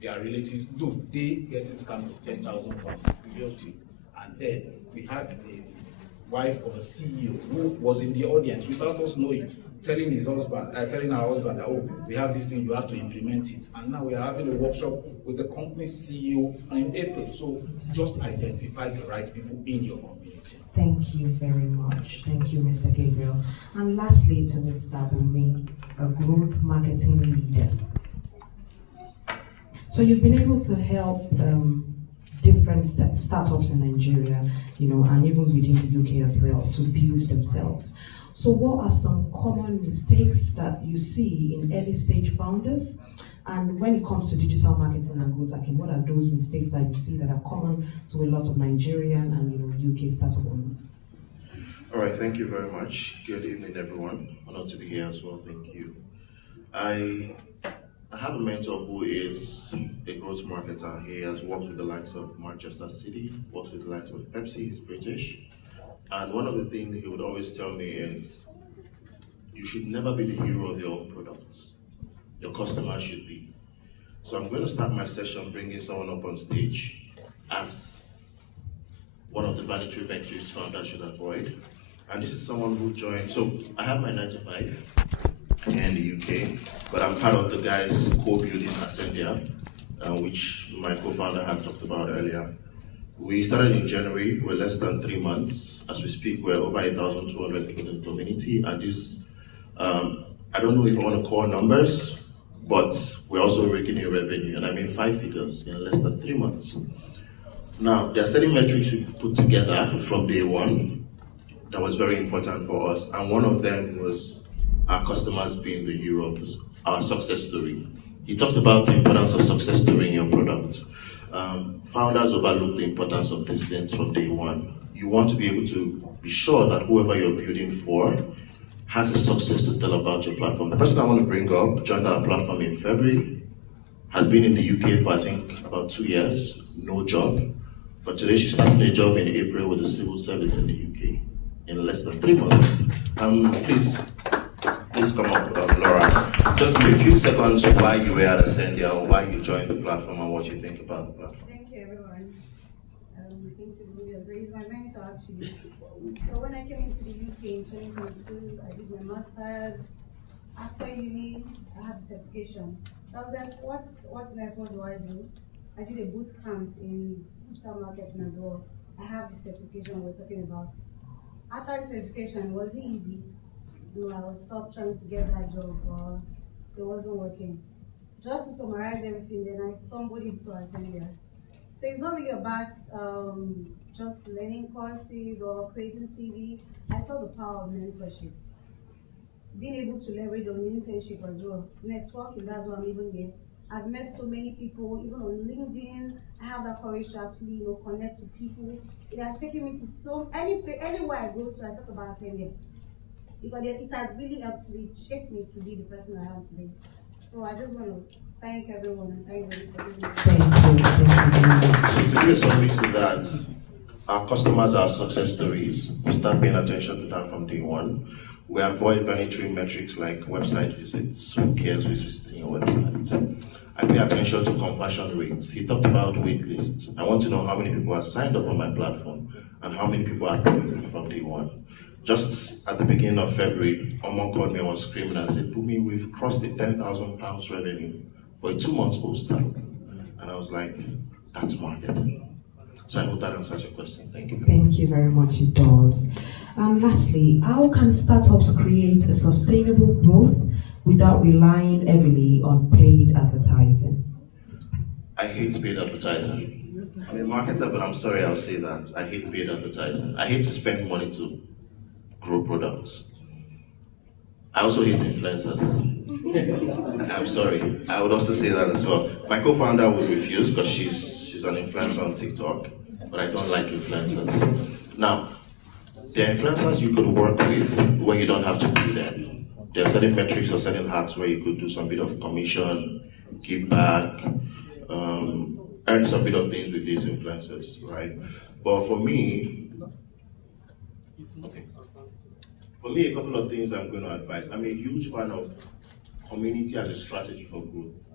their relatives. No, they get a scam of 10,000 pounds the previous week. And then we had a wife of a CEO who was in the audience without us knowing, telling her husband that, we have this thing, you have to implement it. And now we are having a workshop with the company's CEO in April. So just identify the right people in your community. Thank you very much. Thank you, Mr. Gabriel. And lastly, to Mr. Bumi, a growth marketing leader. So you've been able to help different startups in Nigeria, and even within the UK as well, to build themselves. So what are some common mistakes that you see in early stage founders? And when it comes to digital marketing and growth hacking, what are those mistakes that you see that are common to a lot of Nigerian and UK startup owners? All right, thank you very much. Good evening, everyone. Honored to be here as well. Thank you. I have a mentor who is a growth marketer. He has worked with the likes of Manchester City, worked with the likes of Pepsi. He's British. And one of the things he would always tell me is, you should never be the hero of your own products. Your customer should be. So I'm going to start my session bringing someone up on stage as one of the vanity metrics founders should avoid. And this is someone who joined. So I have my 9 to 5 here in the UK, but I'm part of the guys co-building Ascendia, which my co-founder had talked about earlier. We started in January. We're less than 3 months. As we speak, we're over 1,200 people in the community. And this, I don't know if I want to call numbers, but we're also raking in revenue. And I mean 5 figures in less than 3 months. Now, there are certain metrics we put together from day one that was very important for us, and one of them was our customers being the hero of our success story. He talked about the importance of success story in your product. Founders overlook the importance of these things from day one. You want to be able to be sure that whoever you're building for has a success to tell about your platform. The person I want to bring up joined our platform in February, has been in the UK for I think about 2 years, no job. But today she's starting a job in April with the civil service in the UK in less than 3 months. Please come up, Laura. Just give me a few seconds why you were at Ascendia, or why you joined the platform, and what you think about the platform. Thank you, everyone. Thank you, Rubius. He's my mentor, actually. So when I came into the UK in 2022, I did my master's. After uni, I had the certification. So I was like, what next? What do? I did a boot camp in digital marketing as well. I have the certification we're talking about. After the certification, was it easy? You know, I was stopped trying to get that job, but it wasn't working. Just to summarize everything, then I stumbled into Ascendia. So it's not really about just learning courses or creating CV. I saw the power of mentorship. Being able to leverage on internship as well. Networking, that's why I'm even here. I've met so many people, even on LinkedIn. I have that courage to actually, connect to people. It has taken me to anywhere I go to, I talk about Ascendia. Because it has really helped me, shaped me to be the person I am today. So I just want to thank everyone and thank everybody. So to give a summary to that, our customers are success stories. We start paying attention to that from day one. We avoid vanity metrics like website visits. Who cares who's visiting your website? I pay attention to conversion rates. He talked about wait lists. I want to know how many people are signed up on my platform and how many people are paying from day one. Just at the beginning of February, Omo called me and was screaming and said, Bumi, we've crossed the £10,000 revenue for a 2-month-old start. And I was like, that's marketing. So I hope that answers your question. Thank you. Thank you very much, it does. And lastly, how can startups create a sustainable growth without relying heavily on paid advertising? I hate paid advertising. I'm a marketer, but I'm sorry, I'll say that. I hate paid advertising. I hate to spend money to grow products. I also hate influencers. I'm sorry, I would also say that as well. My co-founder would refuse because she's an influencer on TikTok, but I don't like influencers. Now, there are influencers you could work with where you don't have to pay them. There are certain metrics or certain hacks where you could do some bit of commission, give back, earn some bit of things with these influencers, right? But for me, a couple of things I'm going to advise. I'm a huge fan of community as a strategy for growth.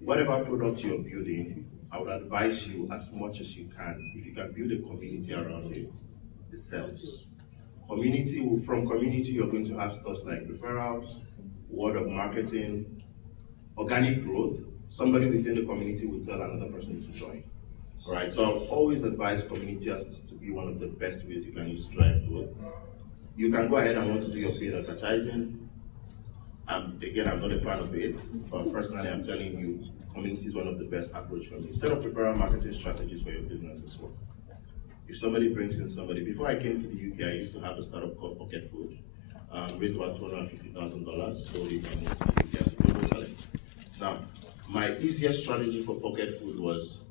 Whatever product you're building, I would advise you as much as you can, if you can build a community around it, it sells. From community, you're going to have stuff like referrals, word of marketing, organic growth. Somebody within the community will tell another person to join. All right, so I'll always advise community as to be one of the best ways you can use to drive growth. You can go ahead and want to do your paid advertising. Again, I'm not a fan of it, but personally, I'm telling you, community is one of the best approach for me. Set up referral marketing strategies for your business as well. If somebody brings in somebody, before I came to the UK, I used to have a startup called Pocket Food. Raised about $250,000, sold it and went to the UK as a global challenge. Now, my easiest strategy for Pocket Food was,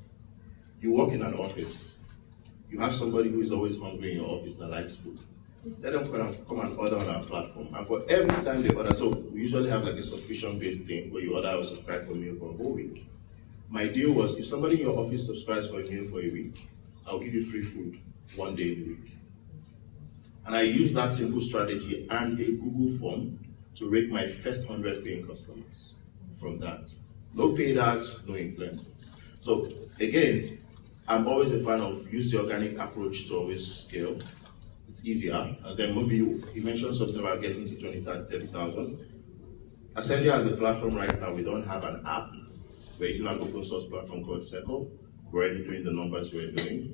you work in an office, you have somebody who is always hungry in your office that likes food. Let them come and order on our platform. And for every time they order, so we usually have like a subscription-based thing where you order or subscribe for a meal for a whole week. My deal was, if somebody in your office subscribes for a meal for a week, I'll give you free food 1 day in the week. And I used that simple strategy and a Google form to rate my first 100 paying customers from that. No paid ads, no influencers. So again, I'm always a fan of use the organic approach to always scale. It's easier. And then maybe you mentioned something about getting to 20,000, 30,000. Ascendia as a platform right now, we don't have an app. We're using an open source platform called Circle. We're already doing the numbers we're doing.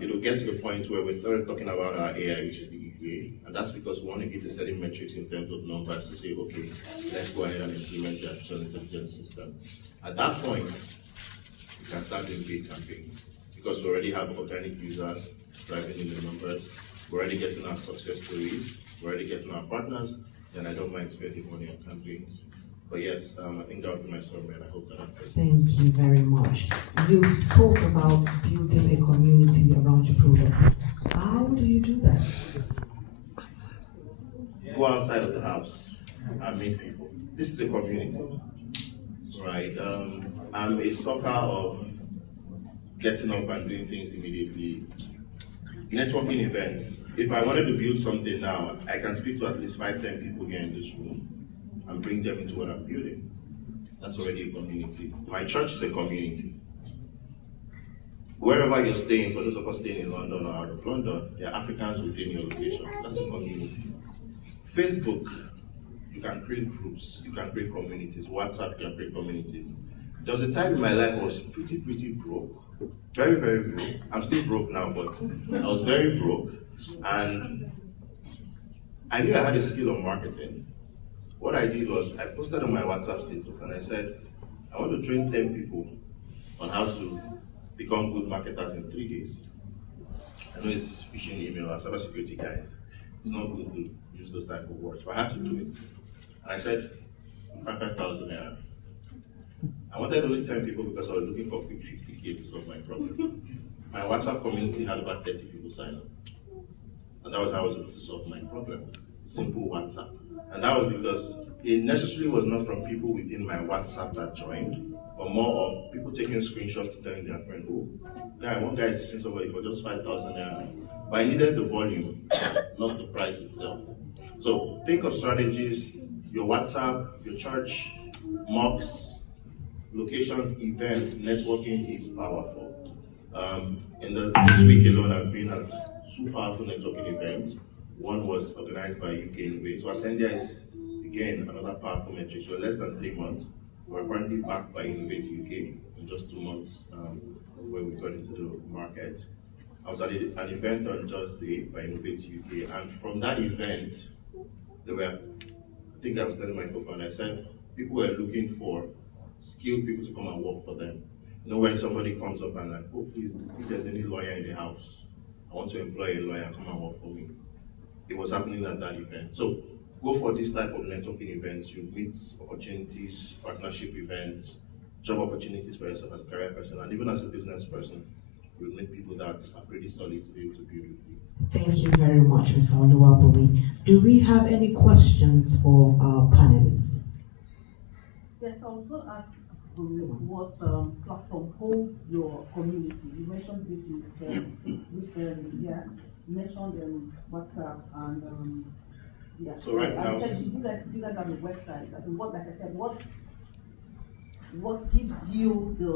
It'll get to the point where we started talking about our AI, which is the EVA, and that's because we want to hit the certain metrics in terms of numbers to say, okay, let's go ahead and implement the artificial intelligence system. At that point, we can start doing paid campaigns because we already have organic users driving in the numbers. we're already getting our success stories, we're already getting our partners, then I don't mind spending money on campaigns. But yes, I think that would be my summary, and I hope that answers. Thank you very much. You spoke about building a community around your product. How do you do that? Go outside of the house and meet people. This is a community, right? I'm a sucker of getting up and doing things immediately. Networking events. If I wanted to build something now, I can speak to at least 5-10 people here in this room and bring them into what I'm building. That's already a community. My church is a community. Wherever you're staying, for those of us staying in London or out of London, there are Africans within your location. That's a community. Facebook, you can create groups, you can create communities. WhatsApp, you can create communities. There was a time in my life I was pretty broke. Very, very broke. I'm still broke now, but I was very broke. And I knew I had a skill on marketing. What I did was I posted on my WhatsApp status and I said, I want to train 10 people on how to become good marketers in 3 days. I know it's phishing email or cybersecurity guys. It's not good to use those type of words, but I had to do it. And I said, 5,000 naira. I wanted only 10 people because I was looking for a quick 50K to solve my problem. My WhatsApp community had about 30 people sign up. And that was how I was able to solve my problem. Simple WhatsApp. And that was because it necessarily was not from people within my WhatsApp that joined, but more of people taking screenshots telling their friend, oh, one guy is teaching somebody for just 5,000 naira. But I needed the volume, not the price itself. So think of strategies, your WhatsApp, your church, mocks, locations, events, networking is powerful. This week alone, I've been at 2 powerful networking events. One was organized by UK Innovate. So Ascendia is, again, another powerful metric. So less than 3 months, we're currently backed by Innovate UK in just 2 months when we got into the market. I was at an event on Thursday by Innovate UK, and from that event, I think I was telling my co-founder, I said, people were looking for skilled people to come and work for them. You know, when somebody comes up and like, oh please, if there's any lawyer in the house, I want to employ a lawyer, come and work for me. It was happening at that event. So go for this type of networking events. You meet opportunities, partnership events, job opportunities for yourself as a career person, and even as a business person, you'll meet people that are pretty solid to be able to build with you. Thank you very much, Mr. Oluwabomi. Do we have any questions for our panelists? Yes, I was going to ask what platform holds your community. You mentioned you mentioned WhatsApp and yeah. So right now, you guys have a website. I mean, like I said, what gives you the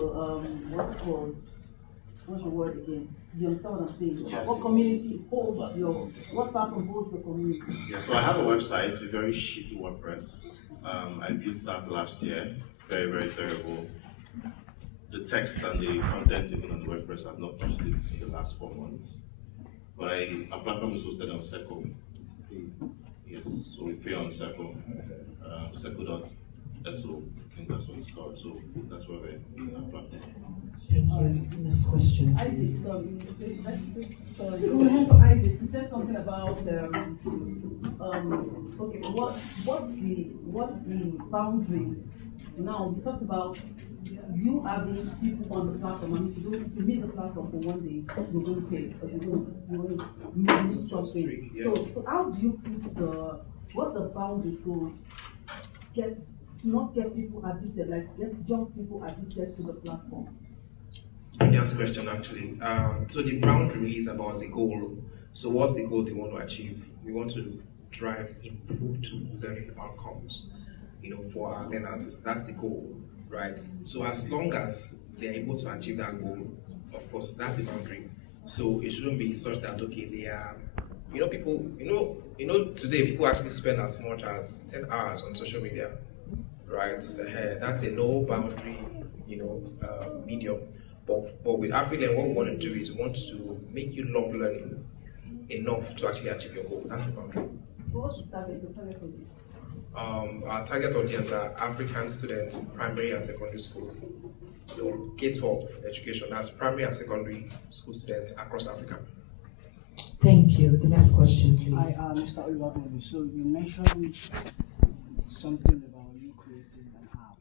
what's the word again? Do you understand what I'm saying? Yes. What community holds what platform holds your community? Yeah, so I have a website, a very shitty WordPress. I built that last year. Very, very terrible. The text and the content even on the WordPress, I've not touched it in the last 4 months. But our platform is hosted on Circle. Yes, so we pay on Circle. Circle.so, I think that's what it's called. So that's where we're in our platform. Thank you. Next question, please. Go ahead. Isaac, you said something about okay, what's the boundary? Now we talked about you having people on the platform, and if you miss the platform for 1 day, you're going to pay, but you're going to miss something. Yeah. So how do you put what's the boundary to not get people addicted, like get young people addicted to the platform? Brilliant question, actually. So the boundary is about the goal. So what's the goal they want to achieve? We want to drive improved learning outcomes, for our learners. That's the goal, right? So as long as they're able to achieve that goal, of course, that's the boundary. So it shouldn't be such that, okay, they are, people, today people actually spend as much as 10 hours on social media, right? That's a low boundary, medium. But with AfriLearn, what we want to do is we want to make you love learning enough to actually achieve your goal. That's the boundary. What's the target audience? Our target audience are African students, primary and secondary school. K-12 education, that's primary and secondary school students across Africa. Thank you. The next question, please. Hi, Mr. Oluwakunle. So you mentioned something about you creating an app,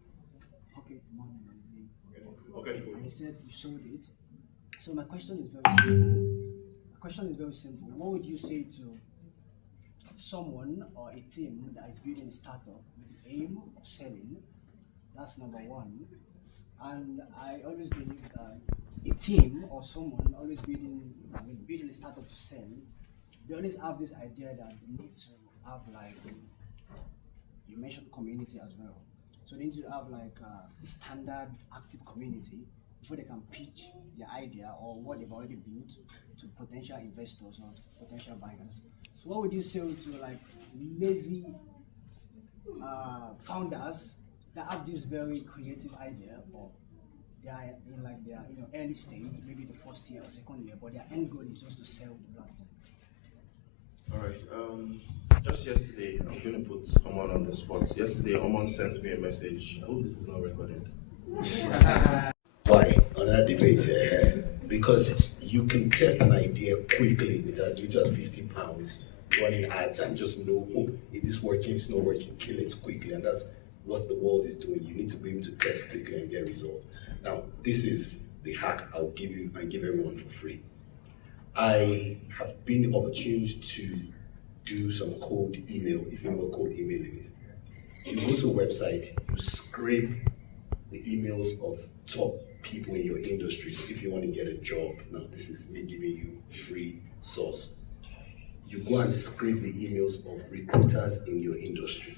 Pocket Money Magazine. And you said you sold it. So my question is very simple. What would you say to someone or a team that is building a startup with the aim of selling? That's number one. And I always believe that a team or someone always building a startup to sell, they always have this idea that they need to have, like, you mentioned community as well. So they need to have like a standard active community before they can pitch their idea or what they've already built to potential investors or potential buyers. So what would you say to like lazy founders that have this very creative idea, but they are in like their early stage, maybe the first year or second year, but their end goal is just to sell the platform? All right. Just yesterday, I'm going to put someone on the spot. Yesterday, Oman sent me a message. I hope this is not recorded. Why? On that debate, because you can test an idea quickly with as little as £50, running ads and just know, oh, it is working, if it's not working, kill it quickly. And that's what the world is doing. You need to be able to test quickly and get results. Now, this is the hack I'll give you and give everyone for free. I have been opportune to do some cold email, if you know what cold emailing is. You go to a website, you scrape the emails of top people in your industry. So if you want to get a job, now this is me giving you free source. You go and scrape the emails of recruiters in your industry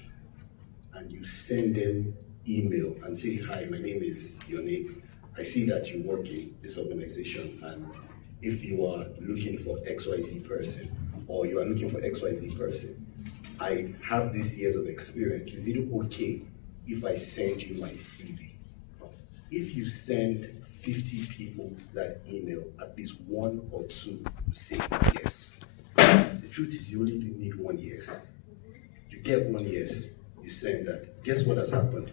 and you send them email and say, hi, my name is your name. I see that you work in this organization, and if you are looking for XYZ person or you are looking for XYZ person, I have this years of experience. Is it okay if I send you my CV? If you send 50 people that email, at least one or two will say yes. The truth is you only need 1 yes. You get 1 yes, you send that. Guess what has happened?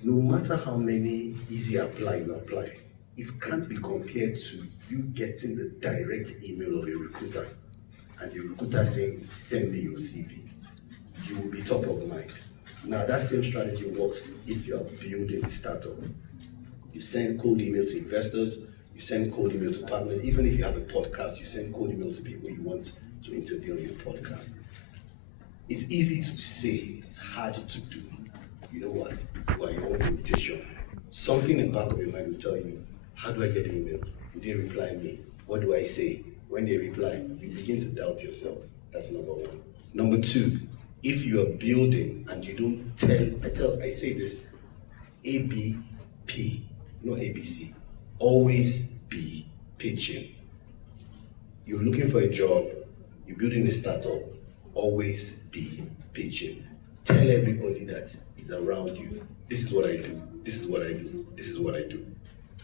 No matter how many easy apply you apply, it can't be compared to you getting the direct email of a recruiter and the recruiter saying, send me your CV. You will be top of mind. Now that same strategy works if you are building a startup. You send cold email to investors, you send cold email to partners. Even if you have a podcast, you send cold email to people you want to interview on your podcast. It's easy to say, it's hard to do. You know why? You are your own limitation. Something in the back of your mind will tell you, how do I get the email? Will they reply me? What do I say? When they reply, you begin to doubt yourself. That's number one. Number two, if you are building and you don't I say this, ABP, not ABC, always be pitching. You're looking for a job, you're building a startup, always be pitching. Tell everybody that is around you, this is what I do, this is what I do, this is what I do.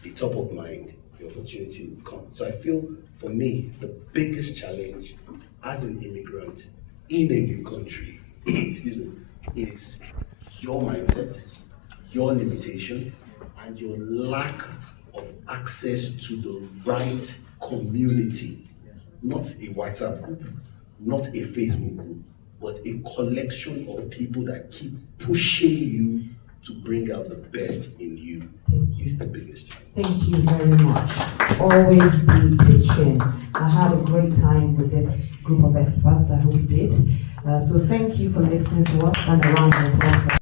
Be top of mind, the opportunity will come. So I feel, for me, the biggest challenge as an immigrant in a new country, excuse me, is your mindset, your limitation, and your lack of access to the right community. Not a WhatsApp group, not a Facebook group, but a collection of people that keep pushing you to bring out the best in you. Is the biggest challenge. Thank you very much. Always be pitching. I had a great time with this group of experts. I hope you did. So thank you for listening to us, and a round of applause.